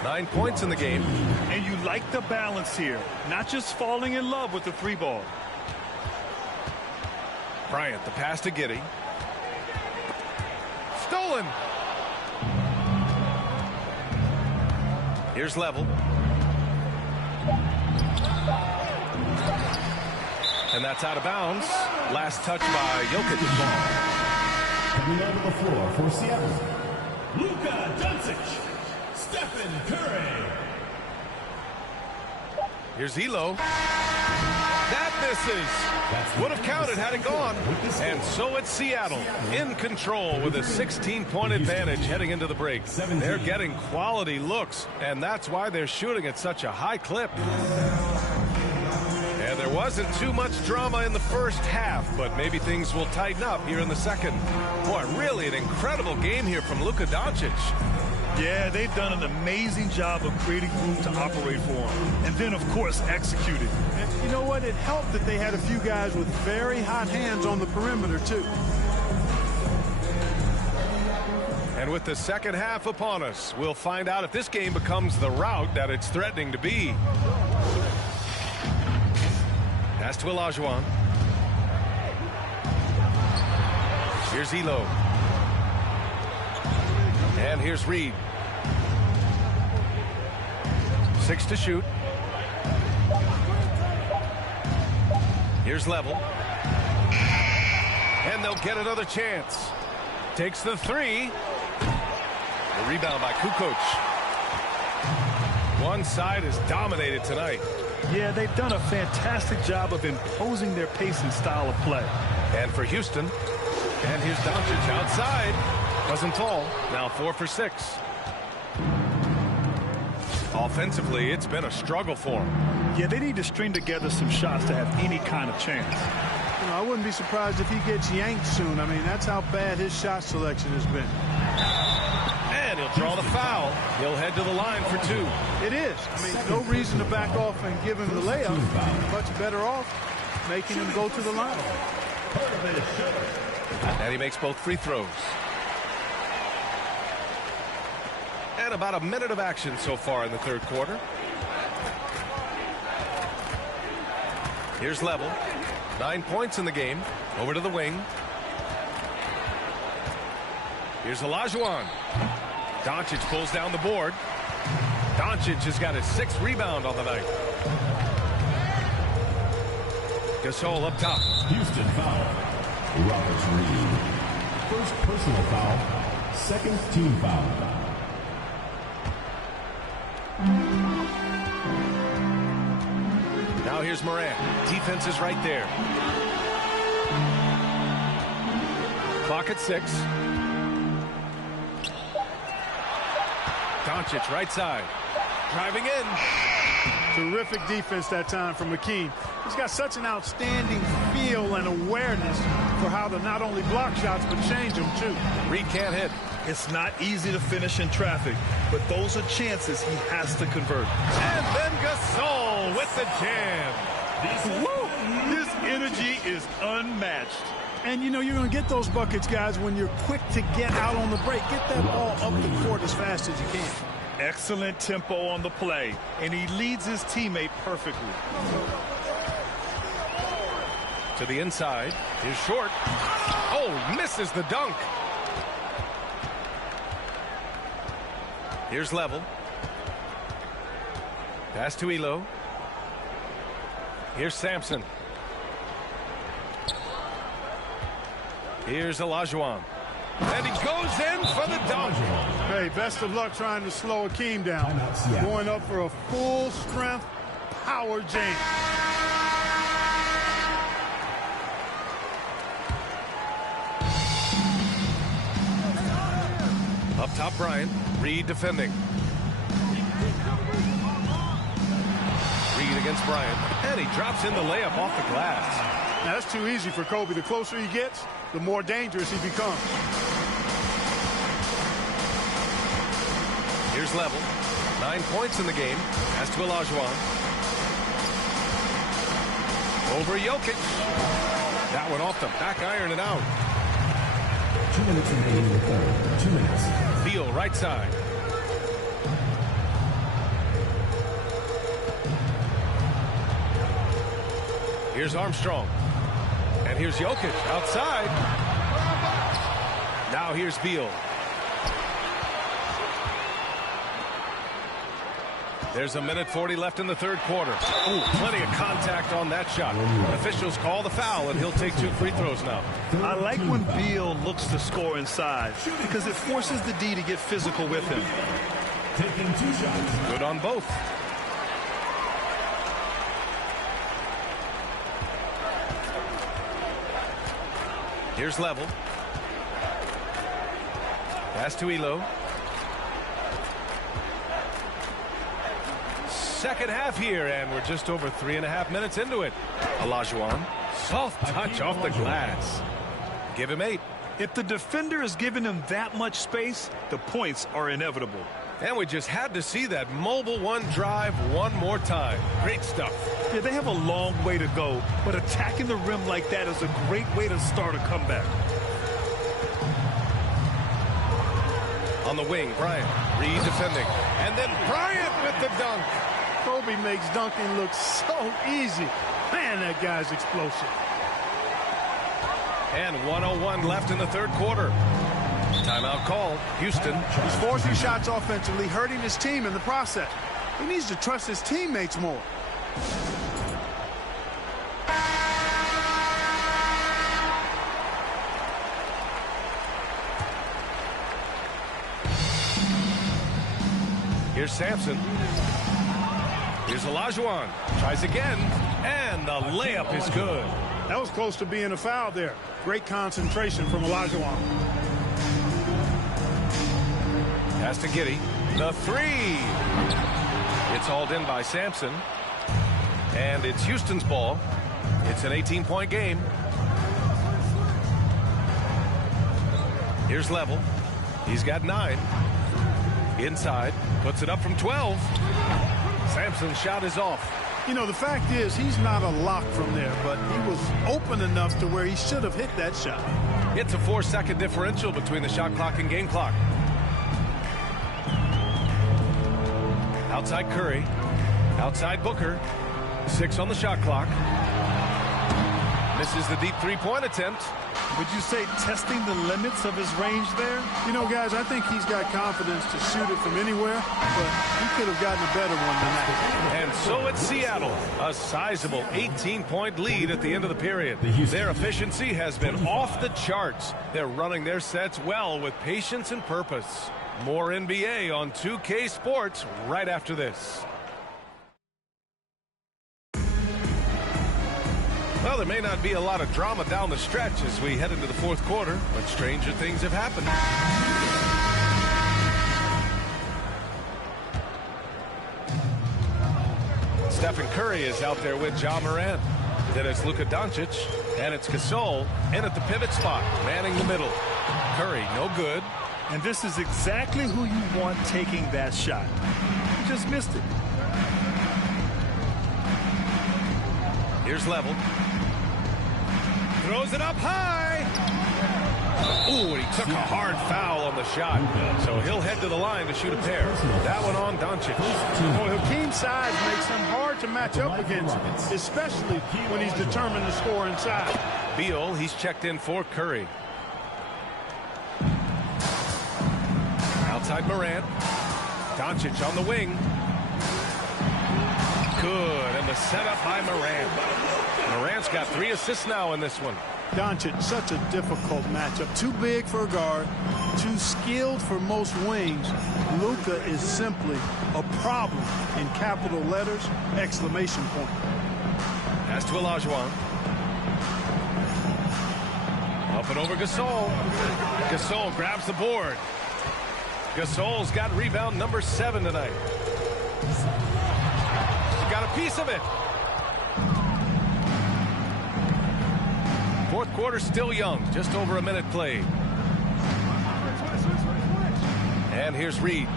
9 points in the game. And you like the balance here. Not just falling in love with the 3 ball. Bryant, the pass to Giddey. Stolen. Here's Level. And that's out of bounds. Last touch by Jokic. Coming onto the floor for Seattle, Luka Doncic. Stephen Curry. Here's Elo. That misses. Would have counted had it gone. And so it's Seattle in control with a 16-point advantage heading into the break. They're getting quality looks, and that's why they're shooting at such a high clip. And there wasn't too much drama in the first half, but maybe things will tighten up here in the second. Boy, really an incredible game here from Luka Doncic. Yeah, they've done an amazing job of creating room to operate for him. And then, of course, executing. And you know what? It helped that they had a few guys with very hot hands on the perimeter, too. And with the second half upon us, we'll find out if this game becomes the rout that it's threatening to be. Pass to Olajuwon. Here's Elo. And here's Reed. 6 to shoot. Here's Level. And they'll get another chance. Takes the 3. The rebound by Kukoc. One side is dominated tonight. Yeah, they've done a fantastic job of imposing their pace and style of play. And for Houston, And here's Doncic outside. Doesn't fall. Now 4 for 6. Offensively, it's been a struggle for him. Yeah, they need to string together some shots to have any kind of chance. You know, I wouldn't be surprised if he gets yanked soon. I mean, that's how bad his shot selection has been. And he'll draw the foul. He'll head to the line for 2. It is. I mean, no reason to back off and give him the layup. Much better off making him go to the line. And he makes both free throws. And about a minute of action so far in the third quarter. Here's Level. 9 points in the game. Over to the wing. Here's Olajuwon. Doncic pulls down the board. Doncic has got his 6th rebound on the night. Gasol up top. Houston foul. Roberts Reed. First personal foul. Second team foul. Now here's Morant. Defense is right there. Clock at 6. Doncic right side. Driving in. Terrific defense that time from McKee. He's got such an outstanding feel and awareness for how to not only block shots but change them too. Reed can't hit. It's not easy to finish in traffic, but those are chances he has to convert. And then Gasol with the jam. Woo! His energy is unmatched. And, you know, you're going to get those buckets, guys, when you're quick to get out on the break. Get that ball up the court as fast as you can. Excellent tempo on the play, and he leads his teammate perfectly. To the inside. Here's Short. Oh, misses the dunk. Here's Level. Pass to Elo. Here's Sampson. Here's Olajuwon. And he goes in for the dunk. Hey, best of luck trying to slow Akeem down. Going up for a full strength power jam. Up top, Bryant. Reed defending. Reed against Bryant. And he drops in the layup off the glass. Now, that's too easy for Kobe. The closer he gets, the more dangerous he becomes. Here's Level. 9 points in the game. Pass to Olajuwon. Over Jokic. That one off the back iron and out. 2 minutes remaining in the third. 2 minutes. Beal right side. Here's Armstrong. And here's Jokic outside. Now here's Beal. There's a minute 40 left in the third quarter. Ooh, plenty of contact on that shot. Officials call the foul, and he'll take 2 free throws now. I like when Beal looks to score inside because it forces the D to get physical with him. Taking 2 shots. Good on both. Here's Level. Pass to Elo. Second half here, and we're just over 3.5 minutes into it. Olajuwon. Soft touch off the glass. Give him 8. If the defender is giving him that much space, the points are inevitable. And we just had to see that mobile one drive one more time. Great stuff. Yeah, they have a long way to go, but attacking the rim like that is a great way to start a comeback. On the wing, Bryant. Reed defending. And then Bryant with the dunk. Kobe makes dunking look so easy. Man, that guy's explosive. And 1:01 left in the third quarter. Timeout called. Houston. He's forcing shots offensively, hurting his team in the process. He needs to trust his teammates more. Here's Sampson. Here's Olajuwon. Tries again. And the layup is good. That was close to being a foul there. Great concentration from Olajuwon. Pass to Giddey. The three. It's hauled in by Sampson. And it's Houston's ball. It's an 18-point game. Here's Level. He's got 9. Inside. Puts it up from 12. Sampson's shot is off. You know, the fact is he's not a lock from there, but he was open enough to where he should have hit that shot. It's a 4-second differential between the shot clock and game clock. Outside Curry. Outside Booker. 6 on the shot clock. Misses the deep three-point attempt. Would you say testing the limits of his range there? You know, guys, I think he's got confidence to shoot it from anywhere, but he could have gotten a better one than that. And so it's Seattle, a sizable 18-point lead at the end of the period. Their efficiency has been off the charts. They're running their sets well with patience and purpose. More NBA on 2K Sports right after this. Well, there may not be a lot of drama down the stretch as we head into the fourth quarter, but stranger things have happened. Stephen Curry is out there with Ja Morant. Then it's Luka Doncic, and it's Gasol in at the pivot spot, manning the middle. Curry, no good. And this is exactly who you want taking that shot. He just missed it. Here's Level. Throws it up high. Ooh, and he took a hard foul on the shot. So he'll head to the line to shoot a pair. That one on Doncic. Well, Hakeem's size makes him hard to match up against, especially when he's determined to score inside. Beal, he's checked in for Curry. Outside Morant. Doncic on the wing. Good, and the setup by Morant. Morant's got 3 assists now in this one. Doncic, such a difficult matchup. Too big for a guard, too skilled for most wings. Luka is simply a problem in capital letters, exclamation point. Pass to Olajuwon. Up and over Gasol. Gasol grabs the board. Gasol's got rebound number 7 tonight. Got a piece of it. Fourth quarter still young, just over a minute played. And here's Reed.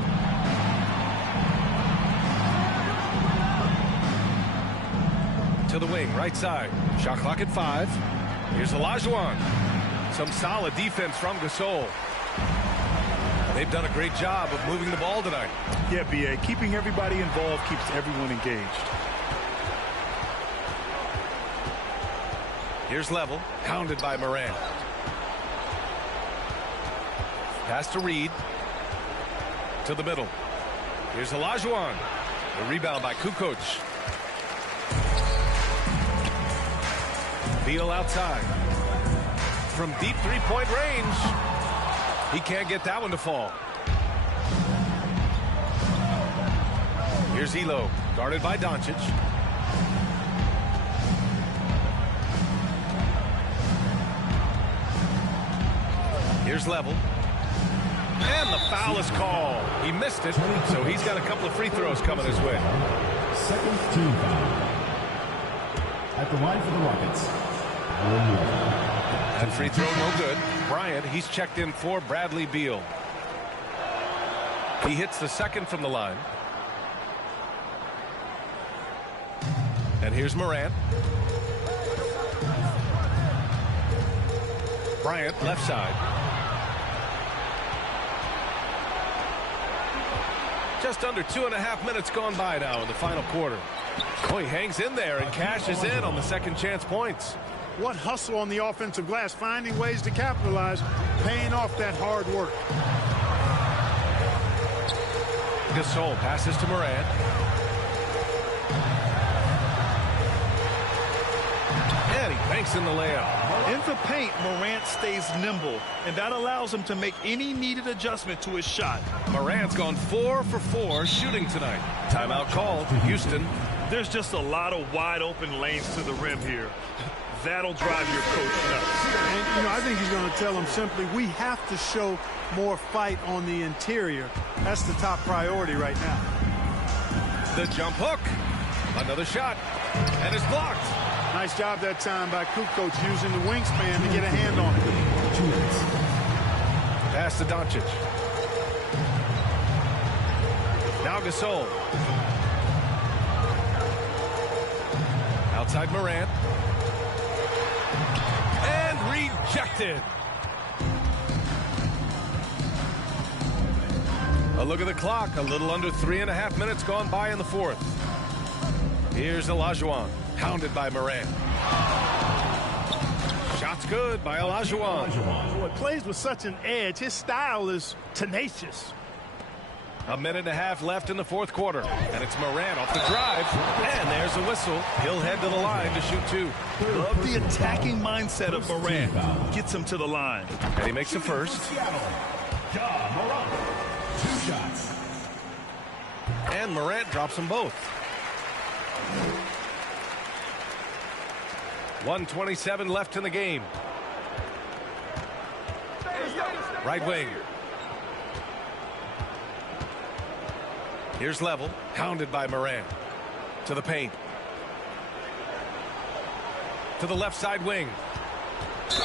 To the wing, right side. Shot clock at 5. Here's Olajuwon. Some solid defense from Gasol. They've done a great job of moving the ball tonight. Yeah, B.A. Keeping everybody involved keeps everyone engaged. Here's Level, hounded by Morant. Pass to Reed. To the middle. Here's Olajuwon. The rebound by Kukoc. Beal outside. From deep three-point range. He can't get that one to fall. Here's Elo, guarded by Doncic. Here's Level. And the foul is called. He missed it, so he's got a couple of free throws coming his way. Second team foul. At the line for the Rockets. That free throw no good. Bryant, he's checked in for Bradley Beal. He hits the second from the line. And here's Morant. Bryant, left side. Just under 2.5 minutes gone by now in the final quarter. Oh, he hangs in there and cashes in on the second chance points. What hustle on the offensive glass, finding ways to capitalize, paying off that hard work. Gasol passes to Morant. And he banks in the layup. In the paint, Morant stays nimble, and that allows him to make any needed adjustment to his shot. Morant's gone 4 for 4 shooting tonight. Timeout called. Houston. There's just a lot of wide open lanes to the rim here. That'll drive your coach nuts. And, you know, I think he's going to tell them simply, we have to show more fight on the interior. That's the top priority right now. The jump hook. Another shot. And it's blocked. Nice job that time by Kukoc using the wingspan to get a hand on it. Pass to Doncic. Now Gasol. Outside Morant. And rejected. A look at the clock. A little under 3.5 minutes gone by in the fourth. Here's Olajuwon. Pounded by Morant. Shot's good by Olajuwon. Boy, plays with such an edge. His style is tenacious. 1.5 minutes left in the fourth quarter. And it's Morant off the drive. And there's a whistle. He'll head to the line to shoot two. Love the attacking mindset of Morant. Gets him to the line. And he makes the first. And Morant drops them both. 1:27 left in the game. Right wing. Here's Level, hounded by Morant. To the paint. To the left side wing.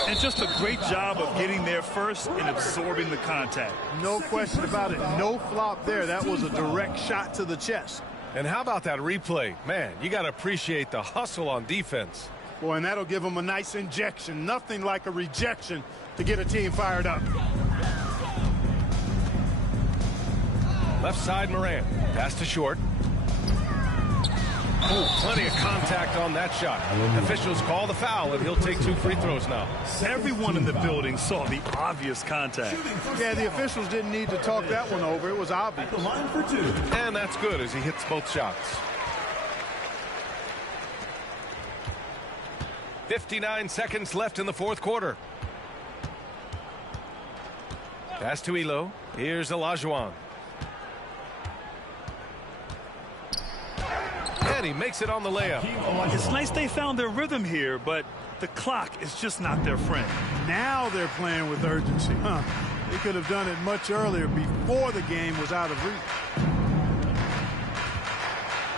And just a great job of getting there first and absorbing the contact. No question about it. No flop there. That was a direct shot to the chest. And how about that replay? Man, you got to appreciate the hustle on defense. Boy, and that'll give them a nice injection. Nothing like a rejection to get a team fired up. Left side Morant. Pass to short. Oh, plenty of contact on that shot. Officials call the foul, and he'll take 2 free throws now. Everyone in the building saw the obvious contact. Yeah, the officials didn't need to talk that one over. It was obvious. The line for two. And that's good as he hits both shots. 59 seconds left in the fourth quarter. Pass to Elo. Here's Olajuwon. And he makes it on the layup. It's nice they found their rhythm here, but the clock is just not their friend. Now they're playing with urgency. They could have done it much earlier before the game was out of reach.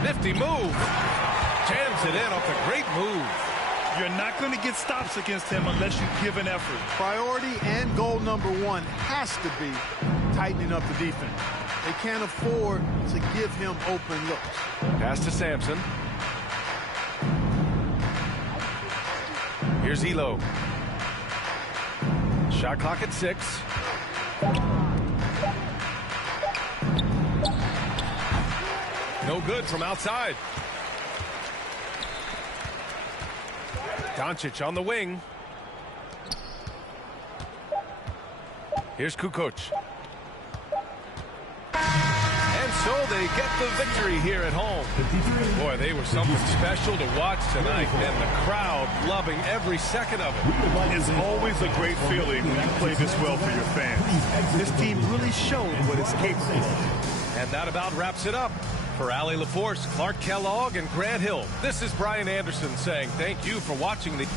Nifty move. Jams it in off a great move. You're not going to get stops against him unless you give an effort. Priority and goal number one has to be tightening up the defense. They can't afford to give him open looks. Pass to Sampson. Here's Elo. Shot clock at 6. No good from outside. Doncic on the wing. Here's Kukoc. And so they get the victory here at home. Boy, they were something special to watch tonight, and the crowd loving every second of it. It's always a great feeling when you play this well for your fans. This team really showed what it's capable of. And that about wraps it up. For Allie LaForce, Clark Kellogg, and Grant Hill, this is Brian Anderson saying thank you for watching the